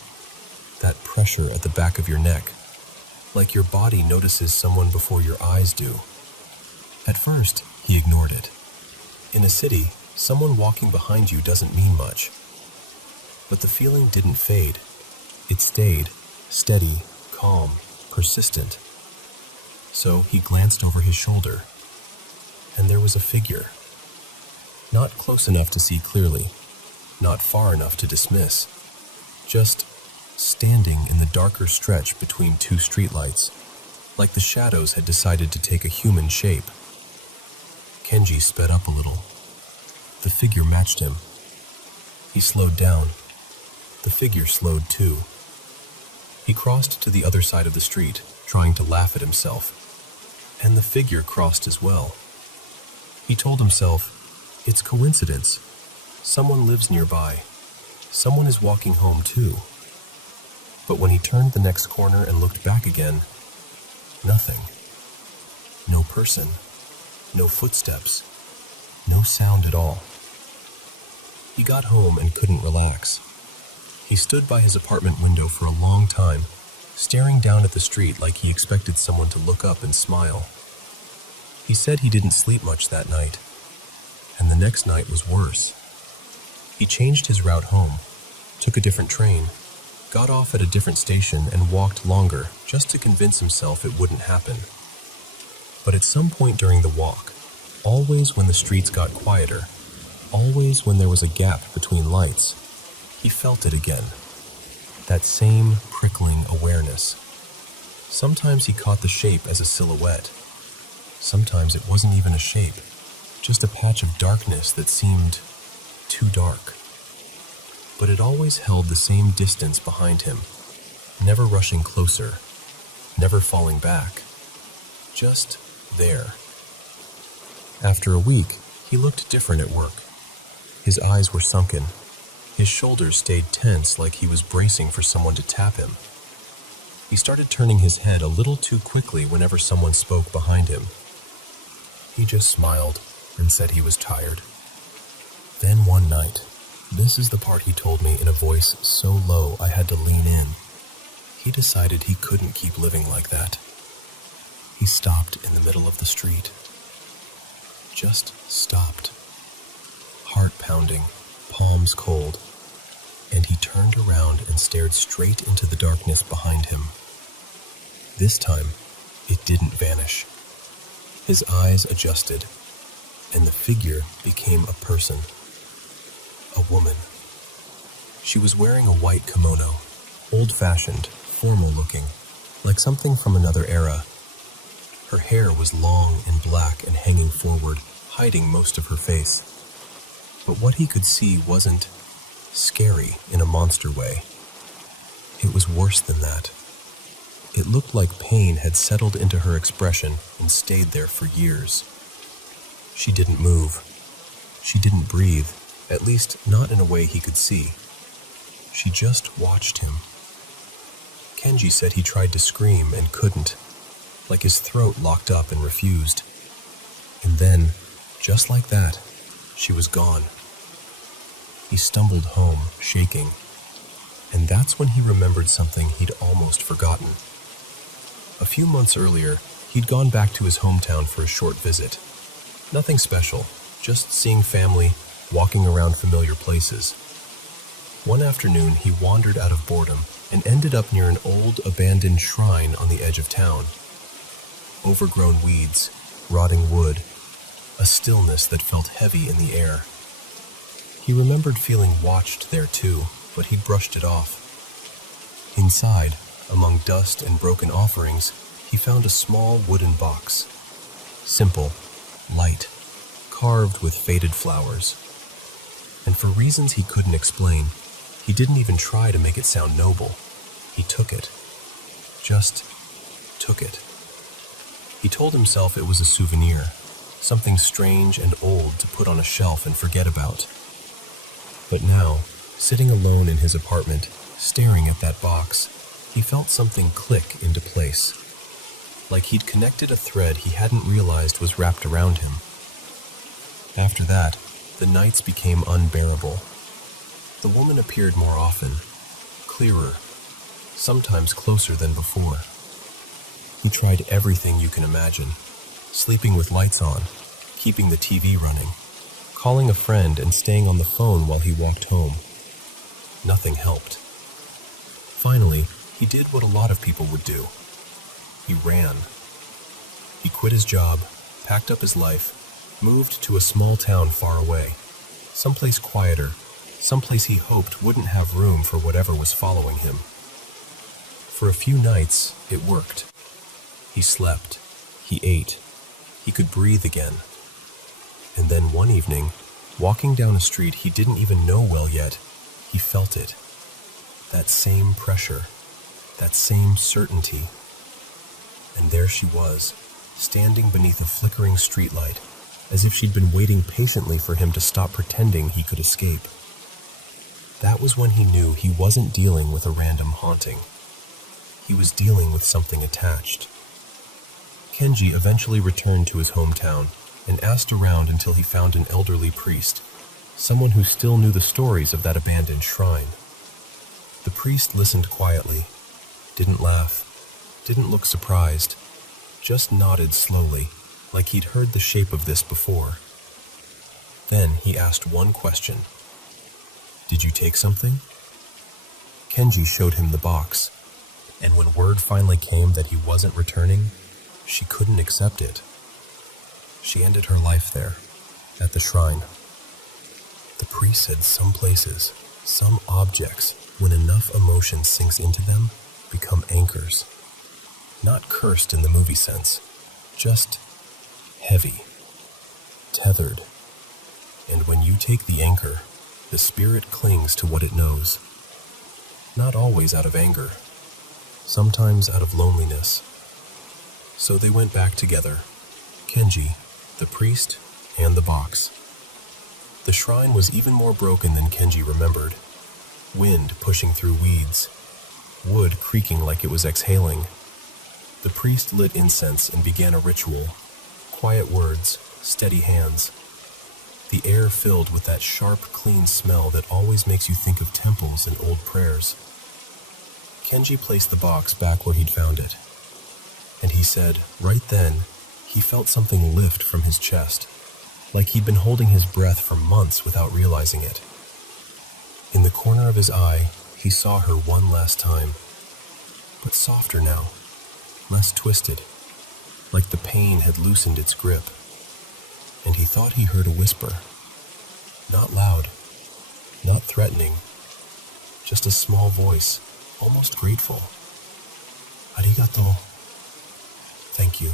That pressure at the back of your neck, like your body notices someone before your eyes do. At first, he ignored it. In a city, someone walking behind you doesn't mean much. But the feeling didn't fade. It stayed, steady, calm, persistent. So he glanced over his shoulder, and there was a figure. Not close enough to see clearly, not far enough to dismiss, just standing in the darker stretch between two streetlights, like the shadows had decided to take a human shape. Kenji sped up a little. The figure matched him. He slowed down. The figure slowed too. He crossed to the other side of the street, trying to laugh at himself. And the figure crossed as well. He told himself, it's coincidence. Someone lives nearby. Someone is walking home too. But when he turned the next corner and looked back again, nothing. No person. No footsteps. No sound at all. He got home and couldn't relax. He stood by his apartment window for a long time, staring down at the street like he expected someone to look up and smile. He said he didn't sleep much that night, and the next night was worse. He changed his route home, took a different train, got off at a different station and walked longer just to convince himself it wouldn't happen. But at some point during the walk, always when the streets got quieter, always when there was a gap between lights, he felt it again. That same prickling awareness. Sometimes he caught the shape as a silhouette. Sometimes it wasn't even a shape, just a patch of darkness that seemed too dark. But it always held the same distance behind him, never rushing closer, never falling back, just there. After a week, he looked different at work. His eyes were sunken. His shoulders stayed tense like he was bracing for someone to tap him. He started turning his head a little too quickly whenever someone spoke behind him. He just smiled and said he was tired. Then one night, this is the part he told me in a voice so low I had to lean in, he decided he couldn't keep living like that. He stopped in the middle of the street. Just stopped. Heart pounding, palms cold, and he turned around and stared straight into the darkness behind him. This time, it didn't vanish. His eyes adjusted, and the figure became a person. A woman. She was wearing a white kimono, old-fashioned, formal-looking, like something from another era. Her hair was long and black and hanging forward, hiding most of her face. But what he could see wasn't scary in a monster way. It was worse than that. It looked like pain had settled into her expression and stayed there for years. She didn't move. She didn't breathe, at least not in a way he could see. She just watched him. Kenji said he tried to scream and couldn't, like his throat locked up and refused. And then, just like that, she was gone. He stumbled home, shaking, and that's when he remembered something he'd almost forgotten. A few months earlier, he'd gone back to his hometown for a short visit. Nothing special, just seeing family, walking around familiar places. One afternoon, he wandered out of boredom and ended up near an old, abandoned shrine on the edge of town. Overgrown weeds, rotting wood, a stillness that felt heavy in the air. He remembered feeling watched there too, but he brushed it off. Inside, among dust and broken offerings, he found a small wooden box. Simple, light, carved with faded flowers. And for reasons he couldn't explain, he didn't even try to make it sound noble. He took it. Just took it. He told himself it was a souvenir, something strange and old to put on a shelf and forget about. But now, sitting alone in his apartment, staring at that box, he felt something click into place. Like he'd connected a thread he hadn't realized was wrapped around him. After that, the nights became unbearable. The woman appeared more often, clearer, sometimes closer than before. He tried everything you can imagine, sleeping with lights on, keeping the TV running, calling a friend and staying on the phone while he walked home. Nothing helped. Finally, he did what a lot of people would do. He ran. He quit his job, packed up his life, moved to a small town far away, someplace quieter, someplace he hoped wouldn't have room for whatever was following him. For a few nights, it worked. He slept. He ate. He could breathe again. And then one evening, walking down a street he didn't even know well yet, he felt it. That same pressure, that same certainty. And there she was, standing beneath a flickering streetlight, as if she'd been waiting patiently for him to stop pretending he could escape. That was when he knew he wasn't dealing with a random haunting. He was dealing with something attached. Kenji eventually returned to his hometown and asked around until he found an elderly priest, someone who still knew the stories of that abandoned shrine. The priest listened quietly, didn't laugh, didn't look surprised, just nodded slowly, like he'd heard the shape of this before. Then he asked one question. "Did you take something?" Kenji showed him the box, and when word finally came that he wasn't returning, she couldn't accept it. She ended her life there, at the shrine. The priest said some places, some objects, when enough emotion sinks into them, become anchors. Not cursed in the movie sense, just heavy, tethered. And when you take the anchor, the spirit clings to what it knows. Not always out of anger, sometimes out of loneliness. So they went back together, Kenji, the priest, and the box. The shrine was even more broken than Kenji remembered. Wind pushing through weeds, wood creaking like it was exhaling. The priest lit incense and began a ritual. Quiet words, steady hands. the air filled with that sharp, clean smell that always makes you think of temples and old prayers. Kenji placed the box back where he'd found it, and he said, right then, he felt something lift from his chest, like he'd been holding his breath for months without realizing it. In the corner of his eye, he saw her one last time, but softer now, less twisted, like the pain had loosened its grip. And he thought he heard a whisper. Not loud, not threatening, just a small voice, almost grateful. Arigato. Thank you.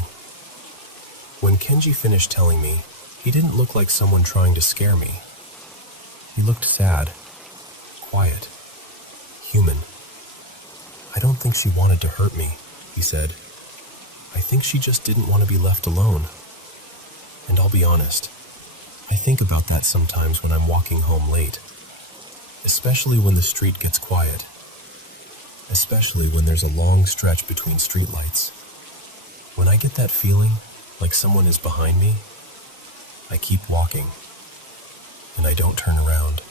When Kenji finished telling me, he didn't look like someone trying to scare me. He looked sad, quiet, human. I don't think she wanted to hurt me, he said. I think she just didn't want to be left alone. And I'll be honest, I think about that sometimes when I'm walking home late, especially when the street gets quiet, especially when there's a long stretch between streetlights. When I get that feeling like someone is behind me, I keep walking, and I don't turn around.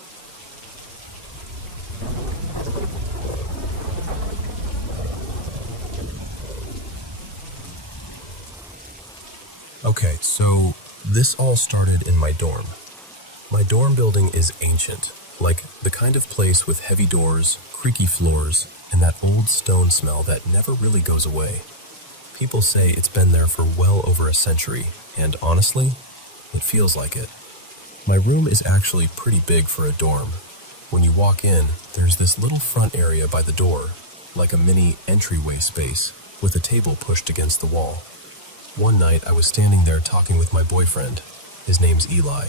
Okay, so this all started in my dorm. My dorm building is ancient, like the kind of place with heavy doors, creaky floors, and that old stone smell that never really goes away. People say it's been there for well over a century, and honestly, it feels like it. My room is actually pretty big for a dorm. When you walk in, there's this little front area by the door, like a mini entryway space, with a table pushed against the wall. One night, I was standing there talking with my boyfriend. His name's Eli.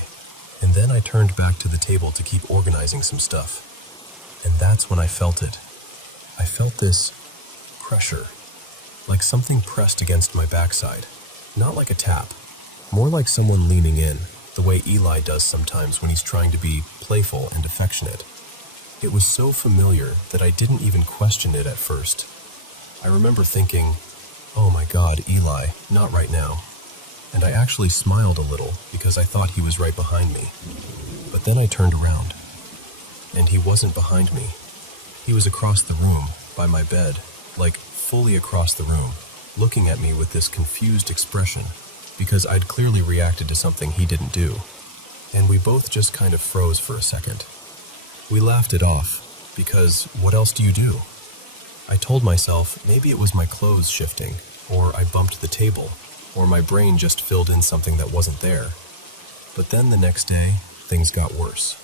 And then I turned back to the table to keep organizing some stuff. And that's when I felt it. I felt this pressure, like something pressed against my backside. Not like a tap, more like someone leaning in, the way Eli does sometimes when he's trying to be playful and affectionate. It was so familiar that I didn't even question it at first. I remember thinking, oh my God, Eli, not right now. And I actually smiled a little because I thought he was right behind me. But then I turned around, and he wasn't behind me. He was across the room, by my bed, like fully across the room, looking at me with this confused expression, because I'd clearly reacted to something he didn't do. And we both just kind of froze for a second. We laughed it off, because what else do you do? I told myself maybe it was my clothes shifting, or I bumped the table, or my brain just filled in something that wasn't there. But then the next day, things got worse.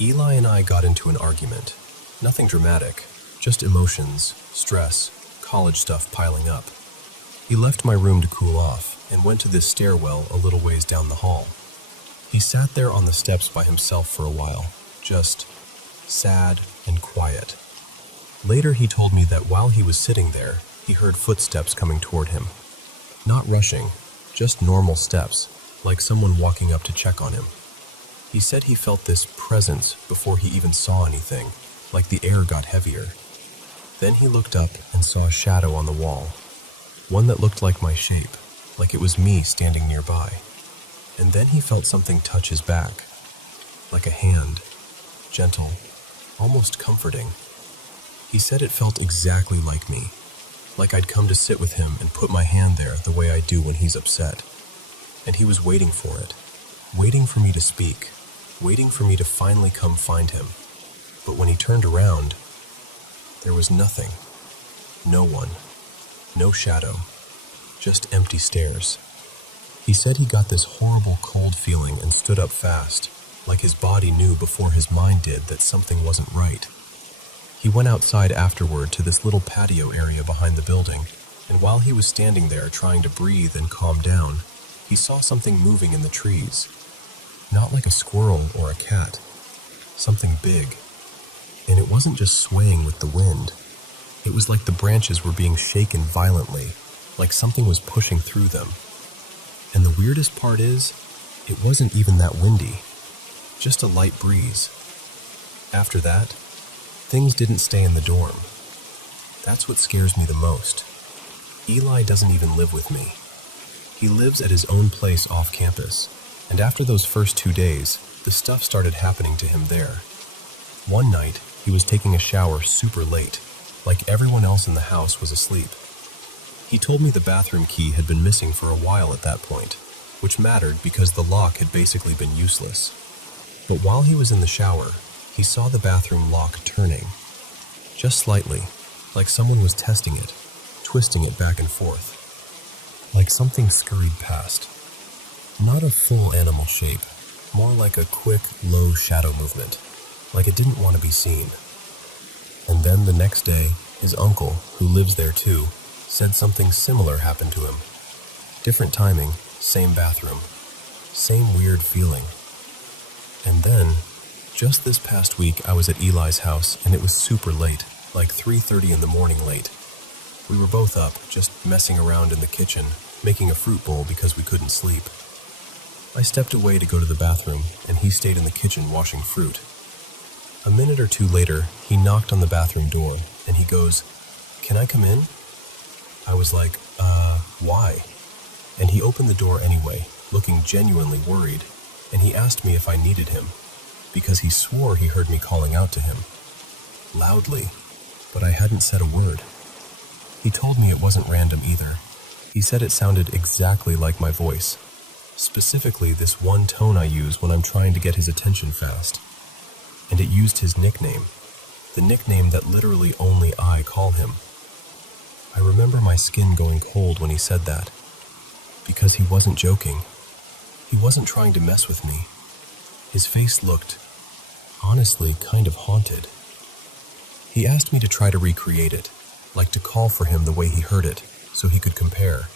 Eli and I got into an argument. Nothing dramatic, just emotions, stress, college stuff piling up. He left my room to cool off and went to this stairwell a little ways down the hall. He sat there on the steps by himself for a while, just sad and quiet. Later he told me that while he was sitting there, he heard footsteps coming toward him. Not rushing, just normal steps, like someone walking up to check on him. He said he felt this presence before he even saw anything, like the air got heavier. Then he looked up and saw a shadow on the wall, one that looked like my shape, like it was me standing nearby. And then he felt something touch his back, like a hand, gentle, almost comforting. He said it felt exactly like me, like I'd come to sit with him and put my hand there the way I do when he's upset. And he was waiting for it, waiting for me to speak, waiting for me to finally come find him. But when he turned around, there was nothing, no one, no shadow, just empty stairs. He said he got this horrible cold feeling and stood up fast, like his body knew before his mind did that something wasn't right. He went outside afterward to this little patio area behind the building, and while he was standing there trying to breathe and calm down, he saw something moving in the trees. Not like a squirrel or a cat, something big. And it wasn't just swaying with the wind. It was like the branches were being shaken violently, like something was pushing through them. And the weirdest part is, it wasn't even that windy, just a light breeze. After that, things didn't stay in the dorm. That's what scares me the most. Eli doesn't even live with me. He lives at his own place off campus, And after those first 2 days, the stuff started happening to him there. One night, he was taking a shower super late, like everyone else in the house was asleep. He told me the bathroom key had been missing for a while at that point, which mattered because the lock had basically been useless. But while he was in the shower, he saw the bathroom lock turning, just slightly, like someone was testing it, twisting it back and forth, like something scurried past. Not a full animal shape, more like a quick, low shadow movement, like it didn't want to be seen. And then the next day, his uncle, who lives there too, said something similar happened to him. Different timing, same bathroom, same weird feeling. And then, just this past week, I was at Eli's house and it was super late, like 3:30 in the morning late. We were both up, just messing around in the kitchen, making a fruit bowl because we couldn't sleep. I stepped away to go to the bathroom, and he stayed in the kitchen washing fruit. A minute or two later, he knocked on the bathroom door, and he goes, "Can I come in?" I was like, why? And he opened the door anyway, looking genuinely worried, and he asked me if I needed him, because he swore he heard me calling out to him. Loudly, but I hadn't said a word. He told me it wasn't random either. He said it sounded exactly like my voice. Specifically, this one tone I use when I'm trying to get his attention fast. And it used his nickname, the nickname that literally only I call him. I remember my skin going cold when he said that, because he wasn't joking. He wasn't trying to mess with me. His face looked, honestly, kind of haunted. He asked me to try to recreate it, like to call for him the way he heard it, so he could compare.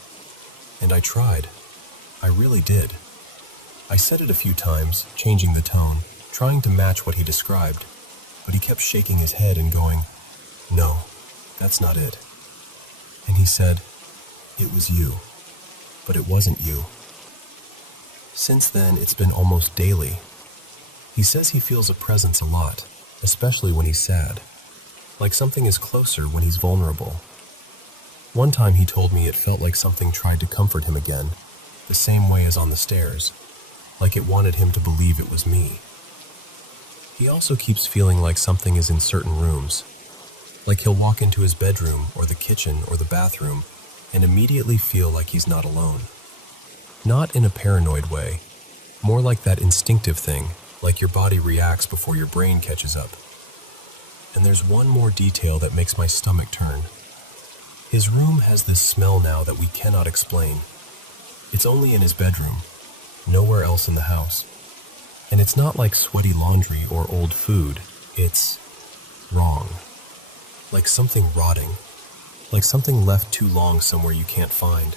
And I tried. I really did. I said it a few times, changing the tone, trying to match what he described, but he kept shaking his head and going, "No, that's not it." And he said, "It was you, but it wasn't you." Since then, it's been almost daily. He says he feels a presence a lot, especially when he's sad, like something is closer when he's vulnerable. One time he told me it felt like something tried to comfort him again, the same way as on the stairs, like it wanted him to believe it was me. He also keeps feeling like something is in certain rooms, like he'll walk into his bedroom or the kitchen or the bathroom and immediately feel like he's not alone. Not in a paranoid way, more like that instinctive thing, like your body reacts before your brain catches up. And there's one more detail that makes my stomach turn. His room has this smell now that we cannot explain. It's only in his bedroom, nowhere else in the house. And it's not like sweaty laundry or old food, it's wrong. Like something rotting, like something left too long somewhere you can't find.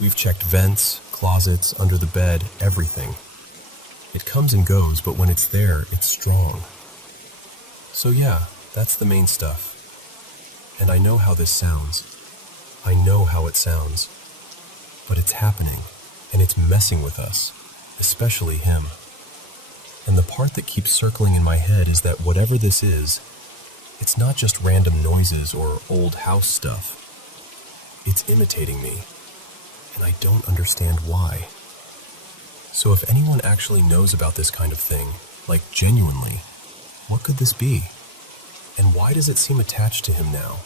We've checked vents, closets, under the bed, everything. It comes and goes, but when it's there, it's strong. So yeah, that's the main stuff. And I know how this sounds. I know how it sounds. But it's happening, and it's messing with us, especially him. And the part that keeps circling in my head is that whatever this is, it's not just random noises or old house stuff. It's imitating me, and I don't understand why. So if anyone actually knows about this kind of thing, like genuinely, what could this be? And why does it seem attached to him now?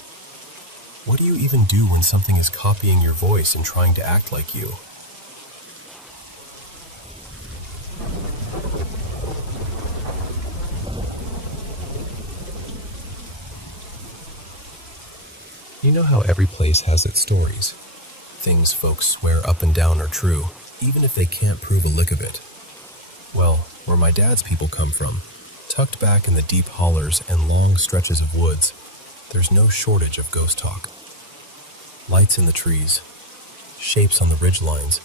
What do you even do when something is copying your voice and trying to act like you? You know how every place has its stories? Things folks swear up and down are true, even if they can't prove a lick of it. Well, where my dad's people come from, tucked back in the deep hollers and long stretches of woods, there's no shortage of ghost talk. Lights in the trees, shapes on the ridgelines,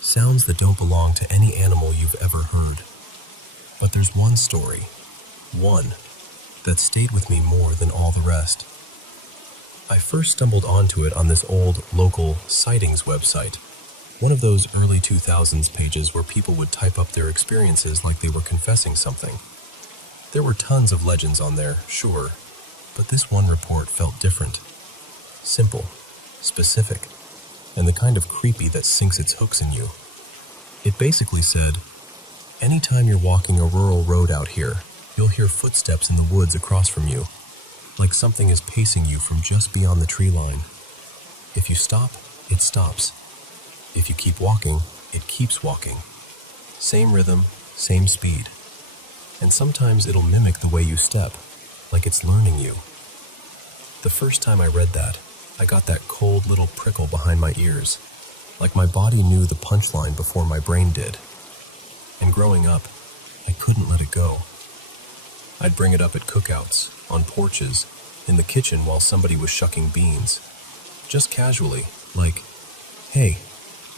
sounds that don't belong to any animal you've ever heard. But there's one story, one, that stayed with me more than all the rest. I first stumbled onto it on this old, local sightings website, one of those early 2000s pages where people would type up their experiences like they were confessing something. There were tons of legends on there, sure, but this one report felt different. Simple, specific, and the kind of creepy that sinks its hooks in you. It basically said, anytime you're walking a rural road out here, you'll hear footsteps in the woods across from you, like something is pacing you from just beyond the tree line. If you stop, it stops. If you keep walking, it keeps walking. Same rhythm, same speed. And sometimes it'll mimic the way you step, like it's learning you. The first time I read that, I got that cold little prickle behind my ears, like my body knew the punchline before my brain did. And growing up, I couldn't let it go. I'd bring it up at cookouts, on porches, in the kitchen while somebody was shucking beans. Just casually, like, hey,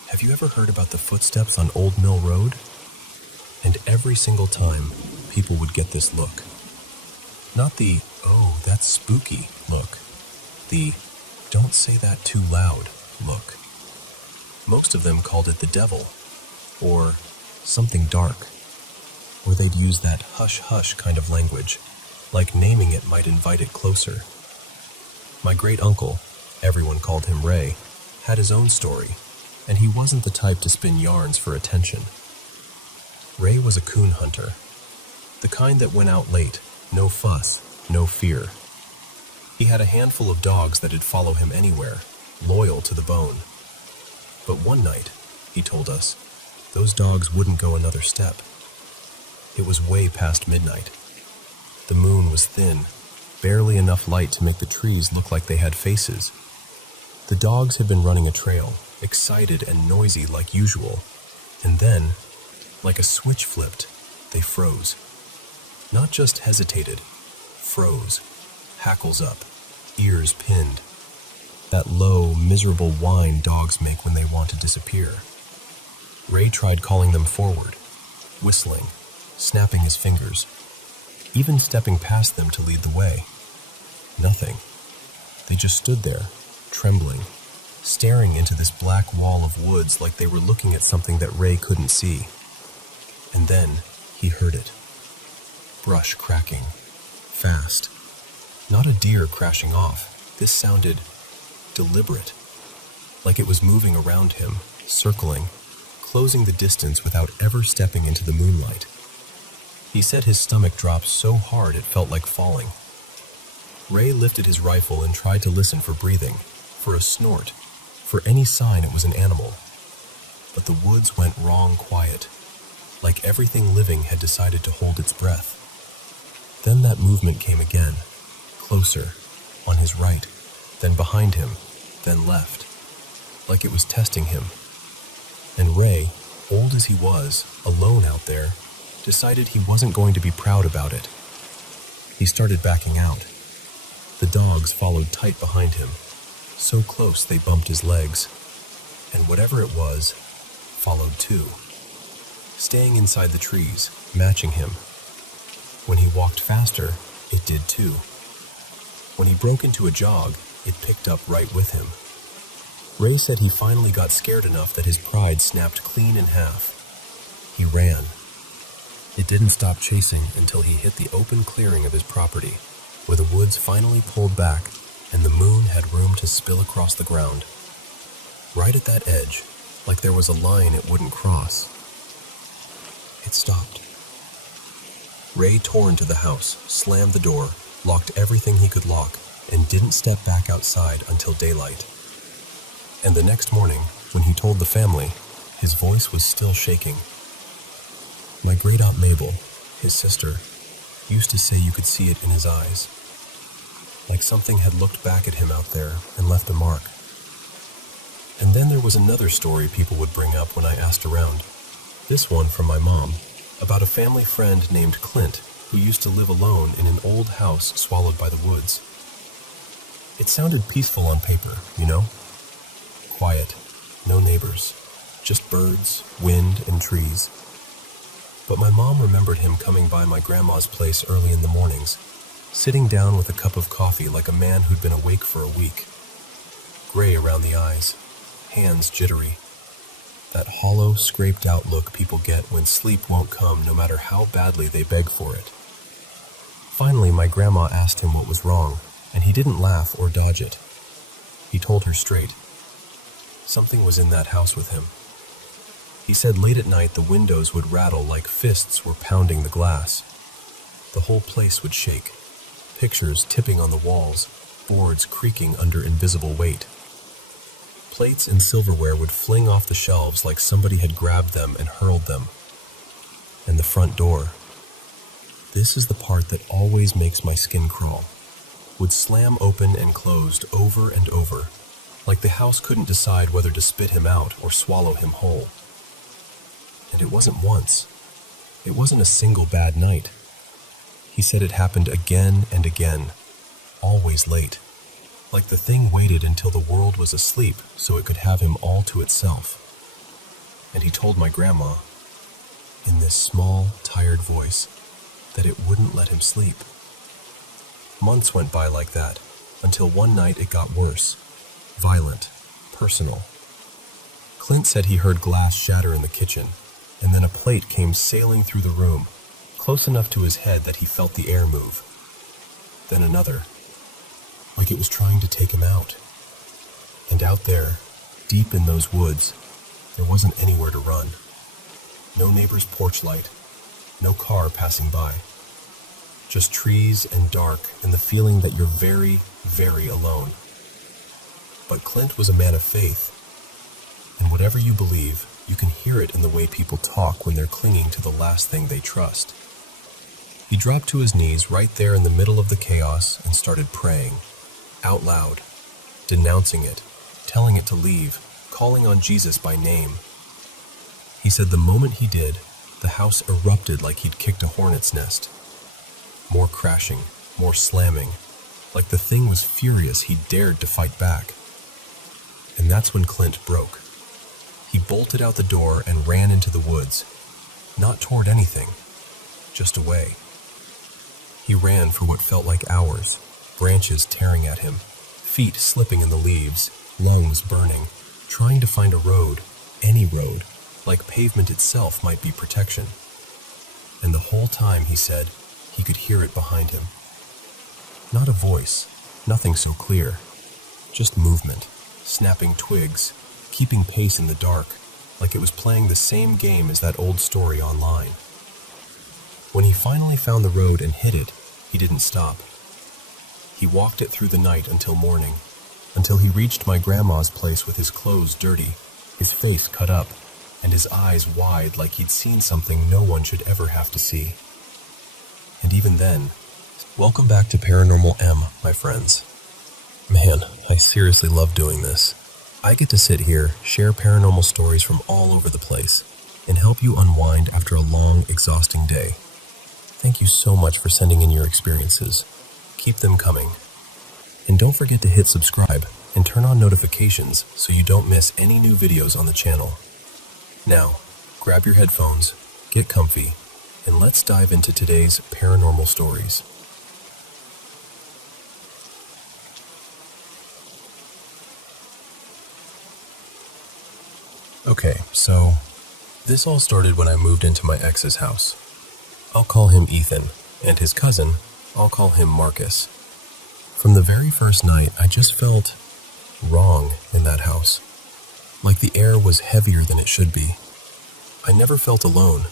have you ever heard about the footsteps on Old Mill Road? And every single time, people would get this look. Not the, oh, that's spooky look. The, don't say that too loud look. Most of them called it the devil, or something dark. Or they'd use that hush-hush kind of language, like naming it might invite it closer. My great-uncle, everyone called him Ray, had his own story, and he wasn't the type to spin yarns for attention. Ray was a coon hunter, the kind that went out late, no fuss, no fear. He had a handful of dogs that'd follow him anywhere, loyal to the bone. But one night, he told us, those dogs wouldn't go another step. It was way past midnight. The moon was thin, barely enough light to make the trees look like they had faces. The dogs had been running a trail, excited and noisy like usual, and then, like a switch flipped, they froze. Not just hesitated, froze, hackles up, ears pinned. That low, miserable whine dogs make when they want to disappear. Ray tried calling them forward, whistling, snapping his fingers, even stepping past them to lead the way. Nothing. They just stood there, trembling, staring into this black wall of woods like they were looking at something that Ray couldn't see. And then he heard it. Brush cracking. Fast. Not a deer crashing off. This sounded deliberate. Like it was moving around him, circling, closing the distance without ever stepping into the moonlight. He said his stomach dropped so hard it felt like falling. Ray lifted his rifle and tried to listen for breathing, for a snort, for any sign it was an animal. But the woods went wrong quiet, like everything living had decided to hold its breath. Then that movement came again, closer, on his right, then behind him, then left, like it was testing him. And Ray, old as he was, alone out there, decided he wasn't going to be proud about it. He started backing out. The dogs followed tight behind him, so close they bumped his legs, and whatever it was, followed too, staying inside the trees, matching him. When he walked faster, it did too. When he broke into a jog, it picked up right with him. Ray said he finally got scared enough that his pride snapped clean in half. He ran. It didn't stop chasing until he hit the open clearing of his property, where the woods finally pulled back and the moon had room to spill across the ground. Right at that edge, like there was a line it wouldn't cross. It stopped. Ray tore into the house, slammed the door, locked everything he could lock, and didn't step back outside until daylight. And the next morning, when he told the family, his voice was still shaking. My great-aunt Mabel, his sister, used to say you could see it in his eyes, like something had looked back at him out there and left a mark. And then there was another story people would bring up when I asked around. This one from my mom, about a family friend named Clint who used to live alone in an old house swallowed by the woods. It sounded peaceful on paper, you know? Quiet, no neighbors, just birds, wind, and trees. But my mom remembered him coming by my grandma's place early in the mornings, sitting down with a cup of coffee like a man who'd been awake for a week. Gray around the eyes, hands jittery. That hollow, scraped-out look people get when sleep won't come no matter how badly they beg for it. Finally, my grandma asked him what was wrong, and he didn't laugh or dodge it. He told her straight. Something was in that house with him. He He said late at night the windows would rattle like fists were pounding the glass. The whole place would shake, pictures tipping on the walls, boards creaking under invisible weight. Plates and silverware would fling off the shelves like somebody had grabbed them and hurled them. And the front door, this is the part that always makes my skin crawl, would slam open and closed over and over, like the house couldn't decide whether to spit him out or swallow him whole. And it wasn't once. It wasn't a single bad night. He said it happened again and again, always late, like the thing waited until the world was asleep so it could have him all to itself. And he told my grandma, in this small, tired voice, that it wouldn't let him sleep. Months went by like that, until one night it got worse, violent, personal. Clint said he heard glass shatter in the kitchen, and then a plate came sailing through the room, close enough to his head that he felt the air move. Then another, like it was trying to take him out. And out there, deep in those woods, there wasn't anywhere to run. No neighbor's porch light, no car passing by. Just trees and dark and the feeling that you're very, very alone. But Clint was a man of faith, and whatever you believe, you can hear it in the way people talk when they're clinging to the last thing they trust. He dropped to his knees right there in the middle of the chaos and started praying, out loud, denouncing it, telling it to leave, calling on Jesus by name. He said the moment he did, the house erupted like he'd kicked a hornet's nest. More crashing, more slamming, like the thing was furious he dared to fight back. And that's when Clint broke. He bolted out the door and ran into the woods, not toward anything, just away. He ran for what felt like hours, branches tearing at him, feet slipping in the leaves, lungs burning, trying to find a road, any road, like pavement itself might be protection. And the whole time, he said, he could hear it behind him. Not a voice, nothing so clear, just movement, snapping twigs, keeping pace in the dark, like it was playing the same game as that old story online. When he finally found the road and hit it, he didn't stop. He walked it through the night until morning, until he reached my grandma's place with his clothes dirty, his face cut up, and his eyes wide like he'd seen something no one should ever have to see. And even then, welcome back to Paranormal M, my friends. Man, I seriously love doing this. I get to sit here, share paranormal stories from all over the place, and help you unwind after a long, exhausting day. Thank you so much for sending in your experiences. Keep them coming. And don't forget to hit subscribe and turn on notifications so you don't miss any new videos on the channel. Now, grab your headphones, get comfy, and let's dive into today's paranormal stories. Okay, so this all started when I moved into my ex's house. I'll call him Ethan, and his cousin, I'll call him Marcus. From the very first night, I just felt wrong in that house. Like the air was heavier than it should be. I never felt alone,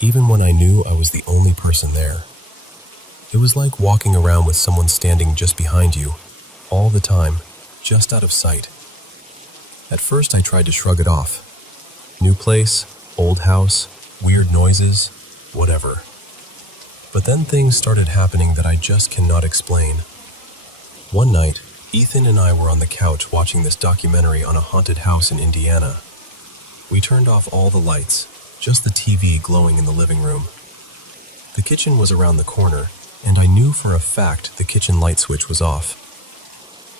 even when I knew I was the only person there. It was like walking around with someone standing just behind you, all the time, just out of sight. At first I tried to shrug it off. New place, old house, weird noises, whatever. But then things started happening that I just cannot explain. One night, Ethan and I were on the couch watching this documentary on a haunted house in Indiana. We turned off all the lights, just the TV glowing in the living room. The kitchen was around the corner, and I knew for a fact the kitchen light switch was off.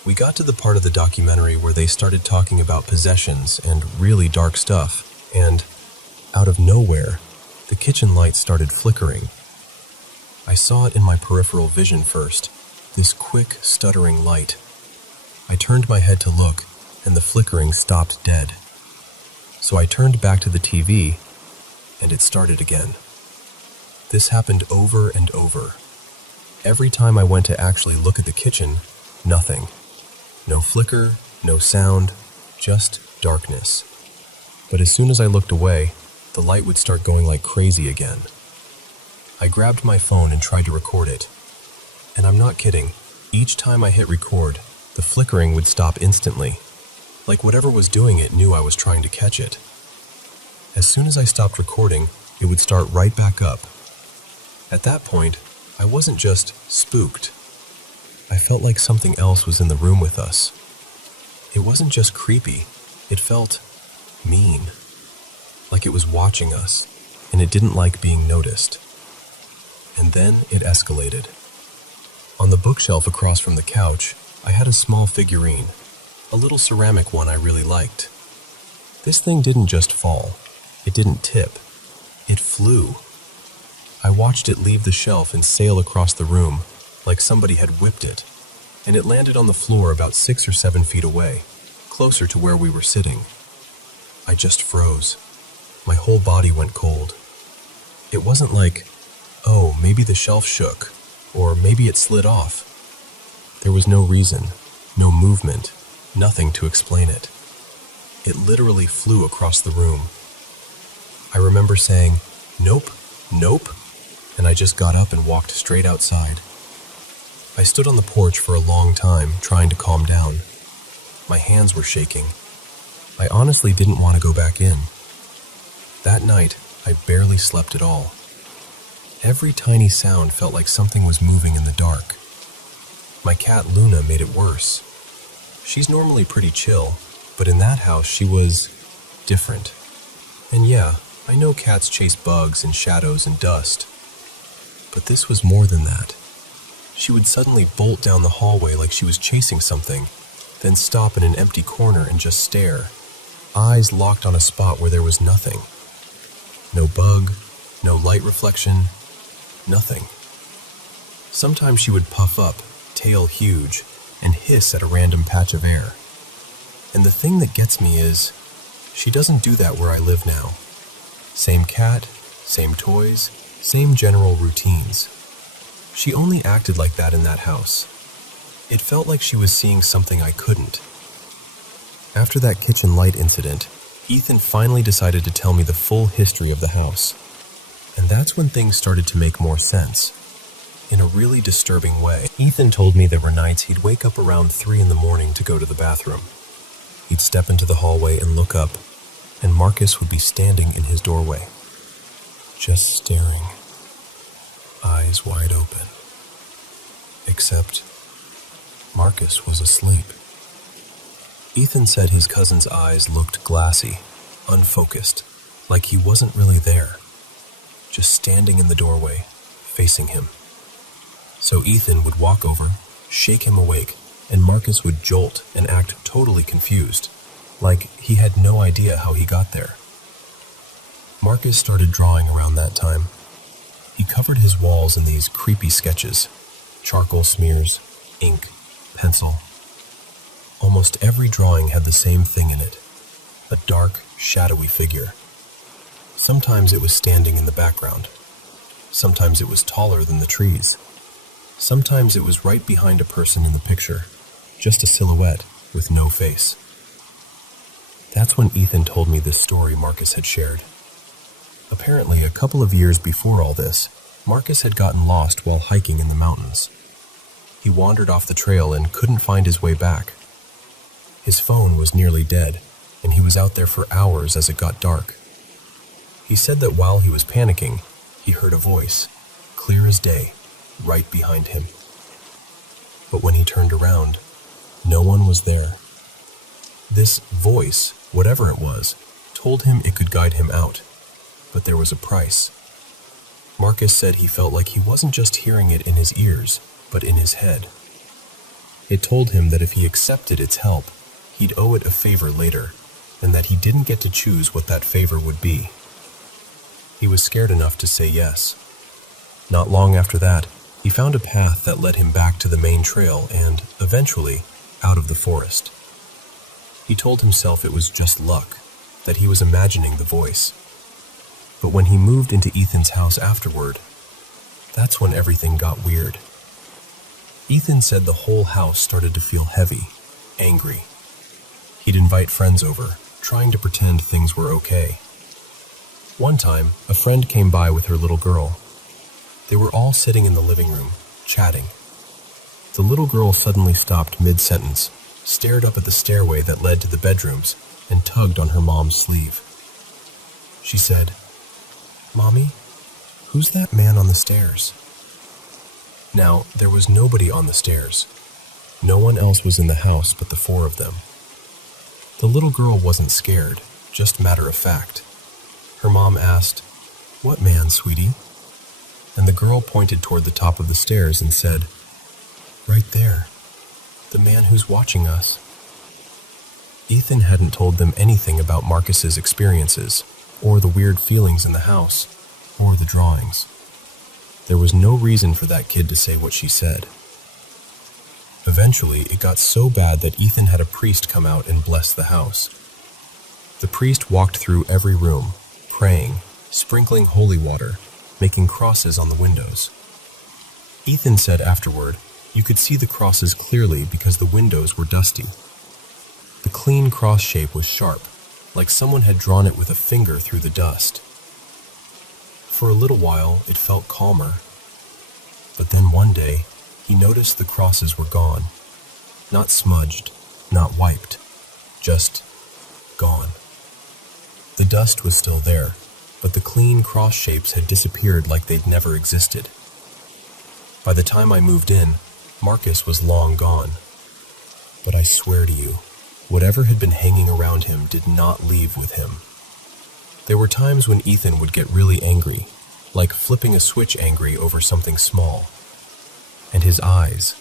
We got to the part of the documentary where they started talking about possessions and really dark stuff, and out of nowhere, the kitchen light started flickering. I saw it in my peripheral vision first, this quick, stuttering light. I turned my head to look, and the flickering stopped dead. So I turned back to the TV, and it started again. This happened over and over. Every time I went to actually look at the kitchen, nothing. No flicker, no sound, just darkness. But as soon as I looked away, the light would start going like crazy again. I grabbed my phone and tried to record it. And I'm not kidding, each time I hit record, the flickering would stop instantly, like whatever was doing it knew I was trying to catch it. As soon as I stopped recording, it would start right back up. At that point, I wasn't just spooked. I felt like something else was in the room with us. It wasn't just creepy, it felt mean. Like it was watching us, and it didn't like being noticed. And then it escalated. On the bookshelf across from the couch, I had a small figurine, a little ceramic one I really liked. This thing didn't just fall. It didn't tip. It flew. I watched it leave the shelf and sail across the room, like somebody had whipped it, and it landed on the floor about 6 or 7 feet away, closer to where we were sitting. I just froze. My whole body went cold. It wasn't like, oh, maybe the shelf shook, or maybe it slid off. There was no reason, no movement, nothing to explain it. It literally flew across the room. I remember saying, "Nope, nope," and I just got up and walked straight outside. I stood on the porch for a long time, trying to calm down. My hands were shaking. I honestly didn't want to go back in. That night, I barely slept at all. Every tiny sound felt like something was moving in the dark. My cat Luna made it worse. She's normally pretty chill, but in that house she was different. And yeah, I know cats chase bugs and shadows and dust, but this was more than that. She would suddenly bolt down the hallway like she was chasing something, then stop in an empty corner and just stare, eyes locked on a spot where there was nothing. No bug, no light reflection, nothing. Sometimes she would puff up, tail huge, and hiss at a random patch of air. And the thing that gets me is, she doesn't do that where I live now. Same cat, same toys, same general routines. She only acted like that in that house. It felt like she was seeing something I couldn't. After that kitchen light incident, Ethan finally decided to tell me the full history of the house. And that's when things started to make more sense. In a really disturbing way. Ethan told me there were nights he'd wake up around 3 in the morning to go to the bathroom. He'd step into the hallway and look up, and Marcus would be standing in his doorway, just staring, eyes wide open. Except Marcus was asleep. Ethan said his cousin's eyes looked glassy, unfocused, like he wasn't really there, just standing in the doorway, facing him. So Ethan would walk over, shake him awake, and Marcus would jolt and act totally confused, like he had no idea how he got there. Marcus started drawing around that time. He covered his walls in these creepy sketches, charcoal smears, ink, pencil. Almost every drawing had the same thing in it, a dark, shadowy figure. Sometimes it was standing in the background. Sometimes it was taller than the trees. Sometimes it was right behind a person in the picture, just a silhouette with no face. That's when Ethan told me this story Marcus had shared. Apparently, a couple of years before all this, Marcus had gotten lost while hiking in the mountains. He wandered off the trail and couldn't find his way back. His phone was nearly dead, and he was out there for hours as it got dark. He said that while he was panicking, he heard a voice, clear as day, right behind him. But when he turned around, no one was there. This voice, whatever it was, told him it could guide him out, but there was a price. Marcus said he felt like he wasn't just hearing it in his ears, but in his head. It told him that if he accepted its help, he'd owe it a favor later, and that he didn't get to choose what that favor would be. He was scared enough to say yes. Not long after that, he found a path that led him back to the main trail and, eventually, out of the forest. He told himself it was just luck, that he was imagining the voice. But when he moved into Ethan's house afterward, that's when everything got weird. Ethan said the whole house started to feel heavy, angry. He'd invite friends over, trying to pretend things were okay. One time, a friend came by with her little girl. They were all sitting in the living room, chatting. The little girl suddenly stopped mid-sentence, stared up at the stairway that led to the bedrooms, and tugged on her mom's sleeve. She said, "Mommy, who's that man on the stairs?" Now, there was nobody on the stairs. No one else was in the house but the four of them. The little girl wasn't scared, just matter of fact. Her mom asked, "What man, sweetie?" And the girl pointed toward the top of the stairs and said, "Right there, the man who's watching us." Ethan hadn't told them anything about Marcus's experiences, or the weird feelings in the house, or the drawings. There was no reason for that kid to say what she said. Eventually, it got so bad that Ethan had a priest come out and bless the house. The priest walked through every room, praying, sprinkling holy water, making crosses on the windows. Ethan said afterward, you could see the crosses clearly because the windows were dusty. The clean cross shape was sharp, like someone had drawn it with a finger through the dust. For a little while, it felt calmer. But then one day, he noticed the crosses were gone. Not smudged, not wiped, just gone. The dust was still there, but the clean cross shapes had disappeared like they'd never existed. By the time I moved in, Marcus was long gone. But I swear to you, whatever had been hanging around him did not leave with him. There were times when Ethan would get really angry, like flipping a switch angry over something small. And his eyes.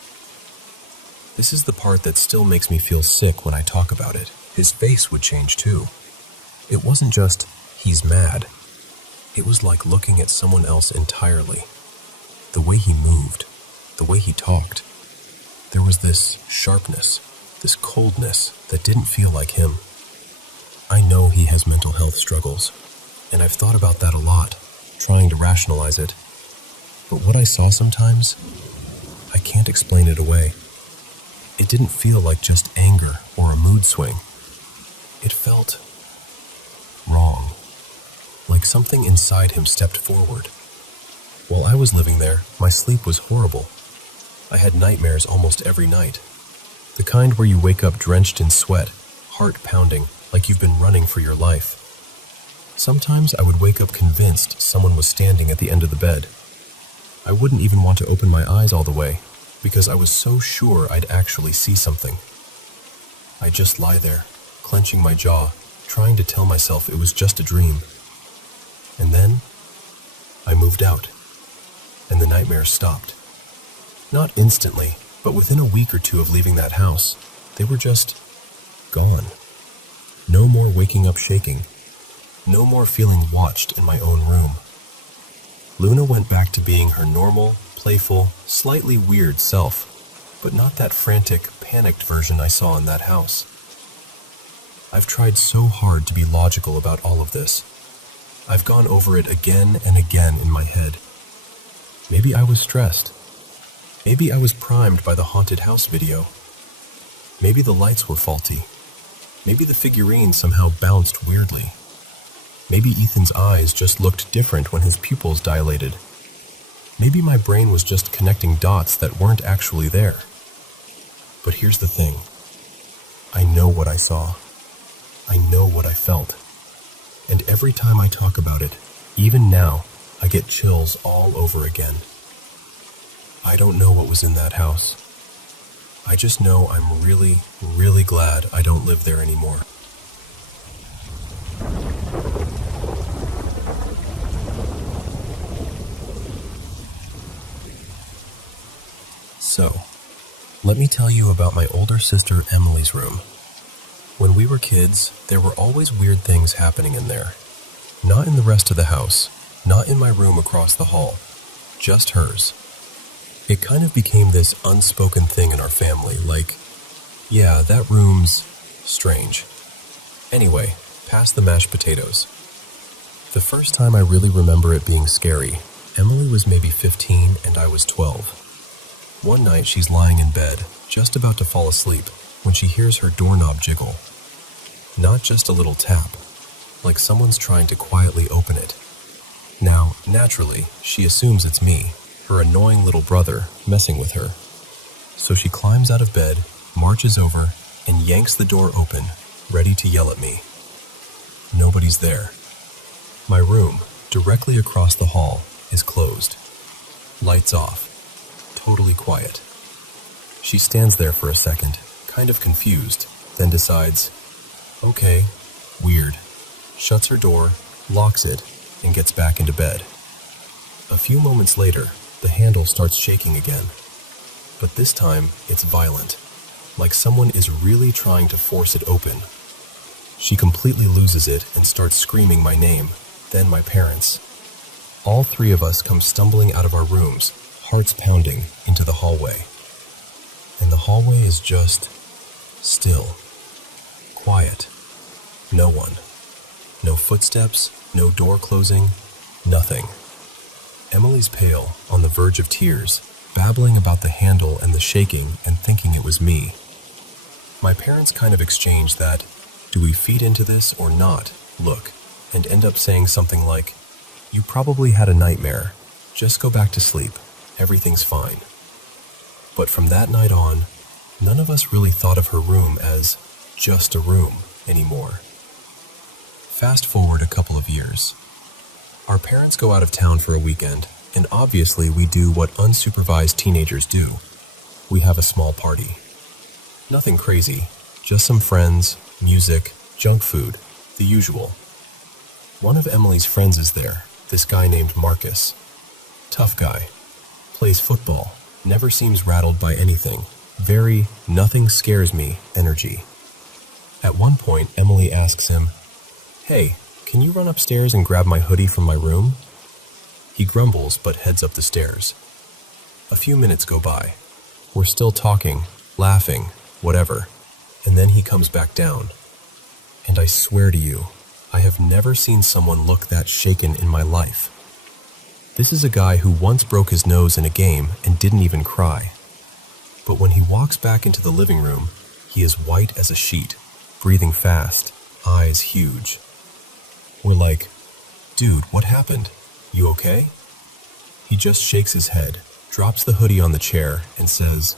This is the part that still makes me feel sick when I talk about it. His face would change too. It wasn't just, he's mad. It was like looking at someone else entirely. The way he moved, the way he talked. There was this sharpness, this coldness that didn't feel like him. I know he has mental health struggles, and I've thought about that a lot, trying to rationalize it. But what I saw sometimes, I can't explain it away. It didn't feel like just anger or a mood swing. It felt wrong, like something inside him stepped forward. While I was living there, my sleep was horrible. I had nightmares almost every night. The kind where you wake up drenched in sweat, heart pounding, like you've been running for your life. Sometimes I would wake up convinced someone was standing at the end of the bed. I wouldn't even want to open my eyes all the way, because I was so sure I'd actually see something. I'd just lie there, clenching my jaw, trying to tell myself it was just a dream. And then, I moved out, and the nightmares stopped. Not instantly, but within a week or two of leaving that house, they were just gone. No more waking up shaking. No more feeling watched in my own room. Luna went back to being her normal, playful, slightly weird self, but not that frantic, panicked version I saw in that house. I've tried so hard to be logical about all of this. I've gone over it again and again in my head. Maybe I was stressed. Maybe I was primed by the haunted house video. Maybe the lights were faulty. Maybe the figurine somehow bounced weirdly. Maybe Ethan's eyes just looked different when his pupils dilated. Maybe my brain was just connecting dots that weren't actually there. But here's the thing. I know what I saw. I know what I felt. And every time I talk about it, even now, I get chills all over again. I don't know what was in that house. I just know I'm really, really glad I don't live there anymore. So, let me tell you about my older sister Emily's room. When we were kids, there were always weird things happening in there. Not in the rest of the house, not in my room across the hall, just hers. It kind of became this unspoken thing in our family, like, yeah, that room's strange. Anyway, past the mashed potatoes. The first time I really remember it being scary, Emily was maybe 15 and I was 12. One night she's lying in bed, just about to fall asleep, when she hears her doorknob jiggle. Not just a little tap. like someone's trying to quietly open it. Now, naturally, she assumes it's me, her annoying little brother, messing with her. So she climbs out of bed, marches over, and yanks the door open, ready to yell at me. Nobody's there. My room, directly across the hall, is closed. Lights off. Totally quiet. She stands there for a second, kind of confused, then decides, okay, weird. Shuts her door, locks it, and gets back into bed. A few moments later, the handle starts shaking again. But this time, it's violent, like someone is really trying to force it open. She completely loses it and starts screaming my name, then my parents. All three of us come stumbling out of our rooms, hearts pounding, into the hallway. And the hallway is just still, quiet, no one. No footsteps, no door closing, nothing. Emily's pale, on the verge of tears, babbling about the handle and the shaking and thinking it was me. My parents kind of exchange that, do we feed into this or not, look, and end up saying something like, you probably had a nightmare, just go back to sleep, everything's fine. But from that night on, none of us really thought of her room as just a room anymore. Fast forward a couple of years. Our parents go out of town for a weekend, and obviously we do what unsupervised teenagers do. We have a small party. Nothing crazy, just some friends, music, junk food, the usual. One of Emily's friends is there, this guy named Marcus. Tough guy. Plays football, never seems rattled by anything. Very nothing scares me energy. At one point, Emily asks him, hey, can you run upstairs and grab my hoodie from my room? He grumbles but heads up the stairs. A few minutes go by. We're still talking, laughing, whatever, and then he comes back down. And I swear to you, I have never seen someone look that shaken in my life. This is a guy who once broke his nose in a game and didn't even cry. But when he walks back into the living room, he is white as a sheet, breathing fast, eyes huge. We're like, dude, what happened? You okay? He just shakes his head, drops the hoodie on the chair, and says,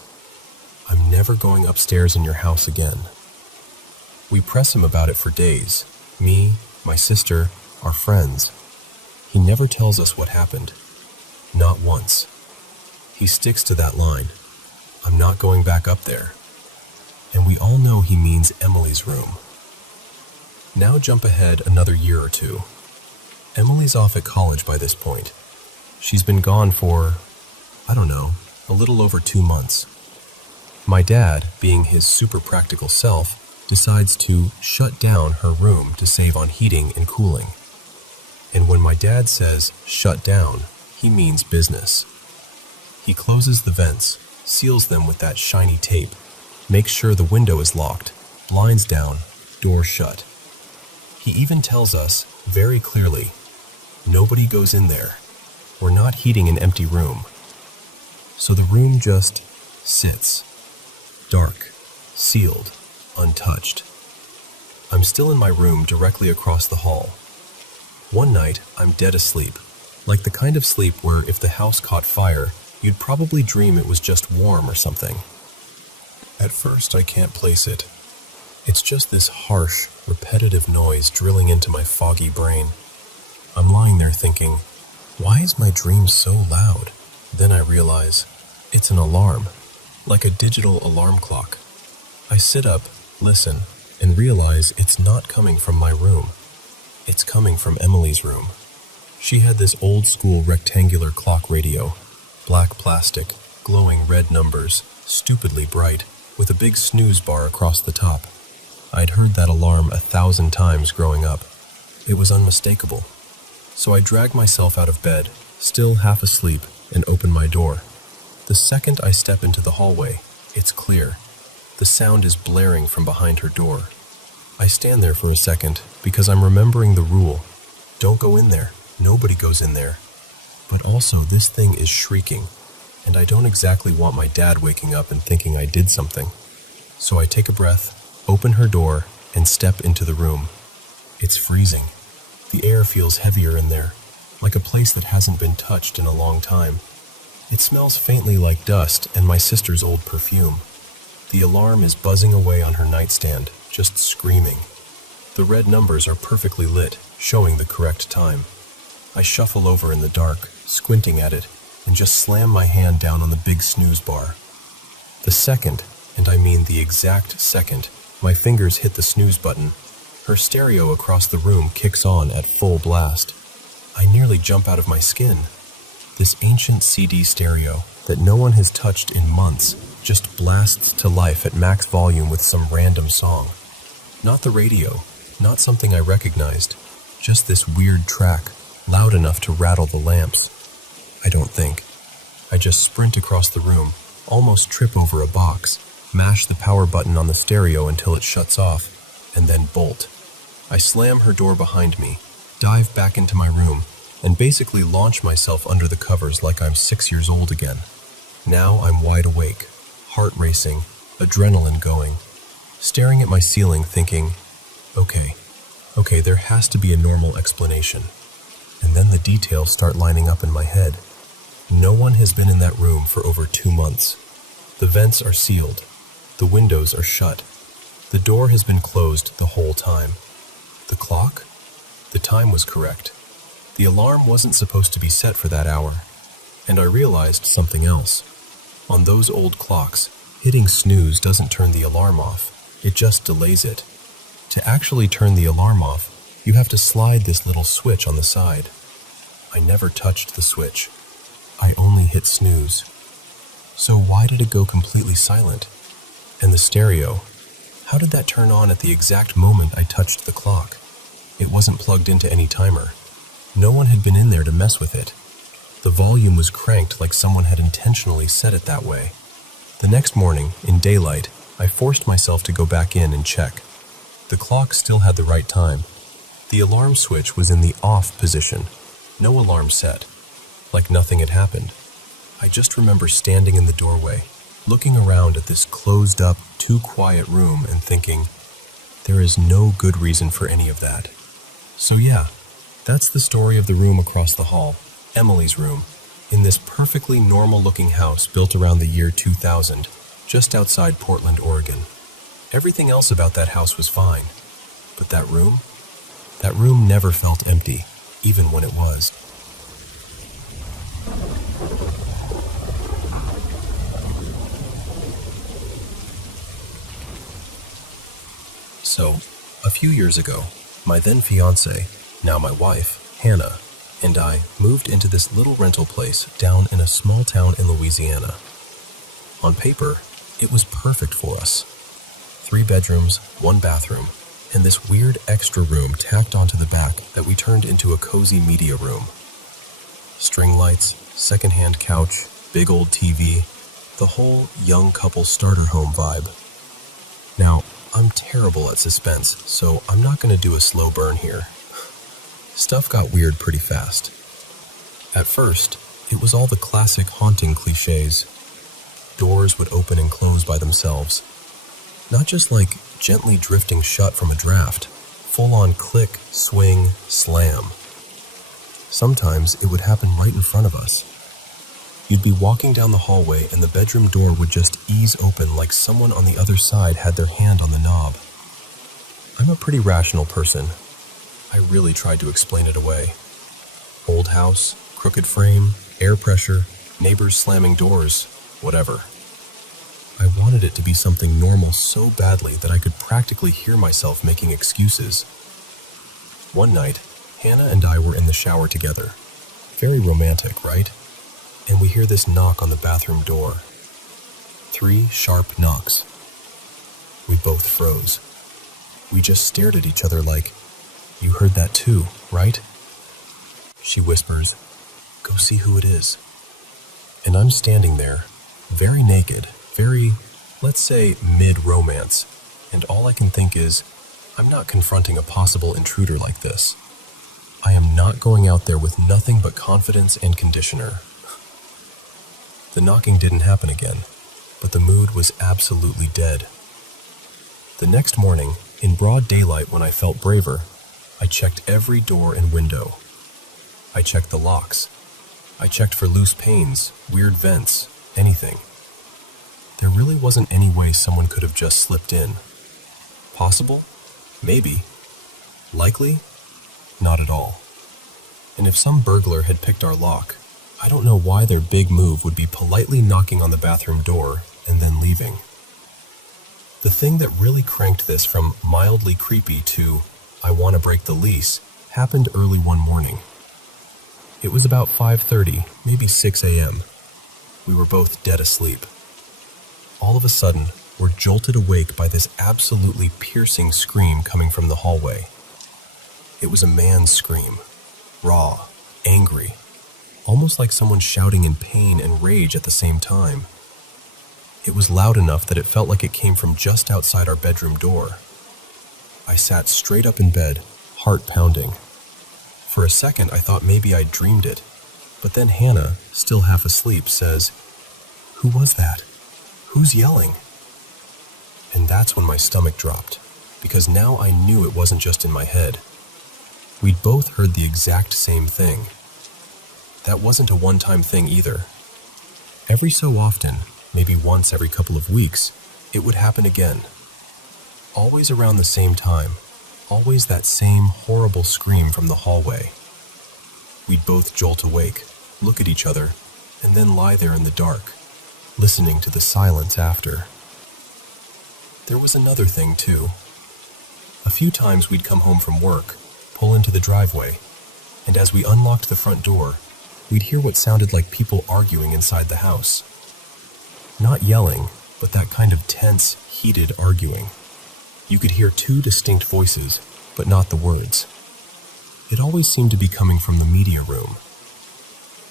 I'm never going upstairs in your house again. We press him about it for days, me, my sister, our friends. He never tells us what happened. Not once. He sticks to that line. I'm not going back up there. And we all know he means Emily's room. Now jump ahead another year or two. Emily's off at college by this point. She's been gone for, I don't know, a little over 2 months. My dad, being his super practical self, decides to shut down her room to save on heating and cooling. And when my dad says shut down, he means business. He closes the vents, seals them with that shiny tape, makes sure the window is locked, blinds down, door shut. He even tells us, very clearly, nobody goes in there. We're not heating an empty room. So the room just sits. Dark, sealed, untouched. I'm still in my room directly across the hall. One night, I'm dead asleep, like the kind of sleep where if the house caught fire, you'd probably dream it was just warm or something. At first, I can't place it. It's just this harsh, repetitive noise drilling into my foggy brain. I'm lying there thinking, why is my dream so loud? Then I realize, it's an alarm, like a digital alarm clock. I sit up, listen, and realize it's not coming from my room. It's coming from Emily's room. She had this old-school rectangular clock radio, black plastic, glowing red numbers, stupidly bright, with a big snooze bar across the top. I'd heard that alarm 1,000 times growing up. It was unmistakable. So I drag myself out of bed, still half asleep, and open my door. The second I step into the hallway, it's clear. The sound is blaring from behind her door. I stand there for a second because I'm remembering the rule. Don't go in there. Nobody goes in there. But also this thing is shrieking, and I don't exactly want my dad waking up and thinking I did something. So I take a breath, open her door, and step into the room. It's freezing. The air feels heavier in there, like a place that hasn't been touched in a long time. It smells faintly like dust and my sister's old perfume. The alarm is buzzing away on her nightstand, just screaming. The red numbers are perfectly lit, showing the correct time. I shuffle over in the dark, squinting at it, and just slam my hand down on the big snooze bar. The second, and I mean the exact second, my fingers hit the snooze button, her stereo across the room kicks on at full blast. I nearly jump out of my skin. This ancient CD stereo that no one has touched in months just blasts to life at max volume with some random song. Not the radio, not something I recognized, just this weird track, loud enough to rattle the lamps. I don't think. I just sprint across the room, almost trip over a box, mash the power button on the stereo until it shuts off, and then bolt. I slam her door behind me, dive back into my room, and basically launch myself under the covers like I'm 6 years old again. Now I'm wide awake, heart racing, adrenaline going, staring at my ceiling thinking, okay, there has to be a normal explanation. And then the details start lining up in my head. No one has been in that room for over 2 months. The vents are sealed. The windows are shut. The door has been closed the whole time. The clock? The time was correct. The alarm wasn't supposed to be set for that hour. And I realized something else. On those old clocks, hitting snooze doesn't turn the alarm off. It just delays it. To actually turn the alarm off, you have to slide this little switch on the side. I never touched the switch. I only hit snooze. So why did it go completely silent? And the stereo, how did that turn on at the exact moment I touched the clock? It wasn't plugged into any timer. No one had been in there to mess with it. The volume was cranked like someone had intentionally set it that way. The next morning, in daylight, I forced myself to go back in and check. The clock still had the right time. The alarm switch was in the off position. No alarm set. Like nothing had happened. I just remember standing in the doorway, looking around at this closed-up, too quiet room and thinking, there is no good reason for any of that. So yeah, that's the story of the room across the hall, Emily's room, in this perfectly normal-looking house built around the year 2000, just outside Portland, Oregon. Everything else about that house was fine, but that room never felt empty, even when it was. So, a few years ago, my then fiance, now my wife, Hannah, and I moved into this little rental place down in a small town in Louisiana. On paper, it was perfect for us. 3 bedrooms, 1 bathroom, and this weird extra room tacked onto the back that we turned into a cozy media room. String lights, secondhand couch, big old TV, the whole young couple starter home vibe. Now, I'm terrible at suspense, so I'm not going to do a slow burn here. Stuff got weird pretty fast. At first, it was all the classic haunting cliches. Doors would open and close by themselves. Not just like gently drifting shut from a draft, full-on click, swing, slam. Sometimes it would happen right in front of us. You'd be walking down the hallway and the bedroom door would just ease open like someone on the other side had their hand on the knob. I'm a pretty rational person. I really tried to explain it away. Old house, crooked frame, air pressure, neighbors slamming doors, whatever. I wanted it to be something normal so badly that I could practically hear myself making excuses. One night, Hannah and I were in the shower together. Very romantic, right? And we hear this knock on the bathroom door. 3 sharp knocks. We both froze. We just stared at each other like, "You heard that too, right?" She whispers, "Go see who it is." And I'm standing there, very naked, very, let's say, mid-romance, and all I can think is, I'm not confronting a possible intruder like this. I am not going out there with nothing but confidence and conditioner. The knocking didn't happen again, but the mood was absolutely dead. The next morning, in broad daylight when I felt braver, I checked every door and window. I checked the locks. I checked for loose panes, weird vents, anything. There really wasn't any way someone could have just slipped in. Possible? Maybe. Likely? Not at all. And if some burglar had picked our lock, I don't know why their big move would be politely knocking on the bathroom door and then leaving. The thing that really cranked this from mildly creepy to I want to break the lease happened early one morning. It was about 5:30, maybe 6 a.m. We were both dead asleep. All of a sudden, we're jolted awake by this absolutely piercing scream coming from the hallway. It was a man's scream, raw, angry, almost like someone shouting in pain and rage at the same time. It was loud enough that it felt like it came from just outside our bedroom door. I sat straight up in bed, heart pounding. For a second, I thought maybe I'd dreamed it, but then Hannah, still half asleep, says, "Who was that? Who's yelling?" And that's when my stomach dropped, because now I knew it wasn't just in my head. We'd both heard the exact same thing. That wasn't a one-time thing either. Every so often, maybe once every couple of weeks, it would happen again. Always around the same time, always that same horrible scream from the hallway. We'd both jolt awake, look at each other, and then lie there in the dark, listening to the silence after. There was another thing too. A few times we'd come home from work, pull into the driveway, and as we unlocked the front door, we'd hear what sounded like people arguing inside the house. Not yelling, but that kind of tense, heated arguing. You could hear two distinct voices, but not the words. It always seemed to be coming from the media room.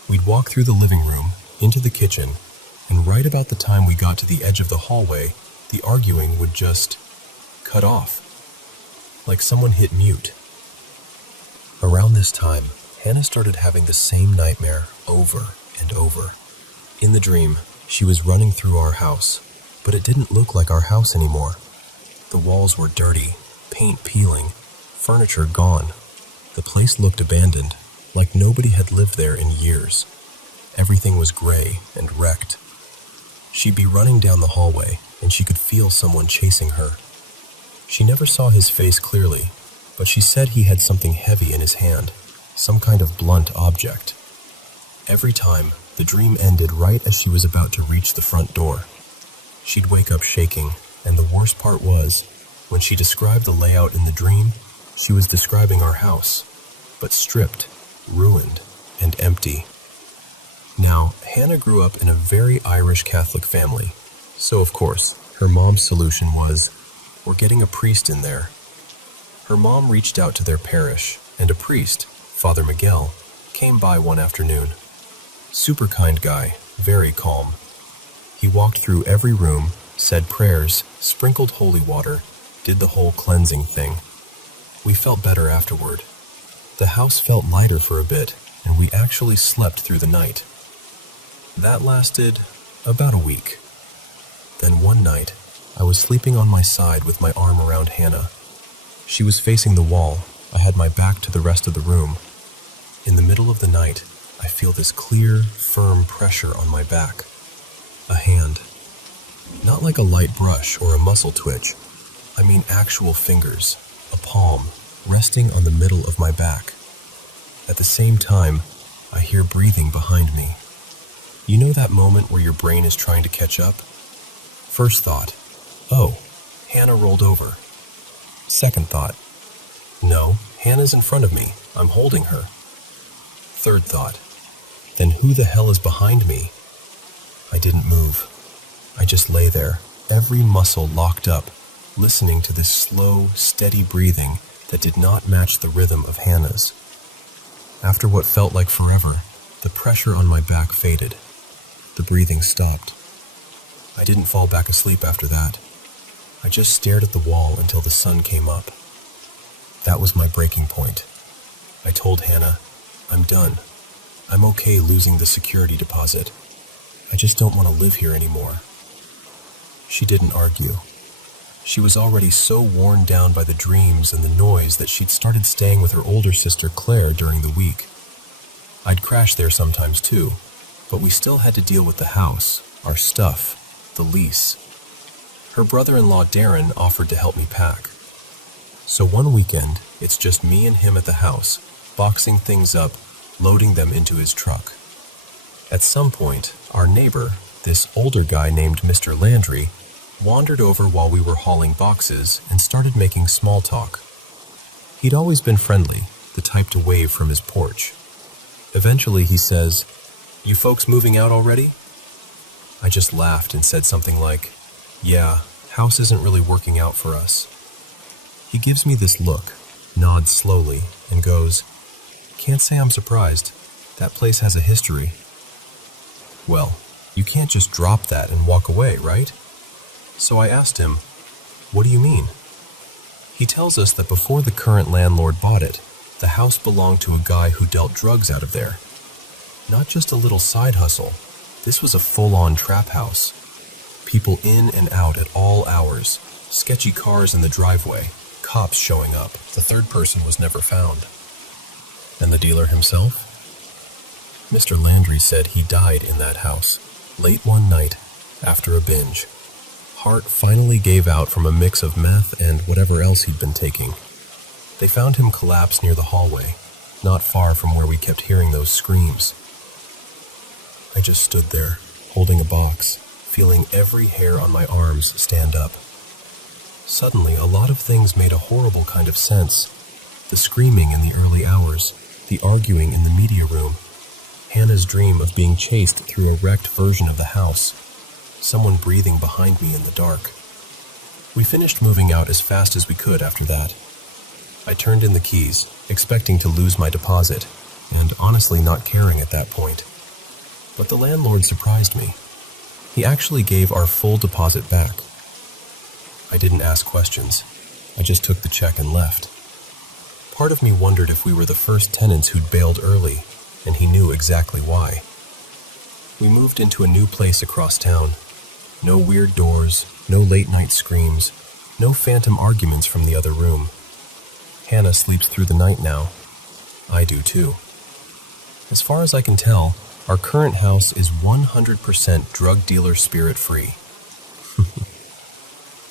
We'd walk through the living room, into the kitchen, and right about the time we got to the edge of the hallway, the arguing would just cut off, like someone hit mute. Around this time, Hannah started having the same nightmare over and over. In the dream, she was running through our house, but it didn't look like our house anymore. The walls were dirty, paint peeling, furniture gone. The place looked abandoned, like nobody had lived there in years. Everything was gray and wrecked. She'd be running down the hallway, and she could feel someone chasing her. She never saw his face clearly, but she said he had something heavy in his hand, some kind of blunt object. Every time, the dream ended right as she was about to reach the front door. She'd wake up shaking, and the worst part was, when she described the layout in the dream, she was describing our house, but stripped, ruined, and empty. Now, Hannah grew up in a very Irish Catholic family, so of course, her mom's solution was, we're getting a priest in there. Her mom reached out to their parish, and a priest, Father Miguel, came by one afternoon. Super kind guy, very calm. He walked through every room, said prayers, sprinkled holy water, did the whole cleansing thing. We felt better afterward. The house felt lighter for a bit, and we actually slept through the night. That lasted about a week. Then one night, I was sleeping on my side with my arm around Hannah. She was facing the wall. I had my back to the rest of the room. In the middle of the night, I feel this clear, firm pressure on my back. A hand. Not like a light brush or a muscle twitch. I mean actual fingers, a palm, resting on the middle of my back. At the same time, I hear breathing behind me. You know that moment where your brain is trying to catch up? First thought, oh, Hannah rolled over. Second thought, no, Hannah's in front of me. I'm holding her. Third thought, then who the hell is behind me? I didn't move. I just lay there, every muscle locked up, listening to this slow, steady breathing that did not match the rhythm of Hannah's. After what felt like forever, the pressure on my back faded. The breathing stopped. I didn't fall back asleep after that. I just stared at the wall until the sun came up. That was my breaking point. I told Hannah, I'm done. I'm okay losing the security deposit. I just don't want to live here anymore. She didn't argue. She was already so worn down by the dreams and the noise that she'd started staying with her older sister Claire during the week. I'd crash there sometimes too, but we still had to deal with the house, our stuff, the lease. Her brother-in-law Darren offered to help me pack. So one weekend, it's just me and him at the house, boxing things up, loading them into his truck. At some point, our neighbor, this older guy named Mr. Landry, wandered over while we were hauling boxes and started making small talk. He'd always been friendly, the type to wave from his porch. Eventually he says, "You folks moving out already?" I just laughed and said something like, "Yeah, house isn't really working out for us." He gives me this look, nods slowly, and goes, "Can't say I'm surprised. That place has a history." Well, you can't just drop that and walk away, right? So I asked him, "What do you mean?" He tells us that before the current landlord bought it, the house belonged to a guy who dealt drugs out of there. Not just a little side hustle. This was a full-on trap house. People in and out at all hours, sketchy cars in the driveway, cops showing up. The third person was never found. And the dealer himself? Mr. Landry said he died in that house, late one night, after a binge. Heart finally gave out from a mix of meth and whatever else he'd been taking. They found him collapsed near the hallway, not far from where we kept hearing those screams. I just stood there, holding a box, feeling every hair on my arms stand up. Suddenly, a lot of things made a horrible kind of sense. The screaming in the early hours, the arguing in the media room, Hannah's dream of being chased through a wrecked version of the house, someone breathing behind me in the dark. We finished moving out as fast as we could after that. I turned in the keys, expecting to lose my deposit, and honestly not caring at that point. But the landlord surprised me. He actually gave our full deposit back. I didn't ask questions. I just took the check and left. Part of me wondered if we were the first tenants who'd bailed early, and he knew exactly why. We moved into a new place across town. No weird doors, no late-night screams, no phantom arguments from the other room. Hannah sleeps through the night now. I do too. As far as I can tell, our current house is 100% drug dealer spirit free.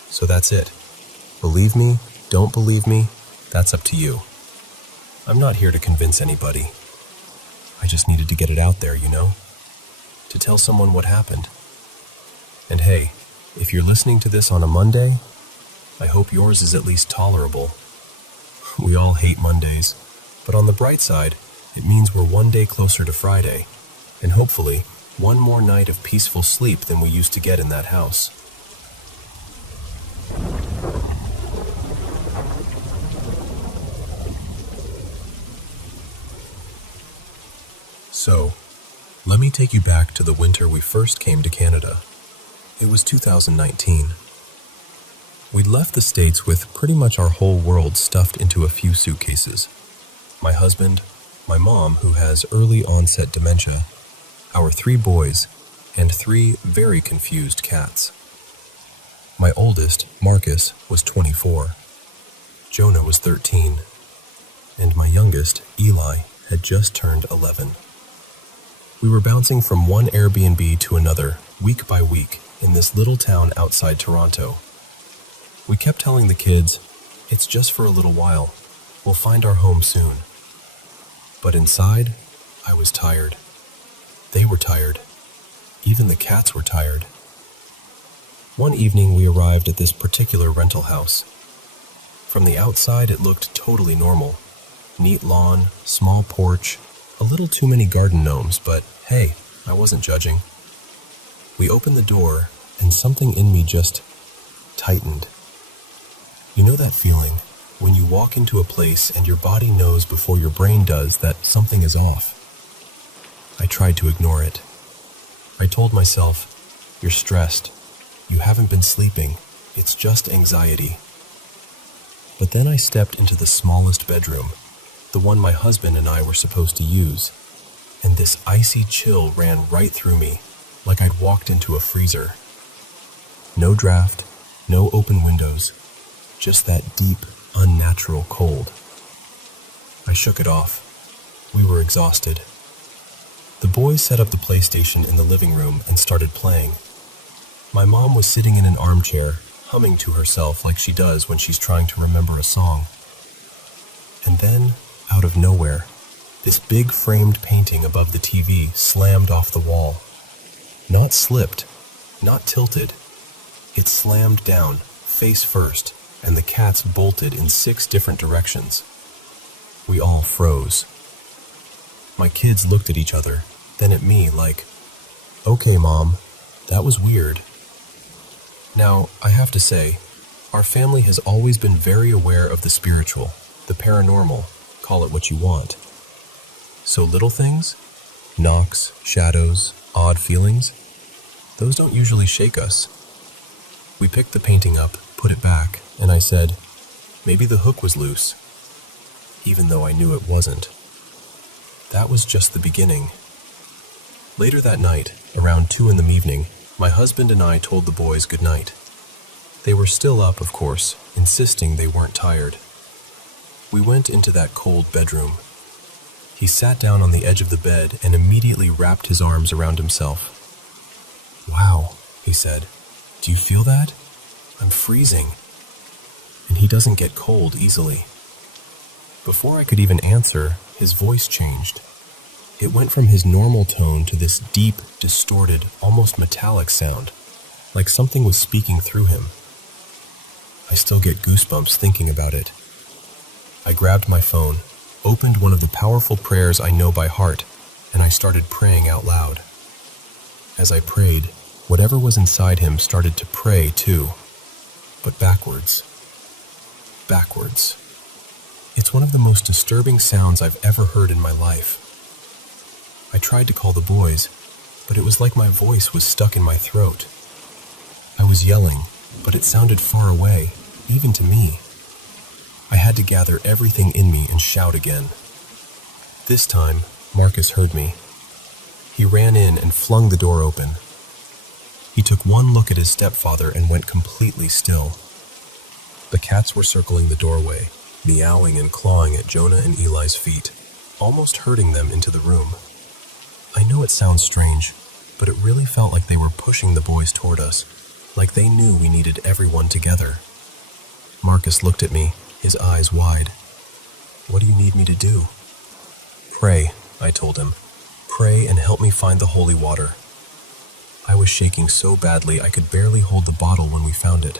So that's it. Believe me, don't believe me, that's up to you. I'm not here to convince anybody. I just needed to get it out there, you know? To tell someone what happened. And hey, if you're listening to this on a Monday, I hope yours is at least tolerable. We all hate Mondays, but on the bright side, it means we're one day closer to Friday, and hopefully, one more night of peaceful sleep than we used to get in that house. So, let me take you back to the winter we first came to Canada. It was 2019. We'd left the States with pretty much our whole world stuffed into a few suitcases. My husband, my mom, who has early onset dementia, our 3 boys, and 3 very confused cats. My oldest, Marcus, was 24. Jonah was 13. And my youngest, Eli, had just turned 11. We were bouncing from one Airbnb to another, week by week, in this little town outside Toronto. We kept telling the kids, it's just for a little while. We'll find our home soon. But inside, I was tired. They were tired. Even the cats were tired. One evening we arrived at this particular rental house. From the outside it looked totally normal. Neat lawn, small porch, a little too many garden gnomes, but hey, I wasn't judging. We opened the door, and something in me just tightened. You know that feeling, when you walk into a place and your body knows before your brain does that something is off? I tried to ignore it. I told myself, you're stressed. You haven't been sleeping. It's just anxiety. But then I stepped into the smallest bedroom, the one my husband and I were supposed to use, and this icy chill ran right through me, like I'd walked into a freezer. No draft, No open windows, just that deep, unnatural cold. I shook it off. We were exhausted. The boys set up the PlayStation in the living room and started playing. My mom was sitting in an armchair, humming to herself like she does when she's trying to remember a song. And then, out of nowhere, this big framed painting above the TV slammed off the wall. Not slipped, not tilted. It slammed down, face first, and the cats bolted in 6 different directions. We all froze. My kids looked at each other, then at me like, "Okay, Mom, that was weird." Now, I have to say, our family has always been very aware of the spiritual, the paranormal, call it what you want. So little things, knocks, shadows, odd feelings, those don't usually shake us. We picked the painting up, put it back, and I said, maybe the hook was loose, even though I knew it wasn't. That was just the beginning. Later that night, around 2 p.m, my husband and I told the boys goodnight. They were still up, of course, insisting they weren't tired. We went into that cold bedroom. He sat down on the edge of the bed and immediately wrapped his arms around himself. "Wow," he said. "Do you feel that? I'm freezing." And he doesn't get cold easily. Before I could even answer, his voice changed. It went from his normal tone to this deep, distorted, almost metallic sound, like something was speaking through him. I still get goosebumps thinking about it. I grabbed my phone, opened one of the powerful prayers I know by heart, and I started praying out loud. As I prayed, whatever was inside him started to pray too, but backwards. Backwards. It's one of the most disturbing sounds I've ever heard in my life. I tried to call the boys, but it was like my voice was stuck in my throat. I was yelling, but it sounded far away, even to me. I had to gather everything in me and shout again. This time, Marcus heard me. He ran in and flung the door open. He took one look at his stepfather and went completely still. The cats were circling the doorway, meowing and clawing at Jonah and Eli's feet, almost herding them into the room. I know it sounds strange, but it really felt like they were pushing the boys toward us, like they knew we needed everyone together. Marcus looked at me, his eyes wide. "What do you need me to do?" "Pray," I told him. "Pray and help me find the holy water." I was shaking so badly I could barely hold the bottle when we found it.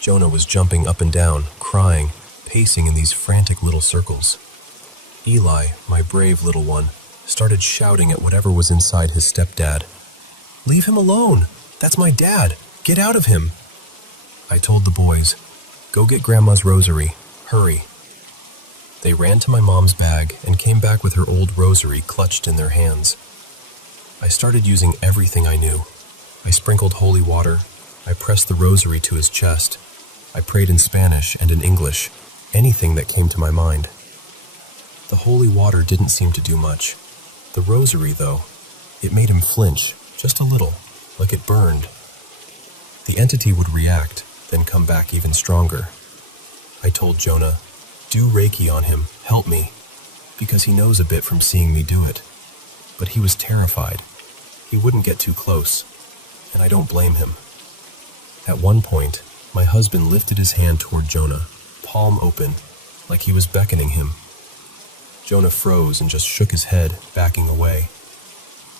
Jonah was jumping up and down, crying, pacing in these frantic little circles. Eli, my brave little one, started shouting at whatever was inside his stepdad. "Leave him alone! That's my dad! Get out of him!" I told the boys, "Go get Grandma's rosary. Hurry." They ran to my mom's bag and came back with her old rosary clutched in their hands. I started using everything I knew. I sprinkled holy water. I pressed the rosary to his chest. I prayed in Spanish and in English, anything that came to my mind. The holy water didn't seem to do much. The rosary, though, it made him flinch, just a little, like it burned. The entity would react, then come back even stronger. I told Jonah, "Do Reiki on him, help me," because he knows a bit from seeing me do it. But he was terrified. He wouldn't get too close, and I don't blame him. At one point, my husband lifted his hand toward Jonah, palm open, like he was beckoning him. Jonah froze and just shook his head, backing away.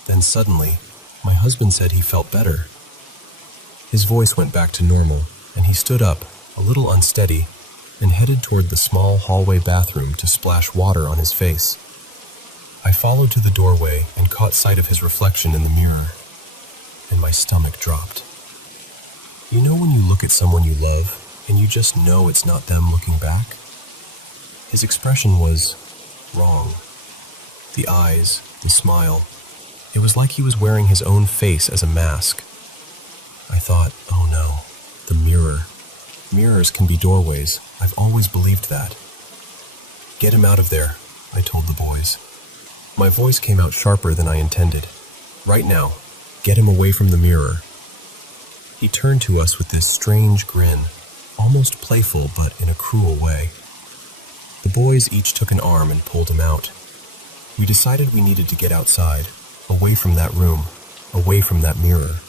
Then suddenly, my husband said he felt better. His voice went back to normal, and he stood up, a little unsteady, and headed toward the small hallway bathroom to splash water on his face. I followed to the doorway and caught sight of his reflection in the mirror, and my stomach dropped. You know when you look at someone you love, and you just know it's not them looking back? His expression was wrong. The eyes, the smile. It was like he was wearing his own face as a mask. I thought, oh no, the mirror. Mirrors can be doorways. I've always believed that. "Get him out of there," I told the boys. My voice came out sharper than I intended. "Right now, get him away from the mirror." He turned to us with this strange grin, almost playful but in a cruel way. The boys each took an arm and pulled him out. We decided we needed to get outside, away from that room, away from that mirror.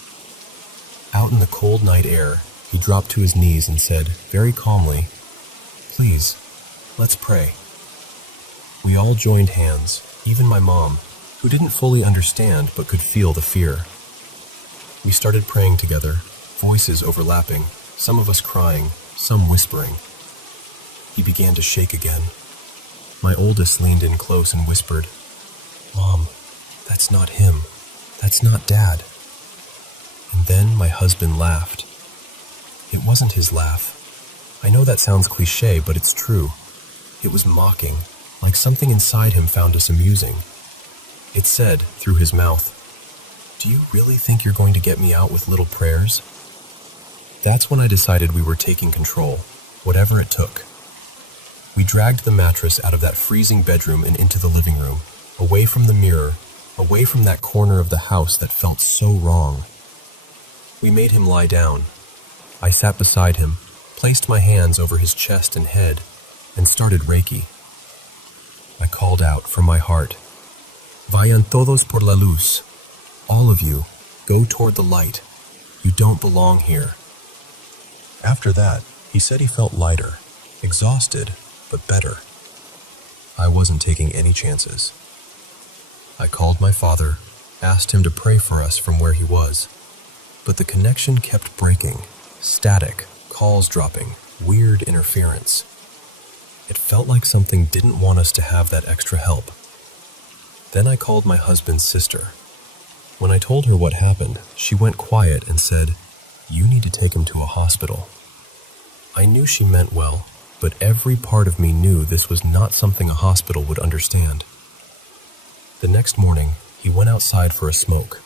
Out in the cold night air, he dropped to his knees and said, very calmly, "Please, let's pray." We all joined hands, even my mom, who didn't fully understand but could feel the fear. We started praying together, voices overlapping, some of us crying, some whispering. He began to shake again. My oldest leaned in close and whispered, "Mom, that's not him. That's not Dad." And then my husband laughed. It wasn't his laugh. I know that sounds cliché, but it's true. It was mocking, like something inside him found us amusing. It said, through his mouth, "Do you really think you're going to get me out with little prayers?" That's when I decided we were taking control, whatever it took. We dragged the mattress out of that freezing bedroom and into the living room, away from the mirror, away from that corner of the house that felt so wrong. We made him lie down. I sat beside him, placed my hands over his chest and head, and started Reiki. I called out from my heart, "Vayan todos por la luz. All of you, go toward the light. You don't belong here." After that, he said he felt lighter, exhausted, but better. I wasn't taking any chances. I called my father, asked him to pray for us from where he was, but the connection kept breaking, static, calls dropping, weird interference. It felt like something didn't want us to have that extra help. Then I called my husband's sister. When I told her what happened, she went quiet and said, "You need to take him to a hospital." I knew she meant well, but every part of me knew this was not something a hospital would understand. The next morning, he went outside for a smoke.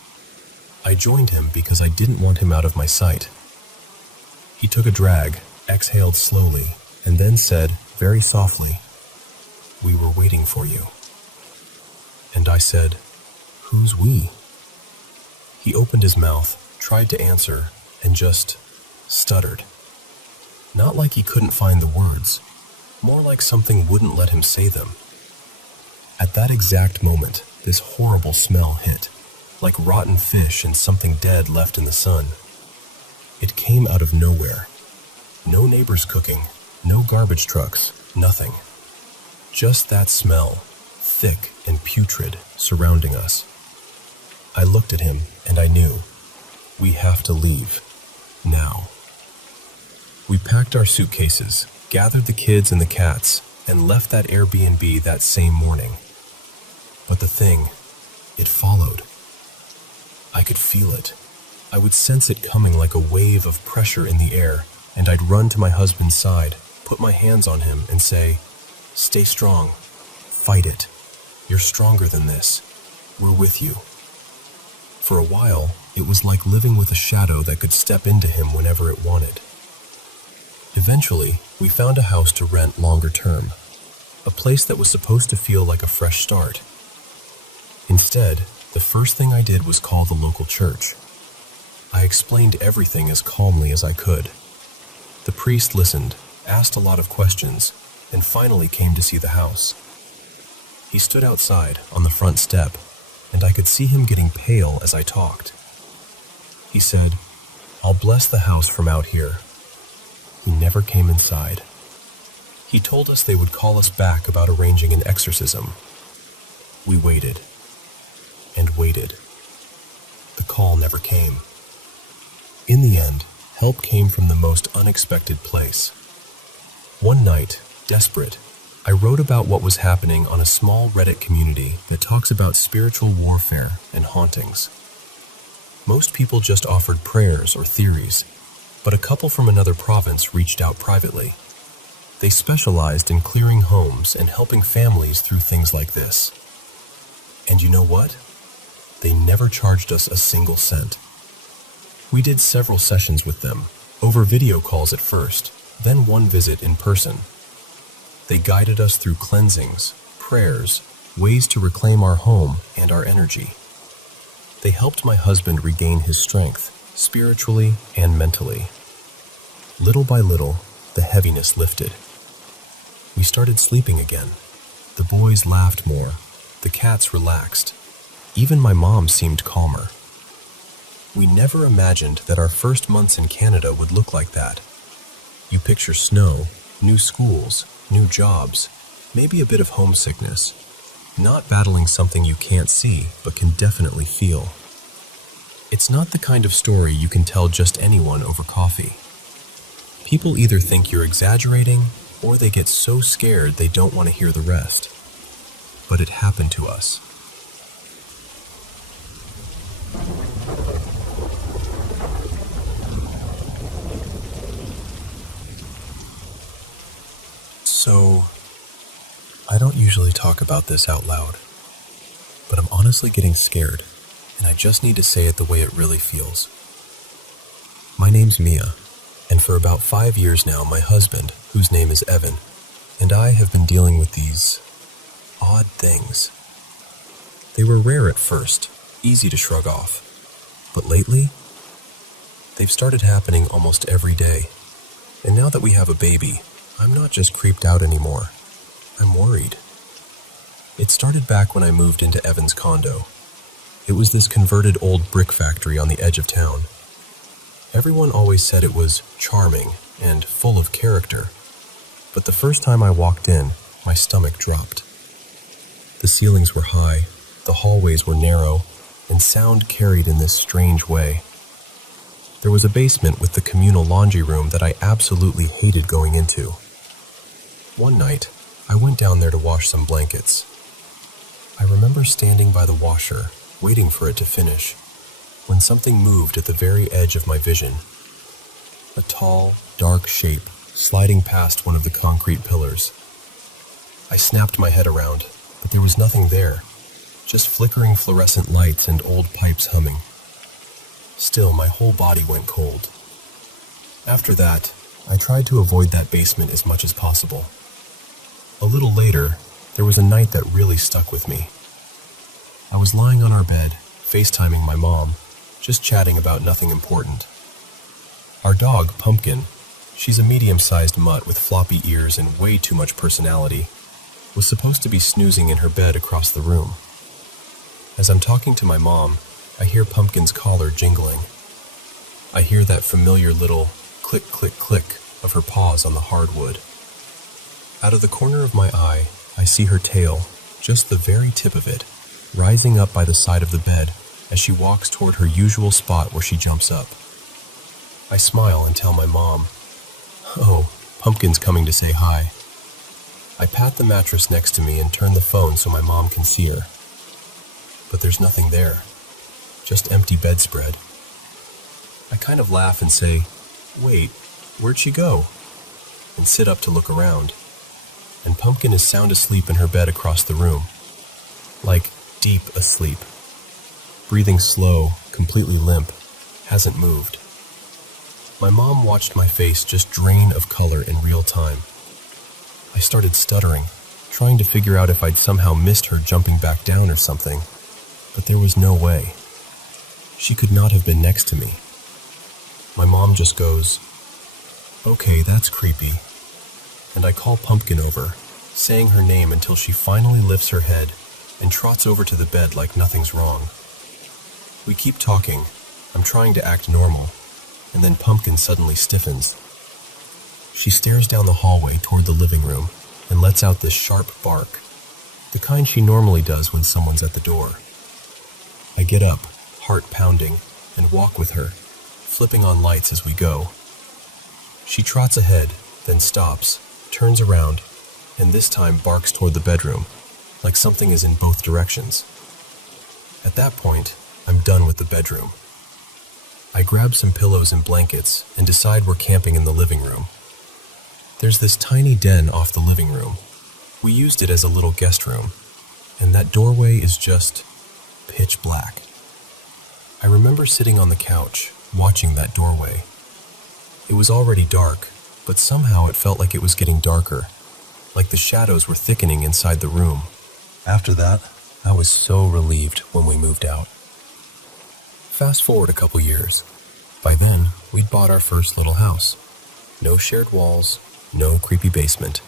I joined him because I didn't want him out of my sight. He took a drag, exhaled slowly, and then said, very softly, "We were waiting for you." And I said, "Who's we?" He opened his mouth, tried to answer, and just stuttered. Not like he couldn't find the words, more like something wouldn't let him say them. At that exact moment, this horrible smell hit, like rotten fish and something dead left in the sun. It came out of nowhere. No neighbors cooking, no garbage trucks, nothing. Just that smell, thick and putrid, surrounding us. I looked at him and I knew, we have to leave, now. We packed our suitcases, gathered the kids and the cats, and left that Airbnb that same morning. But the thing, it followed. I could feel it. I would sense it coming like a wave of pressure in the air, and I'd run to my husband's side, put my hands on him, and say, "Stay strong. Fight it. You're stronger than this. We're with you." For a while, it was like living with a shadow that could step into him whenever it wanted. Eventually, we found a house to rent longer term, a place that was supposed to feel like a fresh start. Instead, the first thing I did was call the local church. I explained everything as calmly as I could. The priest listened, asked a lot of questions, and finally came to see the house. He stood outside on the front step, and I could see him getting pale as I talked. He said, "I'll bless the house from out here." He never came inside. He told us they would call us back about arranging an exorcism. We waited and waited. The call never came. In the end, help came from the most unexpected place. One night, desperate, I wrote about what was happening on a small Reddit community that talks about spiritual warfare and hauntings. Most people just offered prayers or theories, but a couple from another province reached out privately. They specialized in clearing homes and helping families through things like this. And you know what? They never charged us a single cent. We did several sessions with them, over video calls at first, then one visit in person. They guided us through cleansings, prayers, ways to reclaim our home and our energy. They helped my husband regain his strength, spiritually and mentally. Little by little, the heaviness lifted. We started sleeping again. The boys laughed more. The cats relaxed. Even my mom seemed calmer. We never imagined that our first months in Canada would look like that. You picture snow, new schools, new jobs, maybe a bit of homesickness. Not battling something you can't see, but can definitely feel. It's not the kind of story you can tell just anyone over coffee. People either think you're exaggerating, or they get so scared they don't want to hear the rest. But it happened to us. So, I don't usually talk about this out loud, but I'm honestly getting scared, and I just need to say it the way it really feels. My name's Mia, and for about 5 years now, my husband, whose name is Evan, and I have been dealing with these odd things. They were rare at first, easy to shrug off, but lately, they've started happening almost every day. And now that we have a baby, I'm not just creeped out anymore. I'm worried. It started back when I moved into Evan's condo. It was this converted old brick factory on the edge of town. Everyone always said it was charming and full of character, but the first time I walked in, my stomach dropped. The ceilings were high, the hallways were narrow, and sound carried in this strange way. There was a basement with the communal laundry room that I absolutely hated going into. One night, I went down there to wash some blankets. I remember standing by the washer, waiting for it to finish, when something moved at the very edge of my vision. A tall, dark shape sliding past one of the concrete pillars. I snapped my head around, but there was nothing there, just flickering fluorescent lights and old pipes humming. Still, my whole body went cold. After that, I tried to avoid that basement as much as possible. A little later, there was a night that really stuck with me. I was lying on our bed, FaceTiming my mom, just chatting about nothing important. Our dog, Pumpkin, she's a medium-sized mutt with floppy ears and way too much personality, was supposed to be snoozing in her bed across the room. As I'm talking to my mom, I hear Pumpkin's collar jingling. I hear that familiar little click, click, click of her paws on the hardwood. Out of the corner of my eye, I see her tail, just the very tip of it, rising up by the side of the bed as she walks toward her usual spot where she jumps up. I smile and tell my mom, "Oh, Pumpkin's coming to say hi." I pat the mattress next to me and turn the phone so my mom can see her. But there's nothing there, just empty bedspread. I kind of laugh and say, "Wait, where'd she go?" and sit up to look around. And Pumpkin is sound asleep in her bed across the room. Like, deep asleep. Breathing slow, completely limp, hasn't moved. My mom watched my face just drain of color in real time. I started stuttering, trying to figure out if I'd somehow missed her jumping back down or something, but there was no way. She could not have been next to me. My mom just goes, "Okay, that's creepy." And I call Pumpkin over, saying her name until she finally lifts her head and trots over to the bed like nothing's wrong. We keep talking. I'm trying to act normal, and then Pumpkin suddenly stiffens. She stares down the hallway toward the living room and lets out this sharp bark, the kind she normally does when someone's at the door. I get up, heart pounding, and walk with her, flipping on lights as we go. She trots ahead, then stops, turns around, and this time barks toward the bedroom, like something is in both directions. At that point, I'm done with the bedroom. I grab some pillows and blankets and decide we're camping in the living room. There's this tiny den off the living room. We used it as a little guest room, and that doorway is just pitch black. I remember sitting on the couch, watching that doorway. It was already dark, but somehow it felt like it was getting darker, like the shadows were thickening inside the room. After that, I was so relieved when we moved out. Fast forward a couple years. By then, we'd bought our first little house. No shared walls, no creepy basement,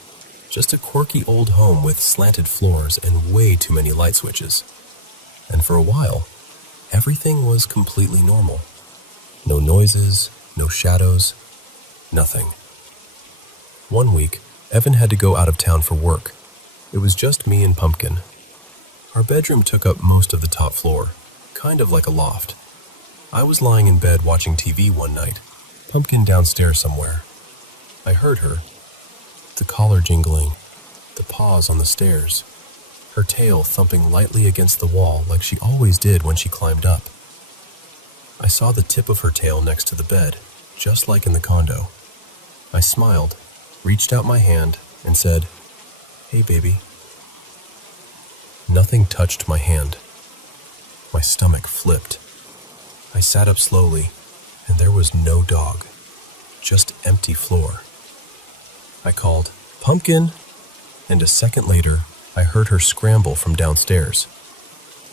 just a quirky old home with slanted floors and way too many light switches. And for a while, everything was completely normal. No noises, no shadows, nothing. One week, Evan had to go out of town for work. It was just me and Pumpkin. Our bedroom took up most of the top floor, kind of like a loft. I was lying in bed watching TV one night, Pumpkin downstairs somewhere. I heard her, the collar jingling, the paws on the stairs, her tail thumping lightly against the wall like she always did when she climbed up. I saw the tip of her tail next to the bed, just like in the condo. I smiled, reached out my hand, and said, "Hey, baby." Nothing touched my hand. My stomach flipped. I sat up slowly, and there was no dog, just empty floor. I called, "Pumpkin," and a second later, I heard her scramble from downstairs.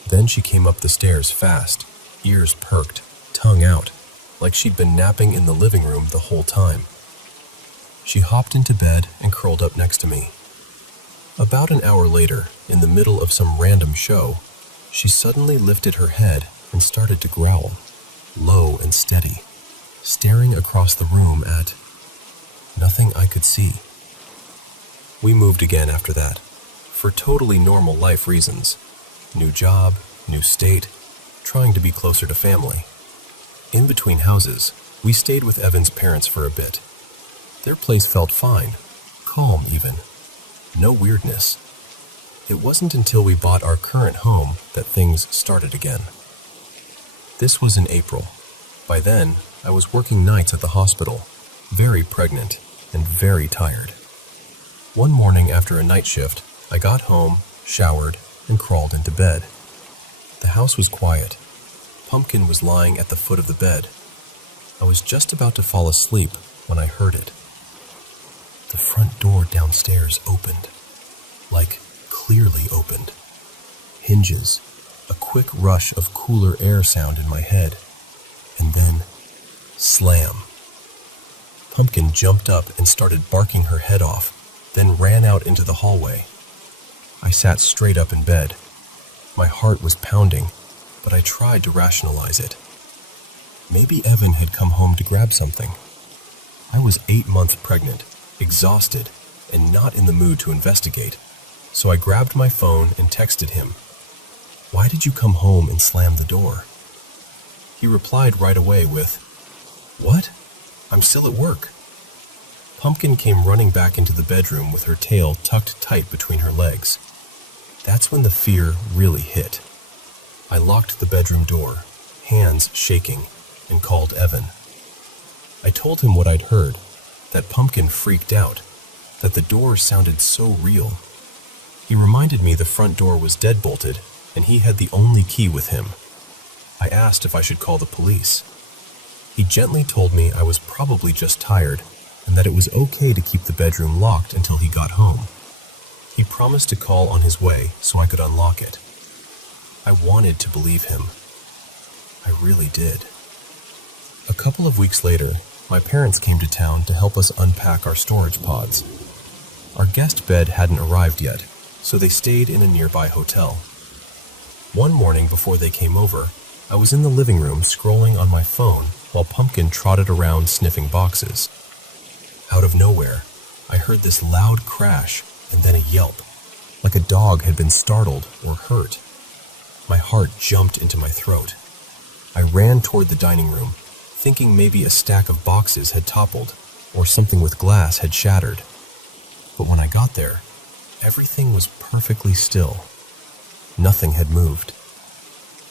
Then she came up the stairs fast, ears perked, tongue out, like she'd been napping in the living room the whole time. She hopped into bed and curled up next to me. About an hour later, in the middle of some random show, she suddenly lifted her head and started to growl, low and steady, staring across the room at nothing I could see. We moved again after that, for totally normal life reasons. New job, new state, trying to be closer to family. In between houses, we stayed with Evan's parents for a bit. Their place felt fine, calm even. No weirdness. It wasn't until we bought our current home that things started again. This was in April. By then, I was working nights at the hospital, very pregnant and very tired. One morning after a night shift, I got home, showered, and crawled into bed. The house was quiet. Pumpkin was lying at the foot of the bed. I was just about to fall asleep when I heard it. The front door downstairs opened, like clearly opened. Hinges, a quick rush of cooler air sound in my head, and then slam. Pumpkin jumped up and started barking her head off, then ran out into the hallway. I sat straight up in bed. My heart was pounding, but I tried to rationalize it. Maybe Evan had come home to grab something. I was 8 months pregnant, exhausted, and not in the mood to investigate, so I grabbed my phone and texted him, "Why did you come home and slam the door?" He replied right away with, "What? I'm still at work." Pumpkin came running back into the bedroom with her tail tucked tight between her legs. That's when the fear really hit. I locked the bedroom door, hands shaking, and called Evan. I told him what I'd heard, that Pumpkin freaked out, that the door sounded so real. He reminded me the front door was deadbolted, and he had the only key with him. I asked if I should call the police. He gently told me I was probably just tired, and that it was okay to keep the bedroom locked until he got home. He promised to call on his way so I could unlock it. I wanted to believe him. I really did. A couple of weeks later, my parents came to town to help us unpack our storage pods. Our guest bed hadn't arrived yet, so they stayed in a nearby hotel. One morning before they came over, I was in the living room scrolling on my phone while Pumpkin trotted around sniffing boxes. Out of nowhere, I heard this loud crash and then a yelp, like a dog had been startled or hurt. My heart jumped into my throat. I ran toward the dining room, thinking maybe a stack of boxes had toppled or something with glass had shattered. But when I got there, everything was perfectly still. Nothing had moved.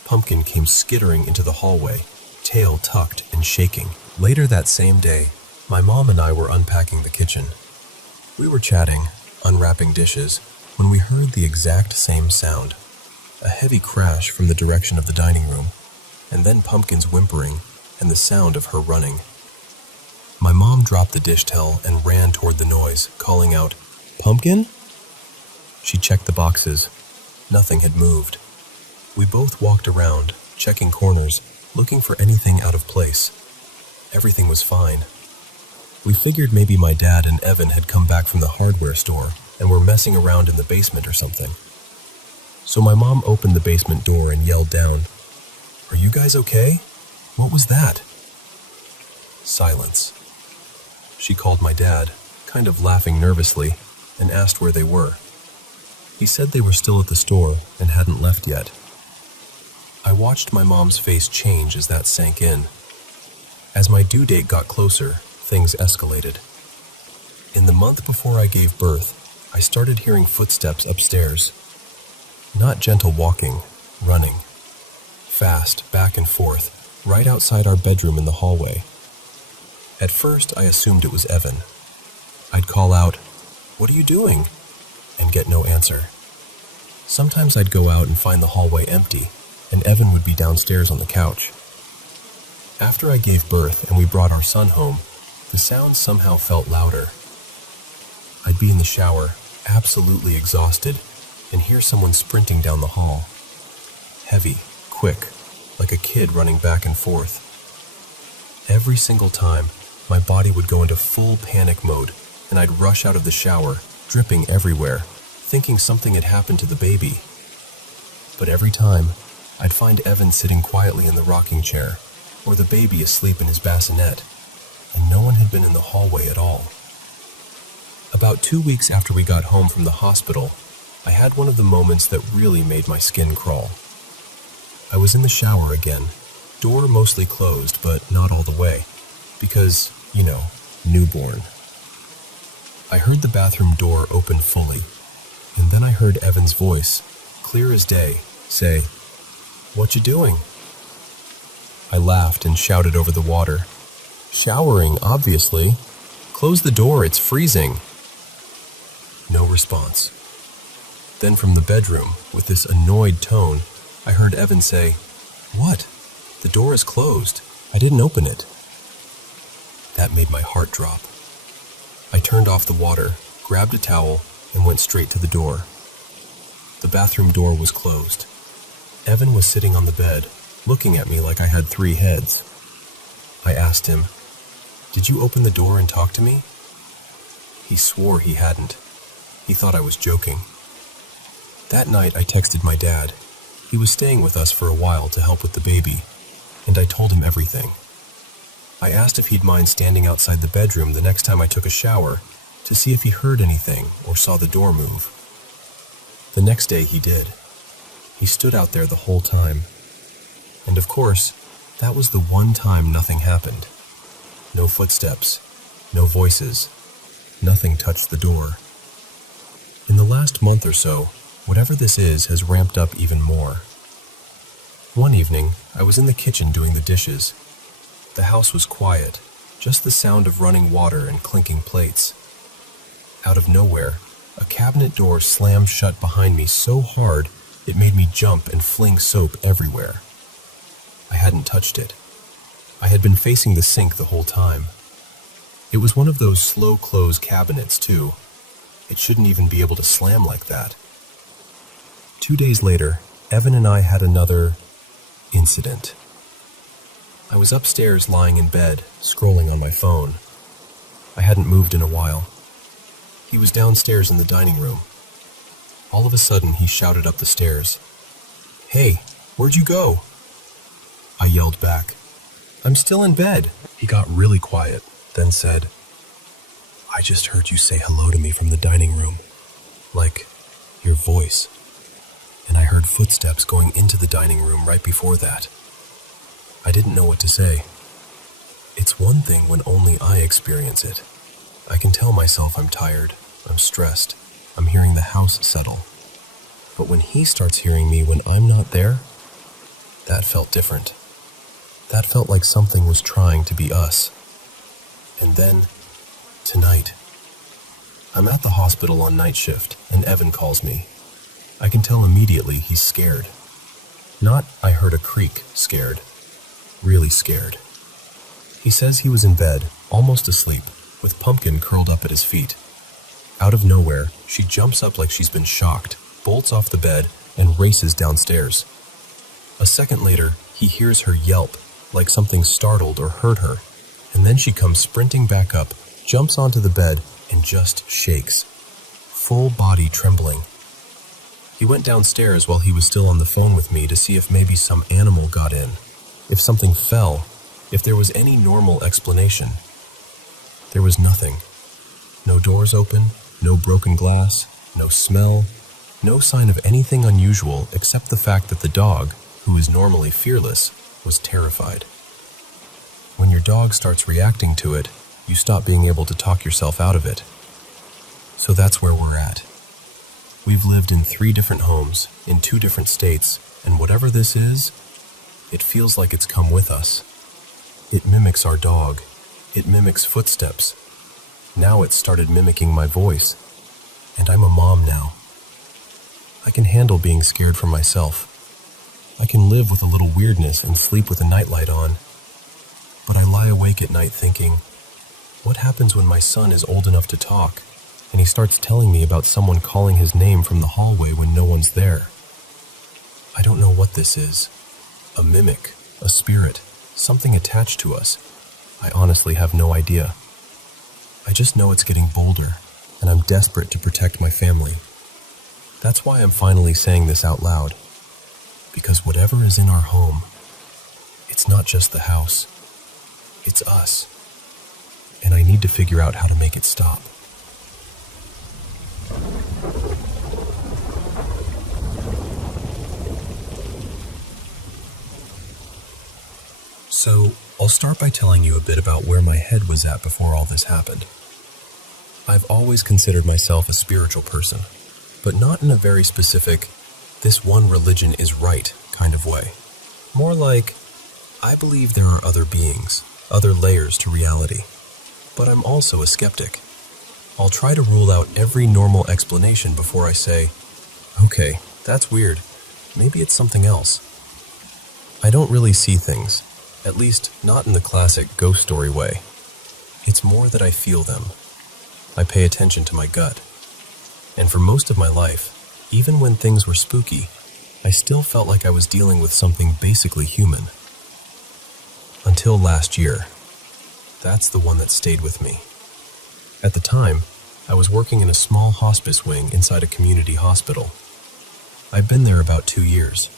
Pumpkin came skittering into the hallway, tail tucked and shaking. Later that same day, my mom and I were unpacking the kitchen. We were chatting, unwrapping dishes, when we heard the exact same sound. A heavy crash from the direction of the dining room, and then Pumpkin's whimpering and the sound of her running. My mom dropped the dish towel and ran toward the noise, calling out, "Pumpkin?" She checked the boxes. Nothing had moved. We both walked around, checking corners, looking for anything out of place. Everything was fine. We figured maybe my dad and Evan had come back from the hardware store and were messing around in the basement or something. So my mom opened the basement door and yelled down, "Are you guys okay? What was that?" Silence. She called my dad, kind of laughing nervously, and asked where they were. He said they were still at the store and hadn't left yet. I watched my mom's face change as that sank in. As my due date got closer, things escalated. In the month before I gave birth, I started hearing footsteps upstairs. Not gentle walking, running. Fast, back and forth, right outside our bedroom in the hallway. At first, I assumed it was Evan. I'd call out, "What are you doing?" and get no answer. Sometimes I'd go out and find the hallway empty, and Evan would be downstairs on the couch. After I gave birth and we brought our son home, the sounds somehow felt louder. I'd be in the shower, absolutely exhausted, and hear someone sprinting down the hall. Heavy, quick, like a kid running back and forth. Every single time, my body would go into full panic mode, and I'd rush out of the shower, dripping everywhere, thinking something had happened to the baby. But every time, I'd find Evan sitting quietly in the rocking chair, or the baby asleep in his bassinet, and no one had been in the hallway at all. About 2 weeks after we got home from the hospital, I had one of the moments that really made my skin crawl. I was in the shower again, door mostly closed, but not all the way, because, newborn. I heard the bathroom door open fully, and then I heard Evan's voice, clear as day, say, "What you doing?" I laughed and shouted over the water, "Showering, obviously. Close the door, it's freezing." No response. Then from the bedroom, with this annoyed tone, I heard Evan say, "What? The door is closed. I didn't open it." That made my heart drop. I turned off the water, grabbed a towel, and went straight to the door. The bathroom door was closed. Evan was sitting on the bed, looking at me like I had 3 heads. I asked him, "Did you open the door and talk to me?" He swore he hadn't. He thought I was joking. That night I texted my dad. He was staying with us for a while to help with the baby, and I told him everything. I asked if he'd mind standing outside the bedroom the next time I took a shower to see if he heard anything or saw the door move. The next day he did. He stood out there the whole time. And of course, that was the one time nothing happened. No footsteps, no voices, nothing touched the door. In the last month or so, whatever this is has ramped up even more. One evening, I was in the kitchen doing the dishes. The house was quiet, just the sound of running water and clinking plates. Out of nowhere, a cabinet door slammed shut behind me so hard it made me jump and fling soap everywhere. I hadn't touched it. I had been facing the sink the whole time. It was one of those slow close cabinets, too. It shouldn't even be able to slam like that. 2 days later, Evan and I had another incident. I was upstairs lying in bed, scrolling on my phone. I hadn't moved in a while. He was downstairs in the dining room. All of a sudden, he shouted up the stairs, "Hey, where'd you go?" I yelled back, "I'm still in bed." He got really quiet, then said, "I just heard you say hello to me from the dining room. Like, your voice. And I heard footsteps going into the dining room right before that." I didn't know what to say. It's one thing when only I experience it. I can tell myself I'm tired, I'm stressed, I'm hearing the house settle. But when he starts hearing me when I'm not there, that felt different. That felt like something was trying to be us. And then, tonight, I'm at the hospital on night shift, and Evan calls me. I can tell immediately he's scared. Not, "I heard a creak," scared. Really scared. He says he was in bed, almost asleep, with Pumpkin curled up at his feet. Out of nowhere, she jumps up like she's been shocked, bolts off the bed, and races downstairs. A second later, he hears her yelp, like something startled or hurt her, And then she comes sprinting back up, jumps onto the bed, and just shakes. Full body trembling. He went downstairs while he was still on the phone with me to see if maybe some animal got in, if something fell, if there was any normal explanation. There was nothing. No doors open, no broken glass, no smell, no sign of anything unusual except the fact that the dog, who is normally fearless, was terrified. When your dog starts reacting to it, you stop being able to talk yourself out of it. So that's where we're at. We've lived in 3 different homes, in 2 different states, and whatever this is, it feels like it's come with us. It mimics our dog. It mimics footsteps. Now it's started mimicking my voice. And I'm a mom now. I can handle being scared for myself. I can live with a little weirdness and sleep with a nightlight on. But I lie awake at night thinking, what happens when my son is old enough to talk, and he starts telling me about someone calling his name from the hallway when no one's there? I don't know what this is. A mimic, a spirit, something attached to us. I honestly have no idea. I just know it's getting bolder, and I'm desperate to protect my family. That's why I'm finally saying this out loud. Because whatever is in our home, it's not just the house. It's us. And I need to figure out how to make it stop. So, I'll start by telling you a bit about where my head was at before all this happened. I've always considered myself a spiritual person, but not in a very specific, this one religion is right kind of way. More like, I believe there are other beings, other layers to reality. But I'm also a skeptic. I'll try to rule out every normal explanation before I say, okay, that's weird. Maybe it's something else. I don't really see things, at least not in the classic ghost story way. It's more that I feel them. I pay attention to my gut. And for most of my life, even when things were spooky, I still felt like I was dealing with something basically human. Until last year. That's the one that stayed with me. At the time, I was working in a small hospice wing inside a community hospital. I'd been there about 2 years.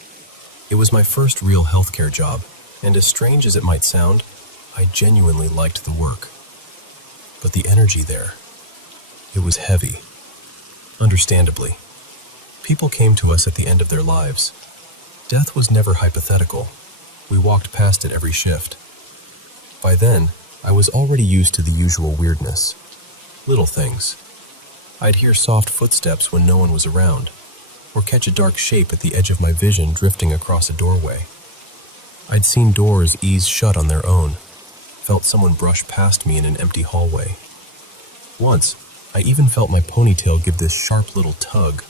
It was my first real healthcare job, and as strange as it might sound, I genuinely liked the work. But the energy there, it was heavy. Understandably. People came to us at the end of their lives. Death was never hypothetical. We walked past it every shift. By then, I was already used to the usual weirdness. Little things. I'd hear soft footsteps when no one was around, or catch a dark shape at the edge of my vision drifting across a doorway. I'd seen doors ease shut on their own, felt someone brush past me in an empty hallway. Once, I even felt my ponytail give this sharp little tug,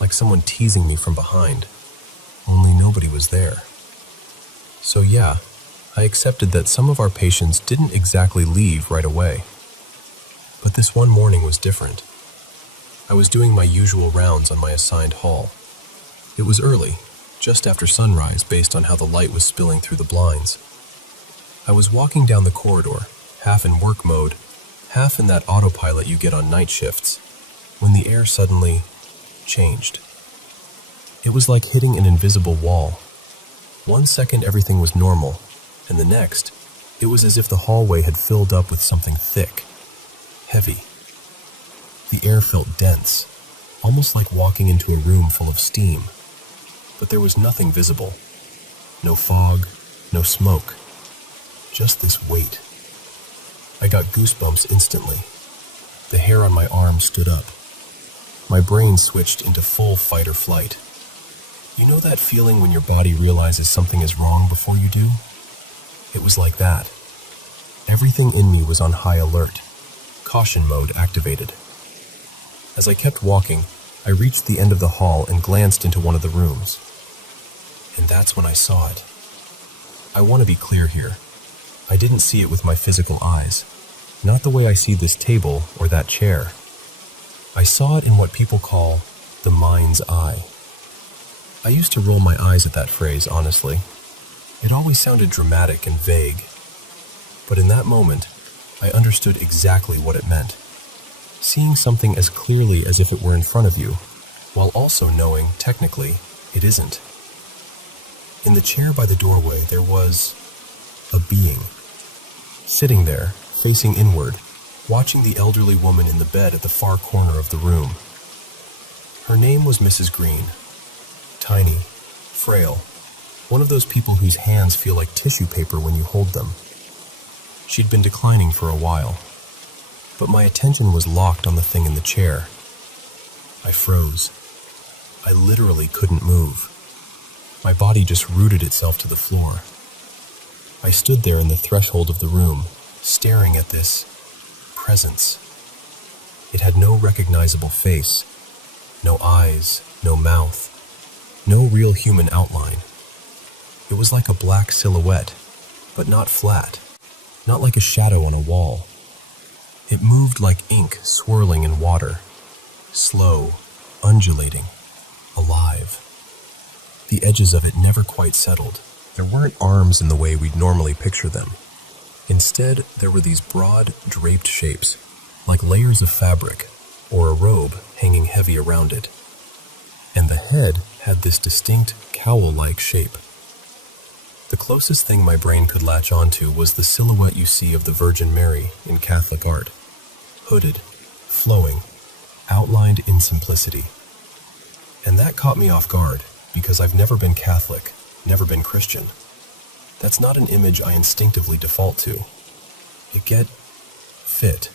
like someone teasing me from behind, only nobody was there. So yeah, I accepted that some of our patients didn't exactly leave right away. But this one morning was different. I was doing my usual rounds on my assigned hall. It was early, just after sunrise based on how the light was spilling through the blinds. I was walking down the corridor, half in work mode, half in that autopilot you get on night shifts, when the air suddenly changed. It was like hitting an invisible wall. 1 second everything was normal, and the next, it was as if the hallway had filled up with something thick, heavy. The air felt dense, almost like walking into a room full of steam. But there was nothing visible. No fog, no smoke. Just this weight. I got goosebumps instantly. The hair on my arm stood up. My brain switched into full fight or flight. You know that feeling when your body realizes something is wrong before you do? It was like that. Everything in me was on high alert. Caution mode activated. As I kept walking, I reached the end of the hall and glanced into one of the rooms. And that's when I saw it. I want to be clear here. I didn't see it with my physical eyes. Not the way I see this table or that chair. I saw it in what people call the mind's eye. I used to roll my eyes at that phrase, honestly. It always sounded dramatic and vague. But in that moment, I understood exactly what it meant. Seeing something as clearly as if it were in front of you, while also knowing, technically, it isn't. In the chair by the doorway, there was a being, sitting there, facing inward, watching the elderly woman in the bed at the far corner of the room. Her name was Mrs. Green. Tiny, frail, one of those people whose hands feel like tissue paper when you hold them. She'd been declining for a while, but my attention was locked on the thing in the chair. I froze. I literally couldn't move. My body just rooted itself to the floor. I stood there in the threshold of the room, staring at this presence. It had no recognizable face, no eyes, no mouth, no real human outline. It was like a black silhouette, but not flat, not like a shadow on a wall. It moved like ink swirling in water, slow, undulating, alive. The edges of it never quite settled. There weren't arms in the way we'd normally picture them. Instead, there were these broad, draped shapes, like layers of fabric, or a robe hanging heavy around it. And the head had this distinct, cowl-like shape. The closest thing my brain could latch onto was the silhouette you see of the Virgin Mary in Catholic art. Hooded, flowing, outlined in simplicity. And that caught me off guard, because I've never been Catholic, never been Christian. That's not an image I instinctively default to. It fit.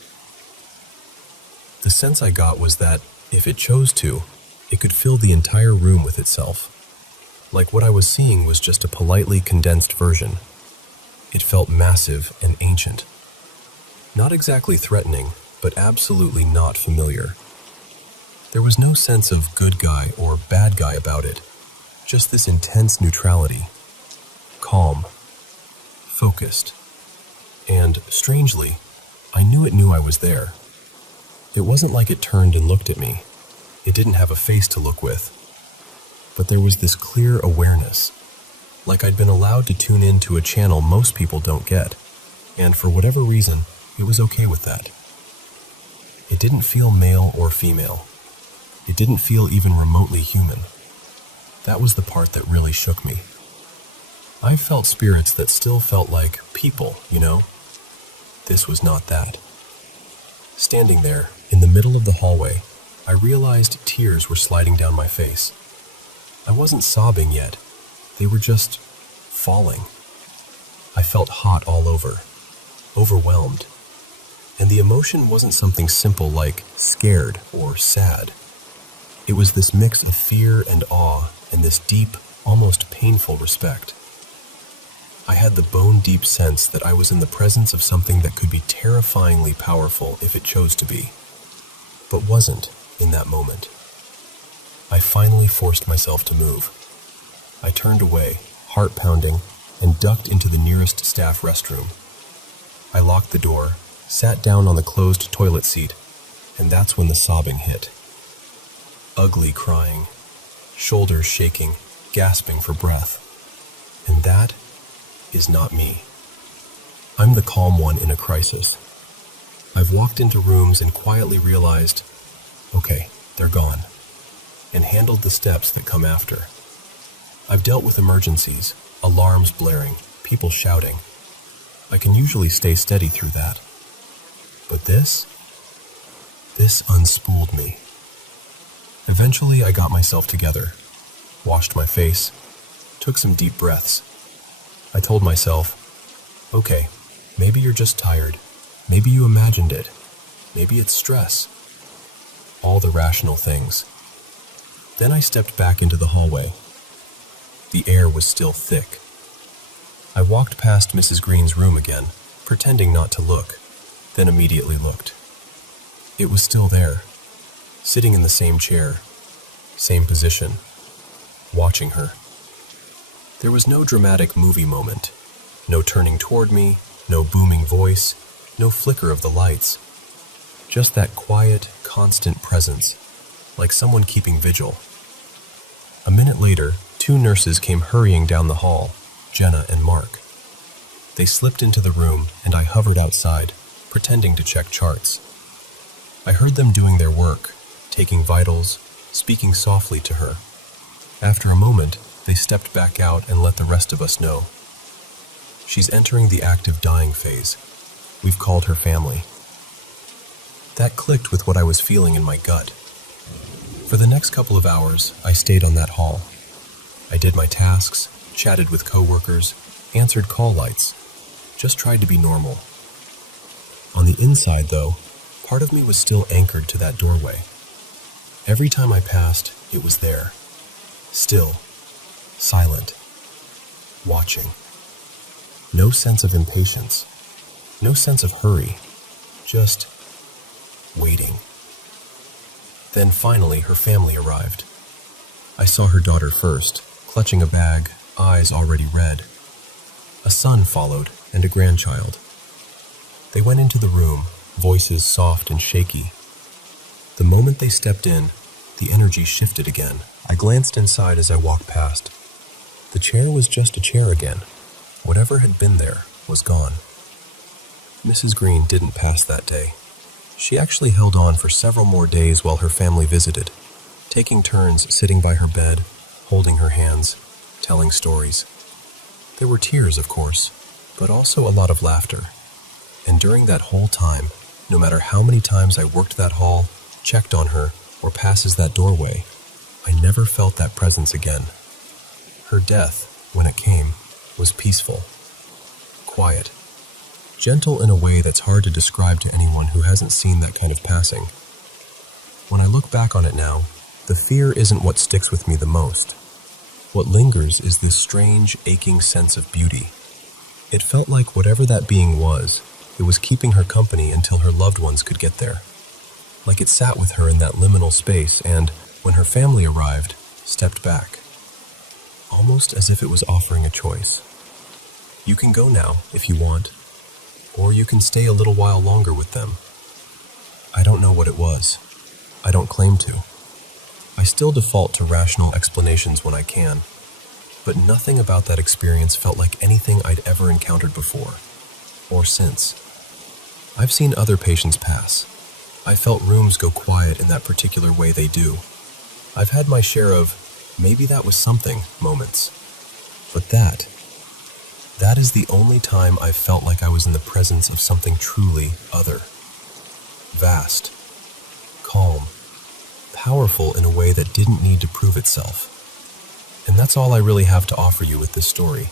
The sense I got was that, if it chose to, it could fill the entire room with itself. Like what I was seeing was just a politely condensed version. It felt massive and ancient. Not exactly threatening, but absolutely not familiar. There was no sense of good guy or bad guy about it, just this intense neutrality. Calm, focused, and, strangely, I knew it knew I was there. It wasn't like it turned and looked at me. It didn't have a face to look with. But there was this clear awareness, like I'd been allowed to tune in to a channel most people don't get, and for whatever reason, it was okay with that. It didn't feel male or female. It didn't feel even remotely human. That was the part that really shook me. I felt spirits that still felt like people, you know? This was not that. Standing there, in the middle of the hallway, I realized tears were sliding down my face. I wasn't sobbing yet. They were just falling. I felt hot all over, overwhelmed. And the emotion wasn't something simple like scared or sad. It was this mix of fear and awe and this deep, almost painful respect. I had the bone-deep sense that I was in the presence of something that could be terrifyingly powerful if it chose to be, but wasn't in that moment. I finally forced myself to move. I turned away, heart pounding, and ducked into the nearest staff restroom. I locked the door, sat down on the closed toilet seat, and that's when the sobbing hit. Ugly crying, shoulders shaking, gasping for breath. And that is not me. I'm the calm one in a crisis. I've walked into rooms and quietly realized, okay, they're gone, and handled the steps that come after. I've dealt with emergencies, alarms blaring, people shouting. I can usually stay steady through that. But this unspooled me. Eventually, I got myself together, washed my face, took some deep breaths. I told myself, okay, maybe you're just tired. Maybe you imagined it. Maybe it's stress. All the rational things. Then I stepped back into the hallway. The air was still thick. I walked past Mrs. Green's room again, pretending not to look, then immediately looked. It was still there, sitting in the same chair, same position, watching her. There was no dramatic movie moment, no turning toward me, no booming voice, no flicker of the lights. Just that quiet, constant presence, like someone keeping vigil. A minute later, 2 nurses came hurrying down the hall, Jenna and Mark. They slipped into the room, and I hovered outside, pretending to check charts. I heard them doing their work, taking vitals, speaking softly to her. After a moment, they stepped back out and let the rest of us know. She's entering the active dying phase. We've called her family. That clicked with what I was feeling in my gut. For the next couple of hours, I stayed on that hall. I did my tasks, chatted with coworkers, answered call lights, just tried to be normal. On the inside, though, part of me was still anchored to that doorway. Every time I passed, it was there. Still, silent, watching. No sense of impatience, no sense of hurry, just waiting. Then finally, her family arrived. I saw her daughter first, clutching a bag, eyes already red. A son followed, and a grandchild. They went into the room, voices soft and shaky. The moment they stepped in, the energy shifted again. I glanced inside as I walked past. The chair was just a chair again. Whatever had been there was gone. Mrs. Green didn't pass that day. She actually held on for several more days while her family visited, taking turns sitting by her bed, holding her hands, telling stories. There were tears, of course, but also a lot of laughter. And during that whole time, no matter how many times I worked that hall, checked on her, or passes that doorway, I never felt that presence again. Her death, when it came, was peaceful, quiet, gentle in a way that's hard to describe to anyone who hasn't seen that kind of passing. When I look back on it now, the fear isn't what sticks with me the most. What lingers is this strange, aching sense of beauty. It felt like whatever that being was, it was keeping her company until her loved ones could get there. Like it sat with her in that liminal space and, when her family arrived, stepped back. Almost as if it was offering a choice. You can go now, if you want, or you can stay a little while longer with them. I don't know what it was. I don't claim to. I still default to rational explanations when I can, but nothing about that experience felt like anything I'd ever encountered before, or since. I've seen other patients pass. I felt rooms go quiet in that particular way they do. I've had my share of, maybe that was something, moments. But that is the only time I've felt like I was in the presence of something truly other. Vast, calm, powerful in a way that didn't need to prove itself. And that's all I really have to offer you with this story.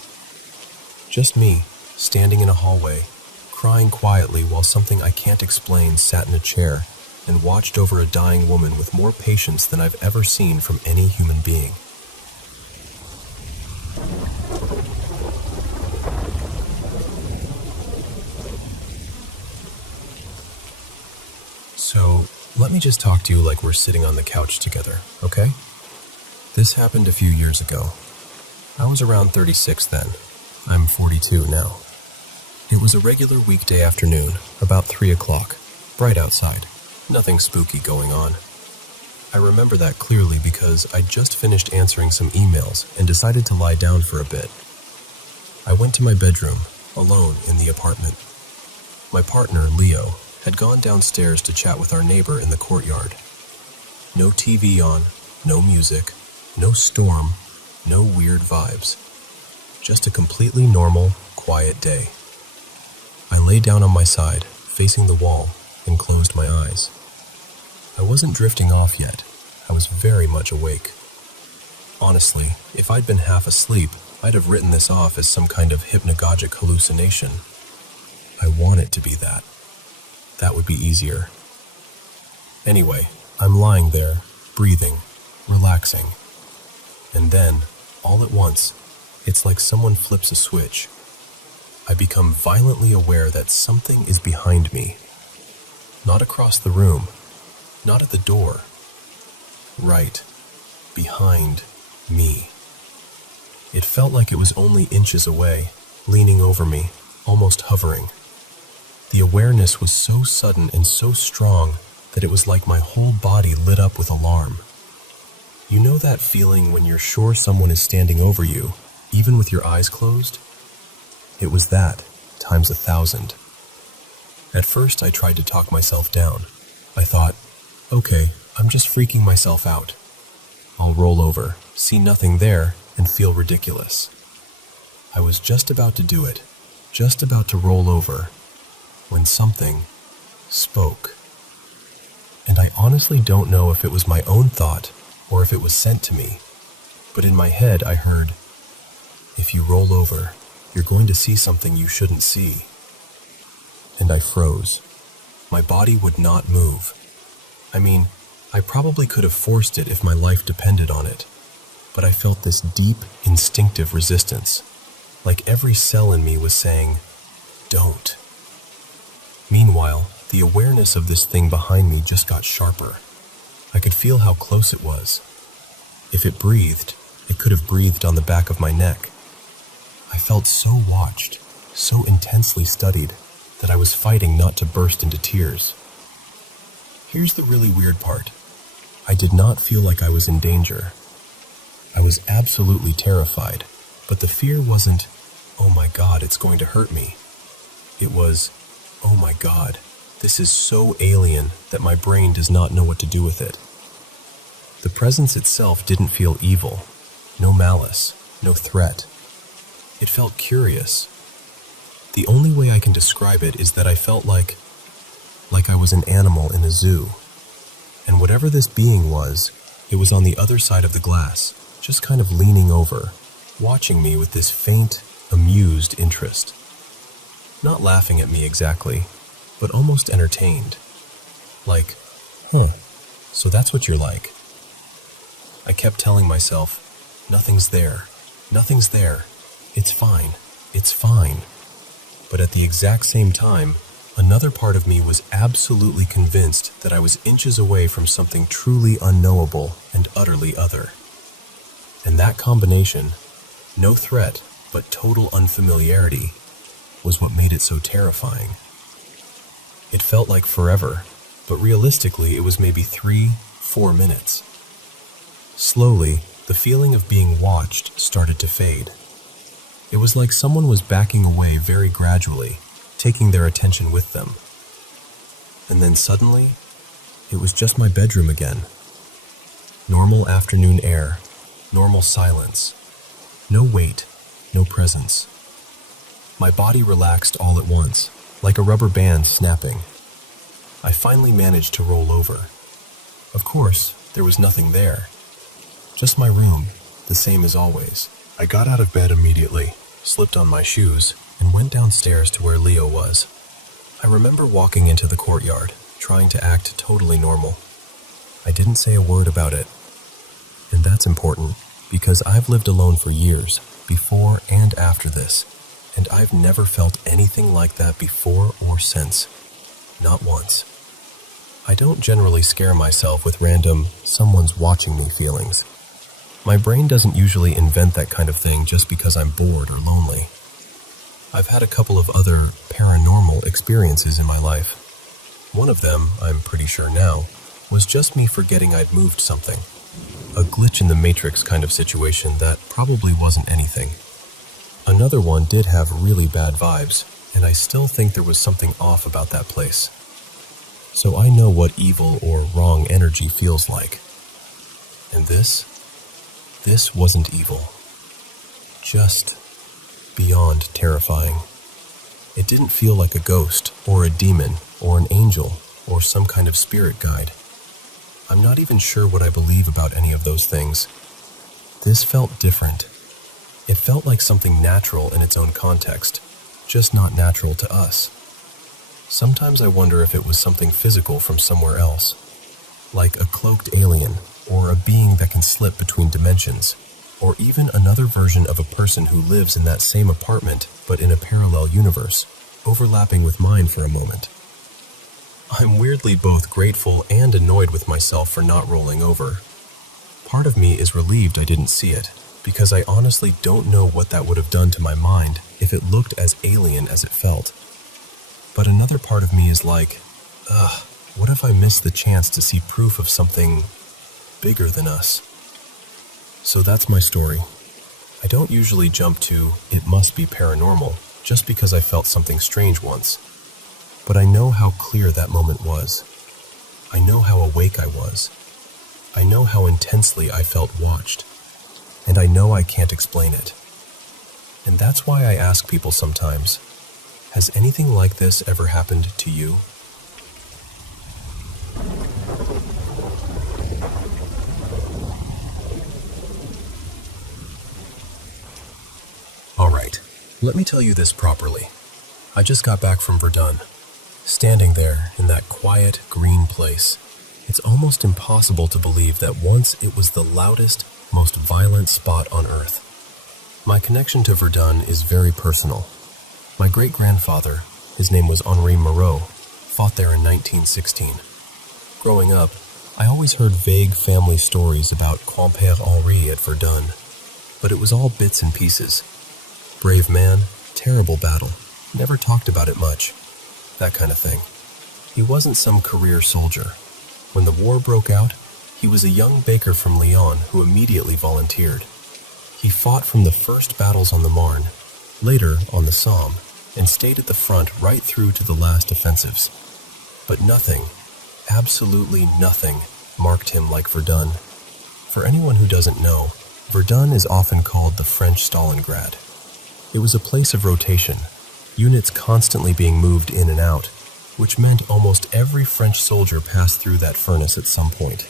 Just me, standing in a hallway, crying quietly while something I can't explain sat in a chair and watched over a dying woman with more patience than I've ever seen from any human being. So, let me just talk to you like we're sitting on the couch together, okay? This happened a few years ago. I was around 36 then. I'm 42 now. It was a regular weekday afternoon, about 3 o'clock, bright outside. Nothing spooky going on. I remember that clearly because I'd just finished answering some emails and decided to lie down for a bit. I went to my bedroom, alone in the apartment. My partner, Leo, had gone downstairs to chat with our neighbor in the courtyard. No TV on, no music, no storm, no weird vibes. Just a completely normal, quiet day. I lay down on my side, facing the wall, and closed my eyes. I wasn't drifting off yet. I was very much awake. Honestly, if I'd been half asleep, I'd have written this off as some kind of hypnagogic hallucination. I want it to be that. That would be easier. Anyway, I'm lying there, breathing, relaxing. And then, all at once, it's like someone flips a switch. I become violently aware that something is behind me. Not across the room, not at the door. Right, behind me. It felt like it was only inches away, leaning over me, almost hovering. The awareness was so sudden and so strong that it was like my whole body lit up with alarm. You know that feeling when you're sure someone is standing over you, even with your eyes closed? It was that, times 1,000. At first, I tried to talk myself down. I thought, okay, I'm just freaking myself out. I'll roll over, see nothing there, and feel ridiculous. I was just about to do it, just about to roll over, when something spoke. And I honestly don't know if it was my own thought or if it was sent to me, but in my head I heard, if you roll over, you're going to see something you shouldn't see. And I froze. My body would not move. I mean, I probably could have forced it if my life depended on it, but I felt this deep, instinctive resistance, like every cell in me was saying, don't. Meanwhile, the awareness of this thing behind me just got sharper. I could feel how close it was. If it breathed, it could have breathed on the back of my neck. I felt so watched, so intensely studied, that I was fighting not to burst into tears. Here's the really weird part. I did not feel like I was in danger. I was absolutely terrified, but the fear wasn't, oh my God, it's going to hurt me. It was, oh my God, this is so alien that my brain does not know what to do with it. The presence itself didn't feel evil, no malice, no threat. It felt curious. The only way I can describe it is that I felt like I was an animal in a zoo. And whatever this being was, it was on the other side of the glass, just kind of leaning over, watching me with this faint, amused interest. Not laughing at me exactly, but almost entertained. Like, so that's what you're like. I kept telling myself, nothing's there, it's fine, it's fine. But at the exact same time, another part of me was absolutely convinced that I was inches away from something truly unknowable and utterly other. And that combination, no threat, but total unfamiliarity, was what made it so terrifying. It felt like forever, but realistically it was maybe 3-4 minutes. Slowly, the feeling of being watched started to fade. It was like someone was backing away very gradually, taking their attention with them. And then suddenly, it was just my bedroom again. Normal afternoon air, normal silence. No weight, no presence. My body relaxed all at once, like a rubber band snapping. I finally managed to roll over. Of course, there was nothing there. Just my room, the same as always. I got out of bed immediately, slipped on my shoes, and went downstairs to where Leo was. I remember walking into the courtyard, trying to act totally normal. I didn't say a word about it. And that's important, because I've lived alone for years, before and after this, and I've never felt anything like that before or since. Not once. I don't generally scare myself with random, someone's watching me feelings. My brain doesn't usually invent that kind of thing just because I'm bored or lonely. I've had a couple of other paranormal experiences in my life. One of them, I'm pretty sure now, was just me forgetting I'd moved something. A glitch in the Matrix kind of situation that probably wasn't anything. Another one did have really bad vibes, and I still think there was something off about that place. So I know what evil or wrong energy feels like. And this wasn't evil. Just beyond terrifying. It didn't feel like a ghost, or a demon, or an angel, or some kind of spirit guide. I'm not even sure what I believe about any of those things. This felt different. It felt like something natural in its own context, just not natural to us. Sometimes I wonder if it was something physical from somewhere else, like a cloaked alien, or a being that can slip between dimensions, or even another version of a person who lives in that same apartment but in a parallel universe, overlapping with mine for a moment. I'm weirdly both grateful and annoyed with myself for not rolling over. Part of me is relieved I didn't see it, because I honestly don't know what that would have done to my mind if it looked as alien as it felt. But another part of me is like, what if I missed the chance to see proof of something bigger than us? So that's my story. I don't usually jump to, it must be paranormal, just because I felt something strange once. But I know how clear that moment was. I know how awake I was. I know how intensely I felt watched. And I know I can't explain it. And that's why I ask people sometimes, has anything like this ever happened to you? Alright, let me tell you this properly. I just got back from Verdun. Standing there in that quiet, green place, it's almost impossible to believe that once it was the loudest, most violent spot on Earth. My connection to Verdun is very personal. My great-grandfather, his name was Henri Moreau, fought there in 1916. Growing up, I always heard vague family stories about Grand-Père Henri at Verdun, but it was all bits and pieces. Brave man, terrible battle, never talked about it much, that kind of thing. He wasn't some career soldier. When the war broke out, he was a young baker from Lyon who immediately volunteered. He fought from the first battles on the Marne, later on the Somme, and stayed at the front right through to the last offensives. But nothing, absolutely nothing, marked him like Verdun. For anyone who doesn't know, Verdun is often called the French Stalingrad. It was a place of rotation, units constantly being moved in and out, which meant almost every French soldier passed through that furnace at some point.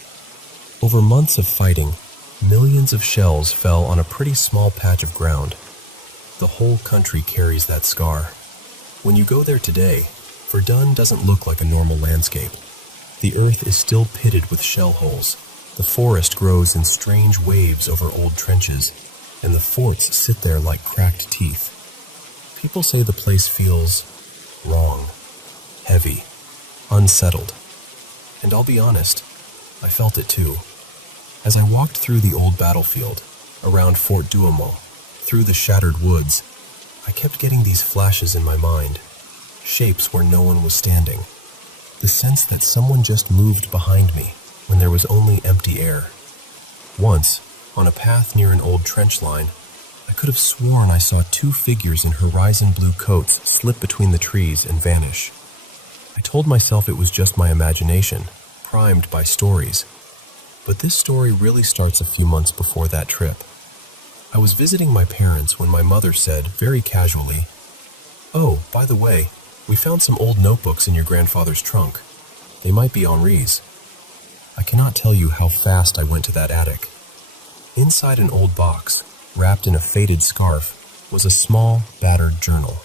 Over months of fighting, millions of shells fell on a pretty small patch of ground. The whole country carries that scar. When you go there today, Verdun doesn't look like a normal landscape. The earth is still pitted with shell holes. The forest grows in strange waves over old trenches, and the forts sit there like cracked teeth. People say the place feels wrong, heavy, unsettled. And I'll be honest, I felt it too. As I walked through the old battlefield, around Fort Douaumont, through the shattered woods, I kept getting these flashes in my mind, shapes where no one was standing. The sense that someone just moved behind me when there was only empty air. Once, on a path near an old trench line, I could have sworn I saw two figures in horizon blue coats slip between the trees and vanish. I told myself it was just my imagination, primed by stories. But this story really starts a few months before that trip. I was visiting my parents when my mother said, very casually, "Oh, by the way, we found some old notebooks in your grandfather's trunk. They might be Henri's." I cannot tell you how fast I went to that attic. Inside an old box, wrapped in a faded scarf, was a small, battered journal.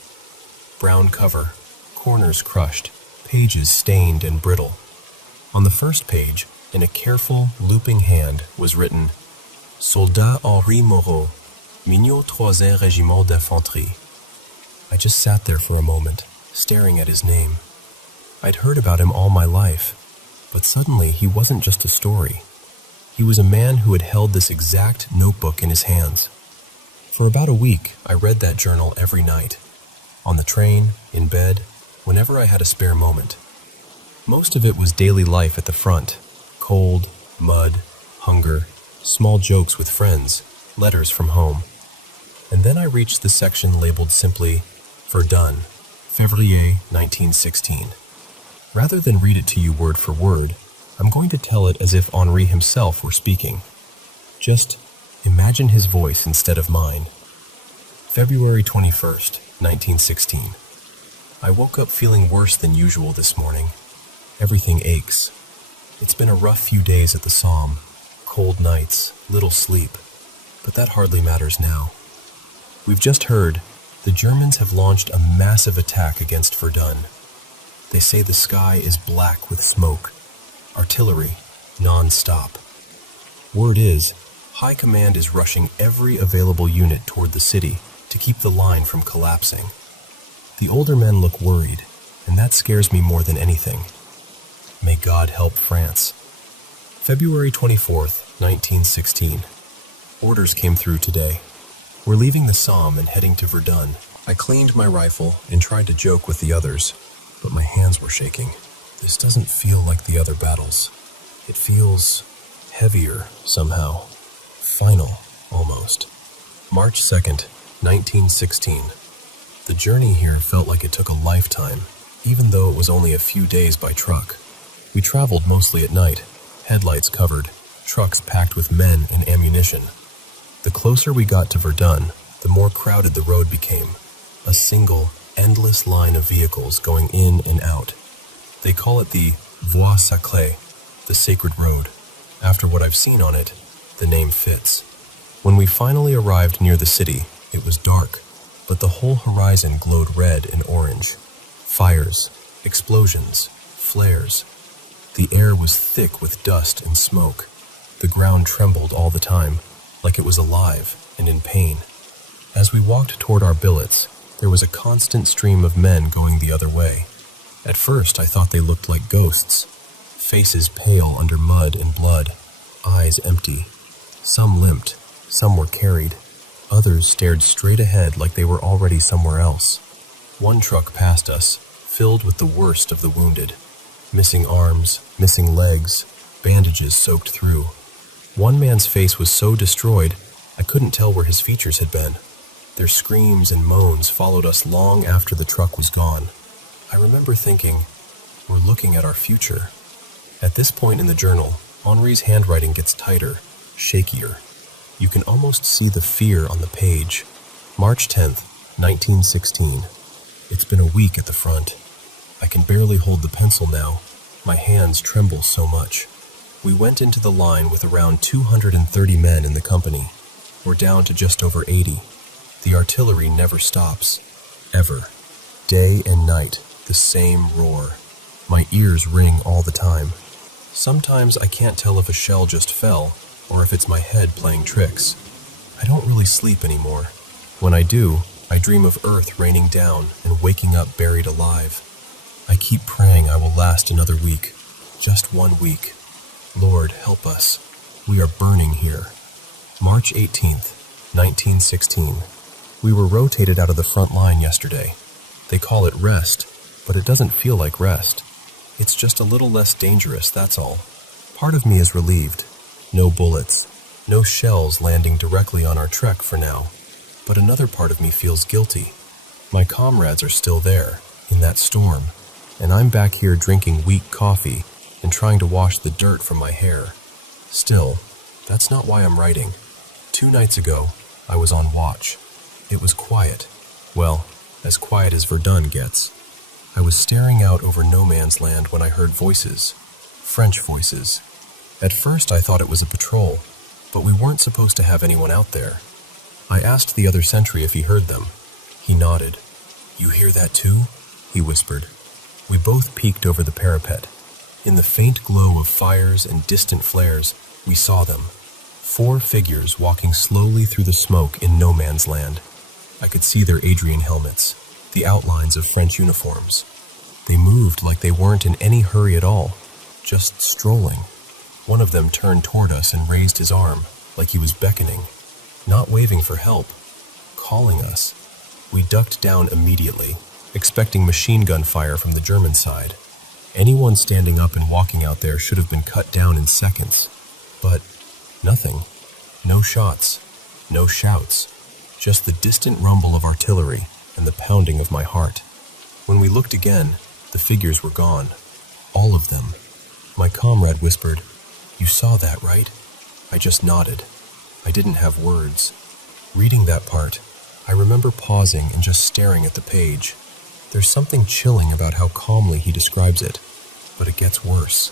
Brown cover, corners crushed, pages stained and brittle. On the first page, in a careful, looping hand, was written, "Soldat Henri Moreau, Mignot 3e Régiment d'Infanterie." I just sat there for a moment, staring at his name. I'd heard about him all my life, but suddenly he wasn't just a story. He was a man who had held this exact notebook in his hands. For about a week, I read that journal every night. On the train, in bed, whenever I had a spare moment. Most of it was daily life at the front. Cold, mud, hunger, small jokes with friends, letters from home. And then I reached the section labeled simply, Verdun, Février 1916. Rather than read it to you word for word, I'm going to tell it as if Henri himself were speaking. Just imagine his voice instead of mine. February 21st, 1916. I woke up feeling worse than usual this morning. Everything aches. It's been a rough few days at the Somme. Cold nights, little sleep. But that hardly matters now. We've just heard the Germans have launched a massive attack against Verdun. They say the sky is black with smoke. Artillery, non-stop. Word is, High Command is rushing every available unit toward the city to keep the line from collapsing. The older men look worried, and that scares me more than anything. May God help France. February 24th, 1916. Orders came through today. We're leaving the Somme and heading to Verdun. I cleaned my rifle and tried to joke with the others, but my hands were shaking. This doesn't feel like the other battles. It feels heavier somehow. Final, almost. March 2nd, 1916. The journey here felt like it took a lifetime, even though it was only a few days by truck. We traveled mostly at night, headlights covered, trucks packed with men and ammunition. The closer we got to Verdun, the more crowded the road became, a single, endless line of vehicles going in and out. They call it the Voie Sacrée, the sacred road. After what I've seen on it, the name fits. When we finally arrived near the city, it was dark, but the whole horizon glowed red and orange. Fires, explosions, flares. The air was thick with dust and smoke. The ground trembled all the time, like it was alive and in pain. As we walked toward our billets, there was a constant stream of men going the other way. At first, I thought they looked like ghosts, faces pale under mud and blood, eyes empty. Some limped, some were carried. Others stared straight ahead like they were already somewhere else. One truck passed us, filled with the worst of the wounded. Missing arms, missing legs, bandages soaked through. One man's face was so destroyed, I couldn't tell where his features had been. Their screams and moans followed us long after the truck was gone. I remember thinking, we're looking at our future. At this point in the journal, Henri's handwriting gets tighter, shakier. You can almost see the fear on the page. March 10th, 1916. It's been a week at the front. I can barely hold the pencil now. My hands tremble so much. We went into the line with around 230 men in the company. We're down to just over 80. The artillery never stops. Ever. Day and night, the same roar. My ears ring all the time. Sometimes I can't tell if a shell just fell or if it's my head playing tricks. I don't really sleep anymore. When I do, I dream of Earth raining down and waking up buried alive. I keep praying I will last another week. Just 1 week. Lord, help us. We are burning here. March 18th, 1916. We were rotated out of the front line yesterday. They call it rest, but it doesn't feel like rest. It's just a little less dangerous, that's all. Part of me is relieved. No bullets, no shells landing directly on our trek for now. But another part of me feels guilty. My comrades are still there, in that storm, and I'm back here drinking weak coffee and trying to wash the dirt from my hair. Still, that's not why I'm writing. 2 nights ago, I was on watch. It was quiet. Well, as quiet as Verdun gets. I was staring out over no man's land when I heard voices. French voices. At first I thought it was a patrol, but we weren't supposed to have anyone out there. I asked the other sentry if he heard them. He nodded. "You hear that too?" he whispered. We both peeked over the parapet. In the faint glow of fires and distant flares, we saw them. 4 figures walking slowly through the smoke in no man's land. I could see their Adrian helmets, the outlines of French uniforms. They moved like they weren't in any hurry at all, just strolling. One of them turned toward us and raised his arm, like he was beckoning, not waving for help, calling us. We ducked down immediately, expecting machine gun fire from the German side. Anyone standing up and walking out there should have been cut down in seconds. But nothing. No shots. No shouts. Just the distant rumble of artillery and the pounding of my heart. When we looked again, the figures were gone. All of them. My comrade whispered, "You saw that, right?" I just nodded. I didn't have words. Reading that part, I remember pausing and just staring at the page. There's something chilling about how calmly he describes it, but it gets worse.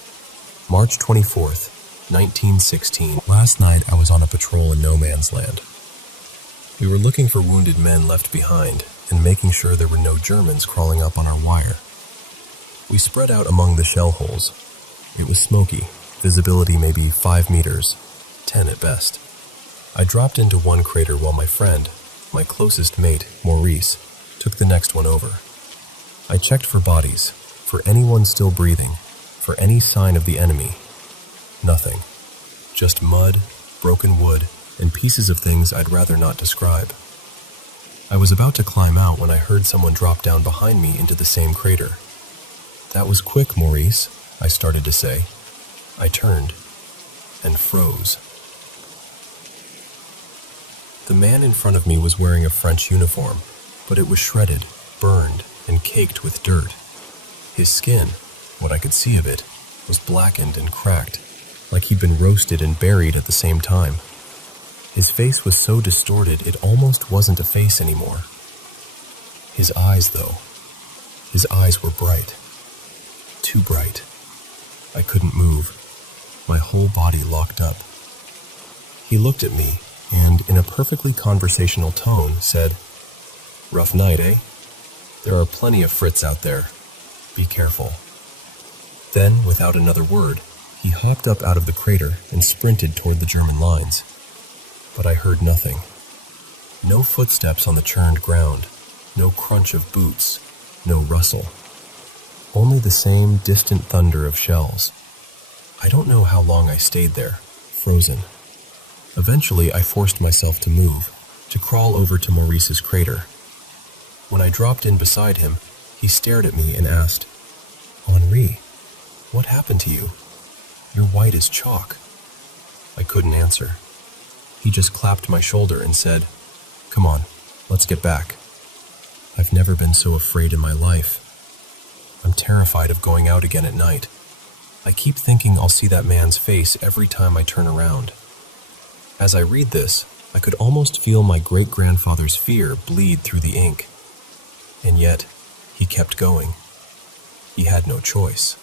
March 24th, 1916. Last night I was on a patrol in no man's land. We were looking for wounded men left behind and making sure there were no Germans crawling up on our wire. We spread out among the shell holes. It was smoky, visibility maybe 5 meters, 10 at best. I dropped into one crater while my friend, my closest mate, Maurice, took the next one over. I checked for bodies, for anyone still breathing, for any sign of the enemy. Nothing. Just mud, broken wood, and pieces of things I'd rather not describe. I was about to climb out when I heard someone drop down behind me into the same crater. "That was quick, Maurice," I started to say. I turned and froze. The man in front of me was wearing a French uniform, but it was shredded, burned, and caked with dirt. His skin, what I could see of it, was blackened and cracked, like he'd been roasted and buried at the same time. His face was so distorted it almost wasn't a face anymore. His eyes, though, his eyes were bright. Too bright. I couldn't move. My whole body locked up. He looked at me and, in a perfectly conversational tone, said, "Rough night, eh? There are plenty of Frits out there. Be careful." Then, without another word, he hopped up out of the crater and sprinted toward the German lines. But I heard nothing. No footsteps on the churned ground, no crunch of boots, no rustle. Only the same distant thunder of shells. I don't know how long I stayed there, frozen. Eventually, I forced myself to move, to crawl over to Maurice's crater. When I dropped in beside him, he stared at me and asked, "Henri, what happened to you? You're white as chalk." I couldn't answer. He just clapped my shoulder and said, "Come on, let's get back." I've never been so afraid in my life. I'm terrified of going out again at night. I keep thinking I'll see that man's face every time I turn around. As I read this, I could almost feel my great-grandfather's fear bleed through the ink. And yet, he kept going. He had no choice.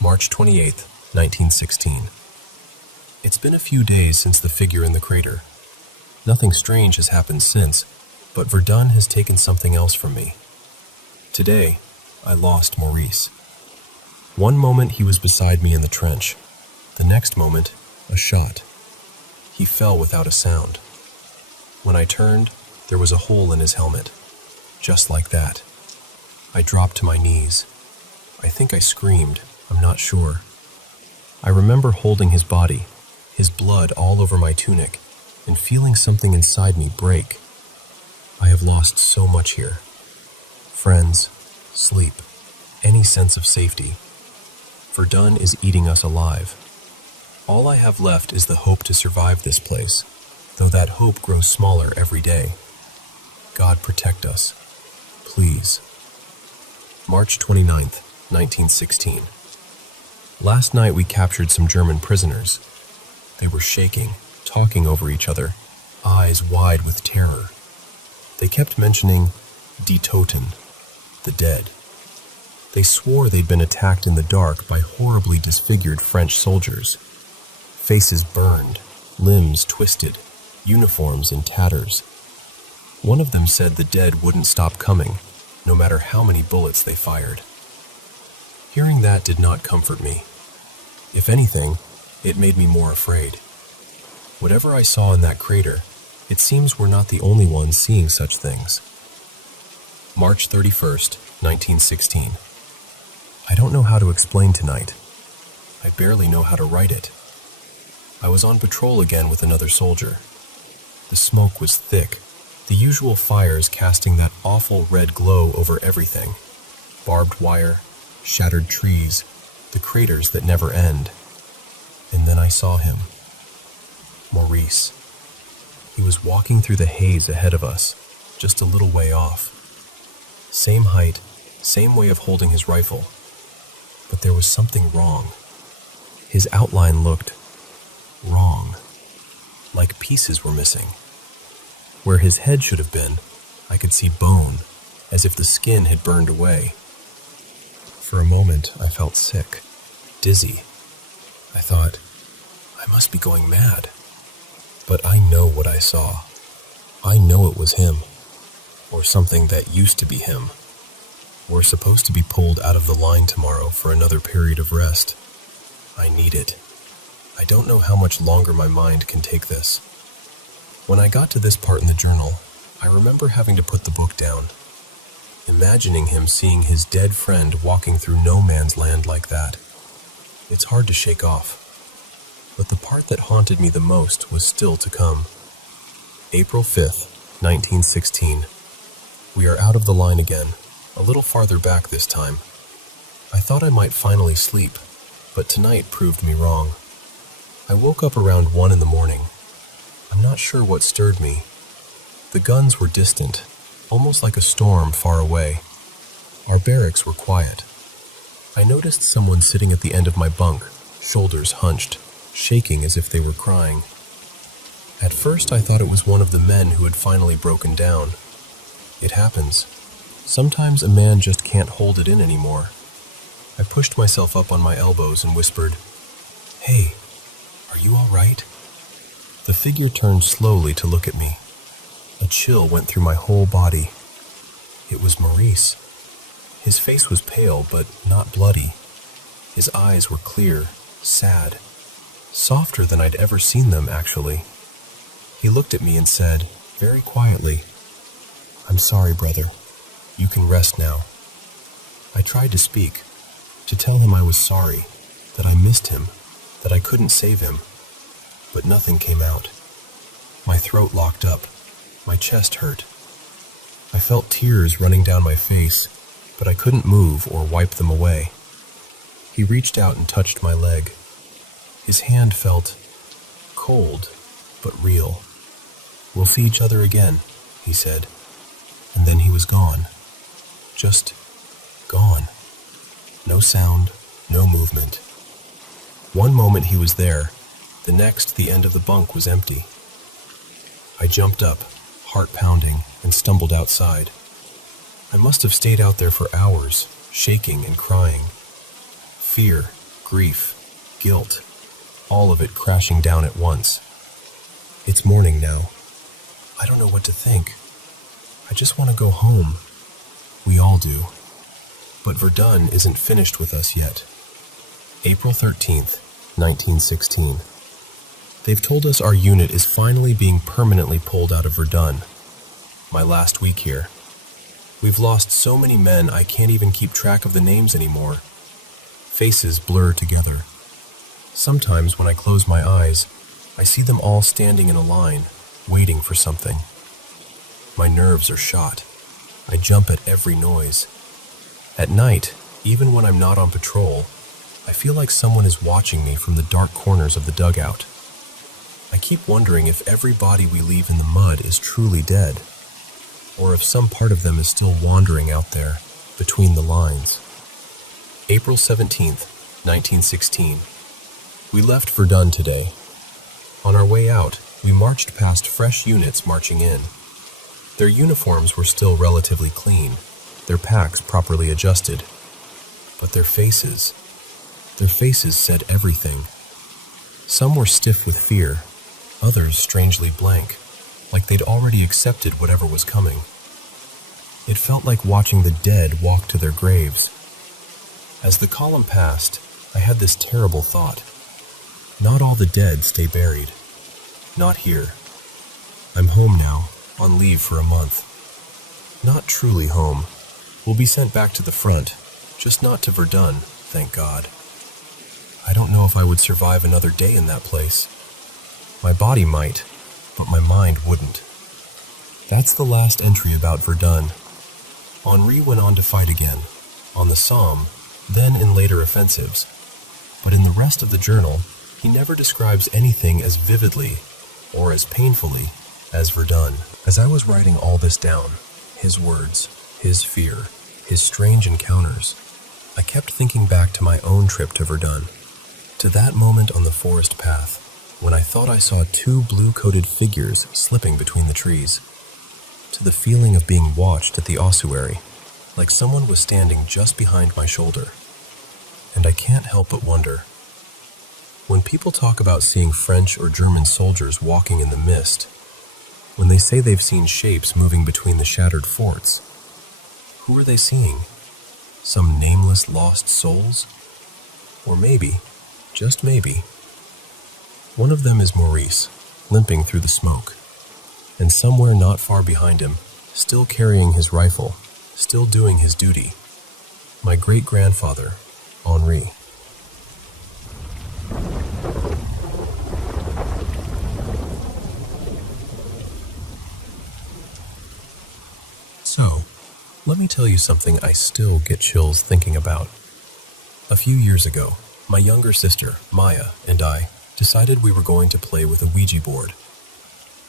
March 28th, 1916. It's been a few days since the figure in the crater. Nothing strange has happened since, but Verdun has taken something else from me. Today, I lost Maurice. One moment he was beside me in the trench. The next moment, a shot. He fell without a sound. When I turned, there was a hole in his helmet. Just like that. I dropped to my knees. I think I screamed, I'm not sure. I remember holding his body, his blood all over my tunic, and feeling something inside me break. I have lost so much here. Friends, sleep, any sense of safety. Verdun is eating us alive. All I have left is the hope to survive this place, though that hope grows smaller every day. God protect us. Please. March 29th, 1916. Last night we captured some German prisoners. They were shaking, talking over each other, eyes wide with terror. They kept mentioning Die Toten, the dead. They swore they'd been attacked in the dark by horribly disfigured French soldiers. Faces burned, limbs twisted, uniforms in tatters. One of them said the dead wouldn't stop coming, no matter how many bullets they fired. Hearing that did not comfort me. If anything, it made me more afraid. Whatever I saw in that crater, it seems we're not the only ones seeing such things. March 31st, 1916. I don't know how to explain tonight. I barely know how to write it. I was on patrol again with another soldier. The smoke was thick, the usual fires casting that awful red glow over everything. Barbed wire, shattered trees, the craters that never end. And then I saw him. Maurice. He was walking through the haze ahead of us, just a little way off. Same height, same way of holding his rifle. But there was something wrong. His outline looked wrong, like pieces were missing. Where his head should have been, I could see bone, as if the skin had burned away. For a moment, I felt sick, dizzy. I thought, I must be going mad. But I know what I saw. I know it was him, or something that used to be him. We're supposed to be pulled out of the line tomorrow for another period of rest. I need it. I don't know how much longer my mind can take this. When I got to this part in the journal, I remember having to put the book down, imagining him seeing his dead friend walking through no man's land like that. It's hard to shake off. But the part that haunted me the most was still to come. April 5th, 1916. We are out of the line again, a little farther back this time. I thought I might finally sleep, but tonight proved me wrong. I woke up around 1 in the morning. I'm not sure what stirred me. The guns were distant, almost like a storm far away. Our barracks were quiet. I noticed someone sitting at the end of my bunk, shoulders hunched, shaking as if they were crying. At first I thought it was one of the men who had finally broken down. It happens. Sometimes a man just can't hold it in anymore. I pushed myself up on my elbows and whispered, "Hey, are you all right?" The figure turned slowly to look at me. A chill went through my whole body. It was Maurice. His face was pale, but not bloody. His eyes were clear, sad, softer than I'd ever seen them, actually. He looked at me and said, very quietly, "I'm sorry, brother. You can rest now." I tried to speak, to tell him I was sorry, that I missed him, that I couldn't save him, but nothing came out. My throat locked up, my chest hurt. I felt tears running down my face, but I couldn't move or wipe them away. He reached out and touched my leg. His hand felt cold, but real. "We'll see each other again," he said. And then he was gone. Just gone. No sound, no movement. One moment he was there, the next the end of the bunk was empty. I jumped up, heart pounding, and stumbled outside. I must have stayed out there for hours, shaking and crying. Fear, grief, guilt, all of it crashing down at once. It's morning now. I don't know what to think. I just want to go home. We all do. But Verdun isn't finished with us yet. April 13th, 1916. They've told us our unit is finally being permanently pulled out of Verdun. My last week here. We've lost so many men I can't even keep track of the names anymore. Faces blur together. Sometimes when I close my eyes, I see them all standing in a line, waiting for something. My nerves are shot. I jump at every noise. At night, even when I'm not on patrol, I feel like someone is watching me from the dark corners of the dugout. I keep wondering if every body we leave in the mud is truly dead, or if some part of them is still wandering out there, between the lines. April 17th, 1916. We left Verdun today. On our way out, we marched past fresh units marching in. Their uniforms were still relatively clean, their packs properly adjusted. But their faces said everything. Some were stiff with fear, others strangely blank, like they'd already accepted whatever was coming. It felt like watching the dead walk to their graves. As the column passed, I had this terrible thought. Not all the dead stay buried. Not here. I'm home now, on leave for a month. Not truly home. We'll be sent back to the front, just not to Verdun, thank God. I don't know if I would survive another day in that place. My body might, but my mind wouldn't. That's the last entry about Verdun. Henri went on to fight again, on the Somme, then in later offensives. But in the rest of the journal, he never describes anything as vividly, or as painfully, as Verdun. As I was writing all this down, his words, his fear, his strange encounters, I kept thinking back to my own trip to Verdun, to that moment on the forest path, when I thought I saw two blue-coated figures slipping between the trees, to the feeling of being watched at the ossuary, like someone was standing just behind my shoulder. And I can't help but wonder, when people talk about seeing French or German soldiers walking in the mist, when they say they've seen shapes moving between the shattered forts, who are they seeing? Some nameless lost souls? Or maybe, just maybe, one of them is Maurice, limping through the smoke, and somewhere not far behind him, still carrying his rifle, still doing his duty, my great-grandfather, Henri. So, let me tell you something I still get chills thinking about. A few years ago, my younger sister, Maya, and I decided we were going to play with a Ouija board.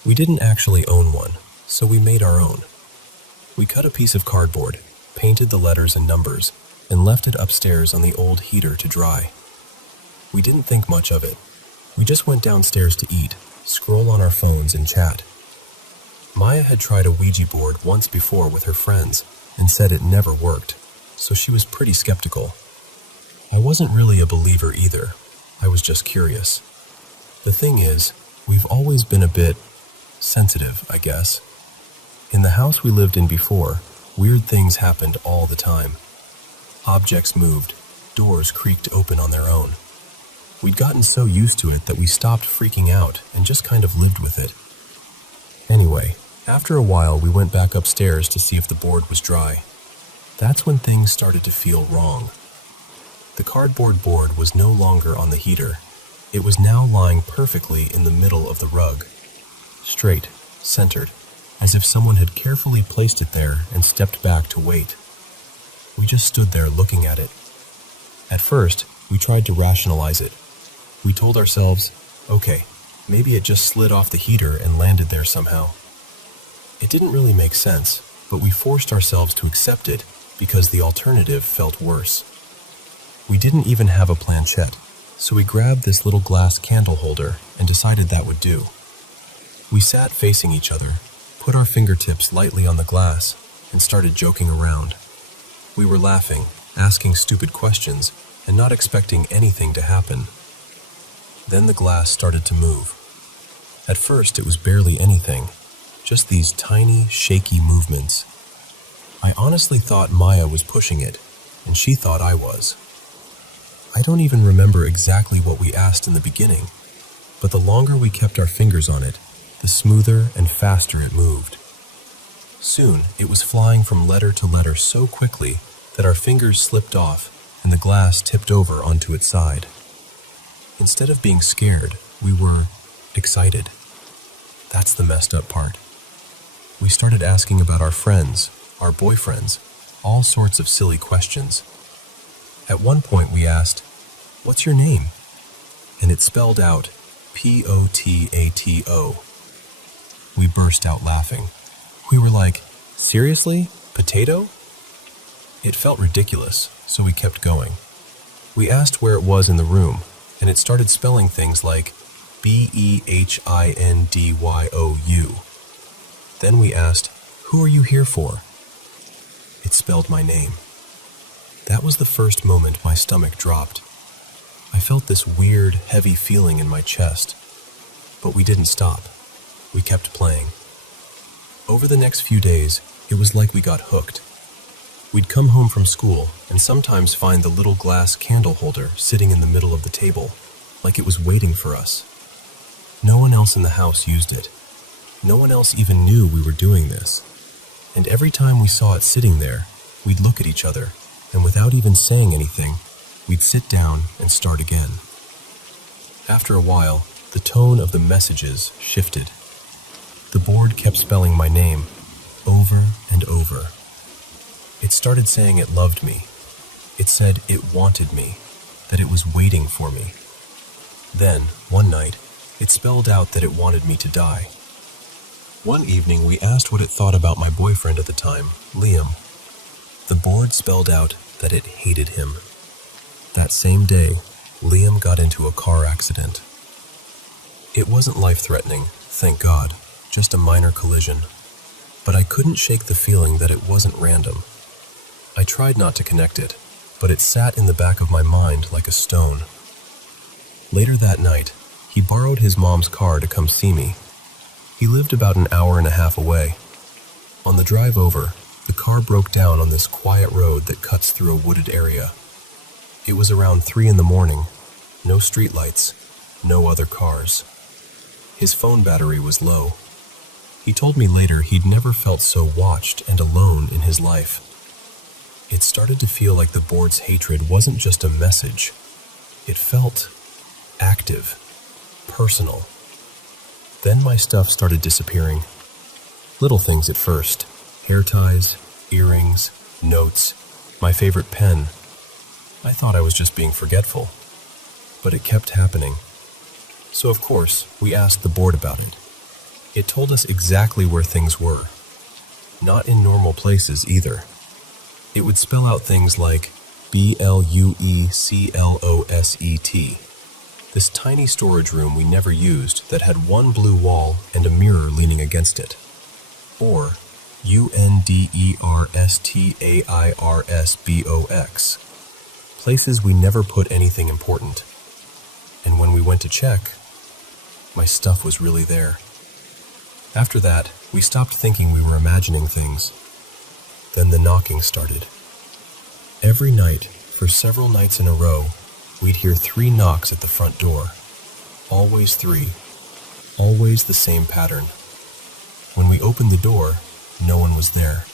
We didn't actually own one, so we made our own. We cut a piece of cardboard, painted the letters and numbers, and left it upstairs on the old heater to dry. We didn't think much of it. We just went downstairs to eat, scroll on our phones, and chat. Maya had tried a Ouija board once before with her friends and said it never worked, so she was pretty skeptical. I wasn't really a believer either. I was just curious. The thing is, we've always been a bit sensitive, I guess. In the house we lived in before, weird things happened all the time. Objects moved, doors creaked open on their own. We'd gotten so used to it that we stopped freaking out and just kind of lived with it. Anyway, after a while we went back upstairs to see if the board was dry. That's when things started to feel wrong. The cardboard board was no longer on the heater. It was now lying perfectly in the middle of the rug. Straight, centered, as if someone had carefully placed it there and stepped back to wait. We just stood there looking at it. At first, we tried to rationalize it. We told ourselves, okay, maybe it just slid off the heater and landed there somehow. It didn't really make sense, but we forced ourselves to accept it because the alternative felt worse. We didn't even have a planchette, so we grabbed this little glass candle holder and decided that would do. We sat facing each other, put our fingertips lightly on the glass, and started joking around. We were laughing, asking stupid questions, and not expecting anything to happen. Then the glass started to move. At first it was barely anything, just these tiny, shaky movements. I honestly thought Maya was pushing it, and she thought I was. I don't even remember exactly what we asked in the beginning, but the longer we kept our fingers on it, the smoother and faster it moved. Soon, it was flying from letter to letter so quickly that our fingers slipped off and the glass tipped over onto its side. Instead of being scared, we were excited. That's the messed up part. We started asking about our friends, our boyfriends, all sorts of silly questions. At one point we asked, "What's your name?" And it spelled out Potato. We burst out laughing. We were like, seriously? Potato? It felt ridiculous, so we kept going. We asked where it was in the room, and it started spelling things like BEHINDYOU. Then we asked, "Who are you here for?" It spelled my name. That was the first moment my stomach dropped. I felt this weird, heavy feeling in my chest. But we didn't stop. We kept playing. Over the next few days, it was like we got hooked. We'd come home from school and sometimes find the little glass candle holder sitting in the middle of the table, like it was waiting for us. No one else in the house used it. No one else even knew we were doing this. And every time we saw it sitting there, we'd look at each other, and without even saying anything, we'd sit down and start again. After a while, the tone of the messages shifted. The board kept spelling my name over and over. It started saying it loved me. It said it wanted me, that it was waiting for me. Then, one night, it spelled out that it wanted me to die. One evening, we asked what it thought about my boyfriend at the time, Liam. The board spelled out that it hated him. That same day, Liam got into a car accident. It wasn't life-threatening, thank God, just a minor collision. But I couldn't shake the feeling that it wasn't random. I tried not to connect it, but it sat in the back of my mind like a stone. Later that night, he borrowed his mom's car to come see me. He lived about an hour and a half away. On the drive over, the car broke down on this quiet road that cuts through a wooded area. It was around 3 in the morning, no streetlights, no other cars. His phone battery was low. He told me later he'd never felt so watched and alone in his life. It started to feel like the board's hatred wasn't just a message. It felt active, personal. Then my stuff started disappearing. Little things at first. Hair ties, earrings, notes, my favorite pen. I thought I was just being forgetful. But it kept happening. So of course, we asked the board about it. It told us exactly where things were. not in normal places either. It would spell out things like BLUECLOSET, this tiny storage room we never used that had one blue wall and a mirror leaning against it. Or UNDERSTAIRSBOX, places we never put anything important. And when we went to check, my stuff was really there. After that, we stopped thinking we were imagining things. Then the knocking started. Every night, for several nights in a row, we'd hear 3 knocks at the front door. Always 3. Always the same pattern. When we opened the door, no one was there.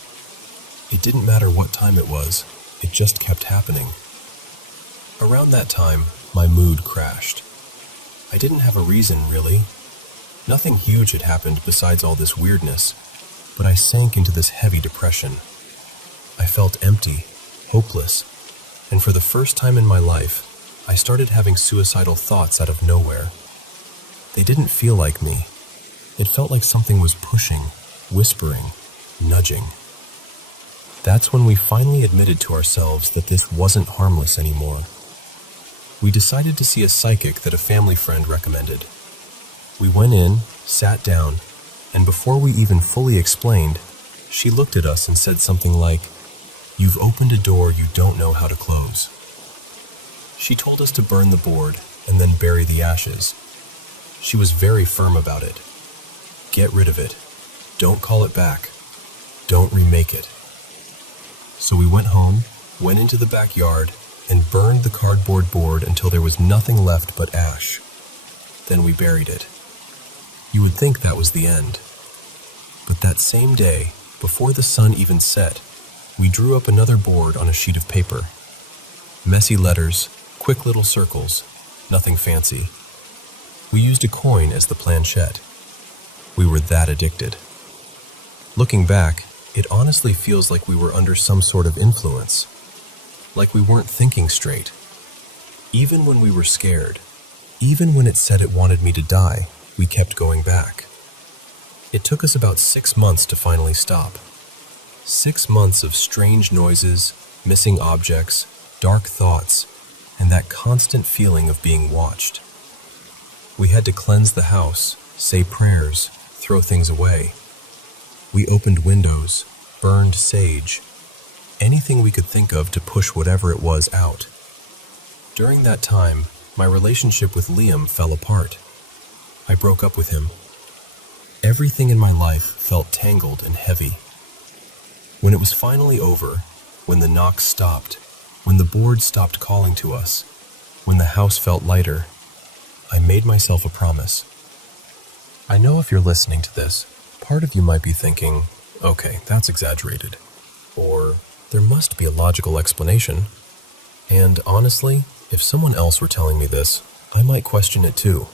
It didn't matter what time it was, it just kept happening. Around that time, my mood crashed. I didn't have a reason, really. Nothing huge had happened besides all this weirdness, but I sank into this heavy depression. I felt empty, hopeless, and for the first time in my life, I started having suicidal thoughts out of nowhere. They didn't feel like me. It felt like something was pushing, whispering, nudging. That's when we finally admitted to ourselves that this wasn't harmless anymore. We decided to see a psychic that a family friend recommended. We went in, sat down, and before we even fully explained, she looked at us and said something like, "You've opened a door you don't know how to close." She told us to burn the board and then bury the ashes. She was very firm about it. Get rid of it. Don't call it back. Don't remake it. So we went home, went into the backyard, and burned the cardboard board until there was nothing left but ash. Then we buried it. You would think that was the end. But that same day, before the sun even set, we drew up another board on a sheet of paper. Messy letters, quick little circles, nothing fancy. We used a coin as the planchette. We were that addicted. Looking back, it honestly feels like we were under some sort of influence. Like we weren't thinking straight. Even when we were scared, even when it said it wanted me to die, we kept going back. It took us about 6 months to finally stop. 6 months of strange noises, missing objects, dark thoughts, and that constant feeling of being watched. We had to cleanse the house, say prayers, throw things away. We opened windows, burned sage, anything we could think of to push whatever it was out. During that time, my relationship with Liam fell apart. I broke up with him. Everything in my life felt tangled and heavy. When it was finally over, when the knocks stopped, when the board stopped calling to us, when the house felt lighter, I made myself a promise. I know if you're listening to this, part of you might be thinking, okay, that's exaggerated. Or, there must be a logical explanation. And honestly, if someone else were telling me this, I might question it too.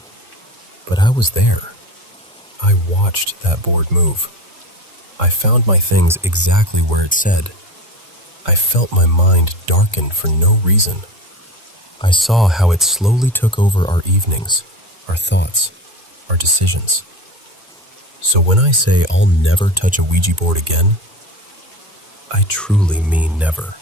But I was there. I watched that board move. I found my things exactly where it said. I felt my mind darken for no reason. I saw how it slowly took over our evenings, our thoughts, our decisions. So when I say I'll never touch a Ouija board again, I truly mean never.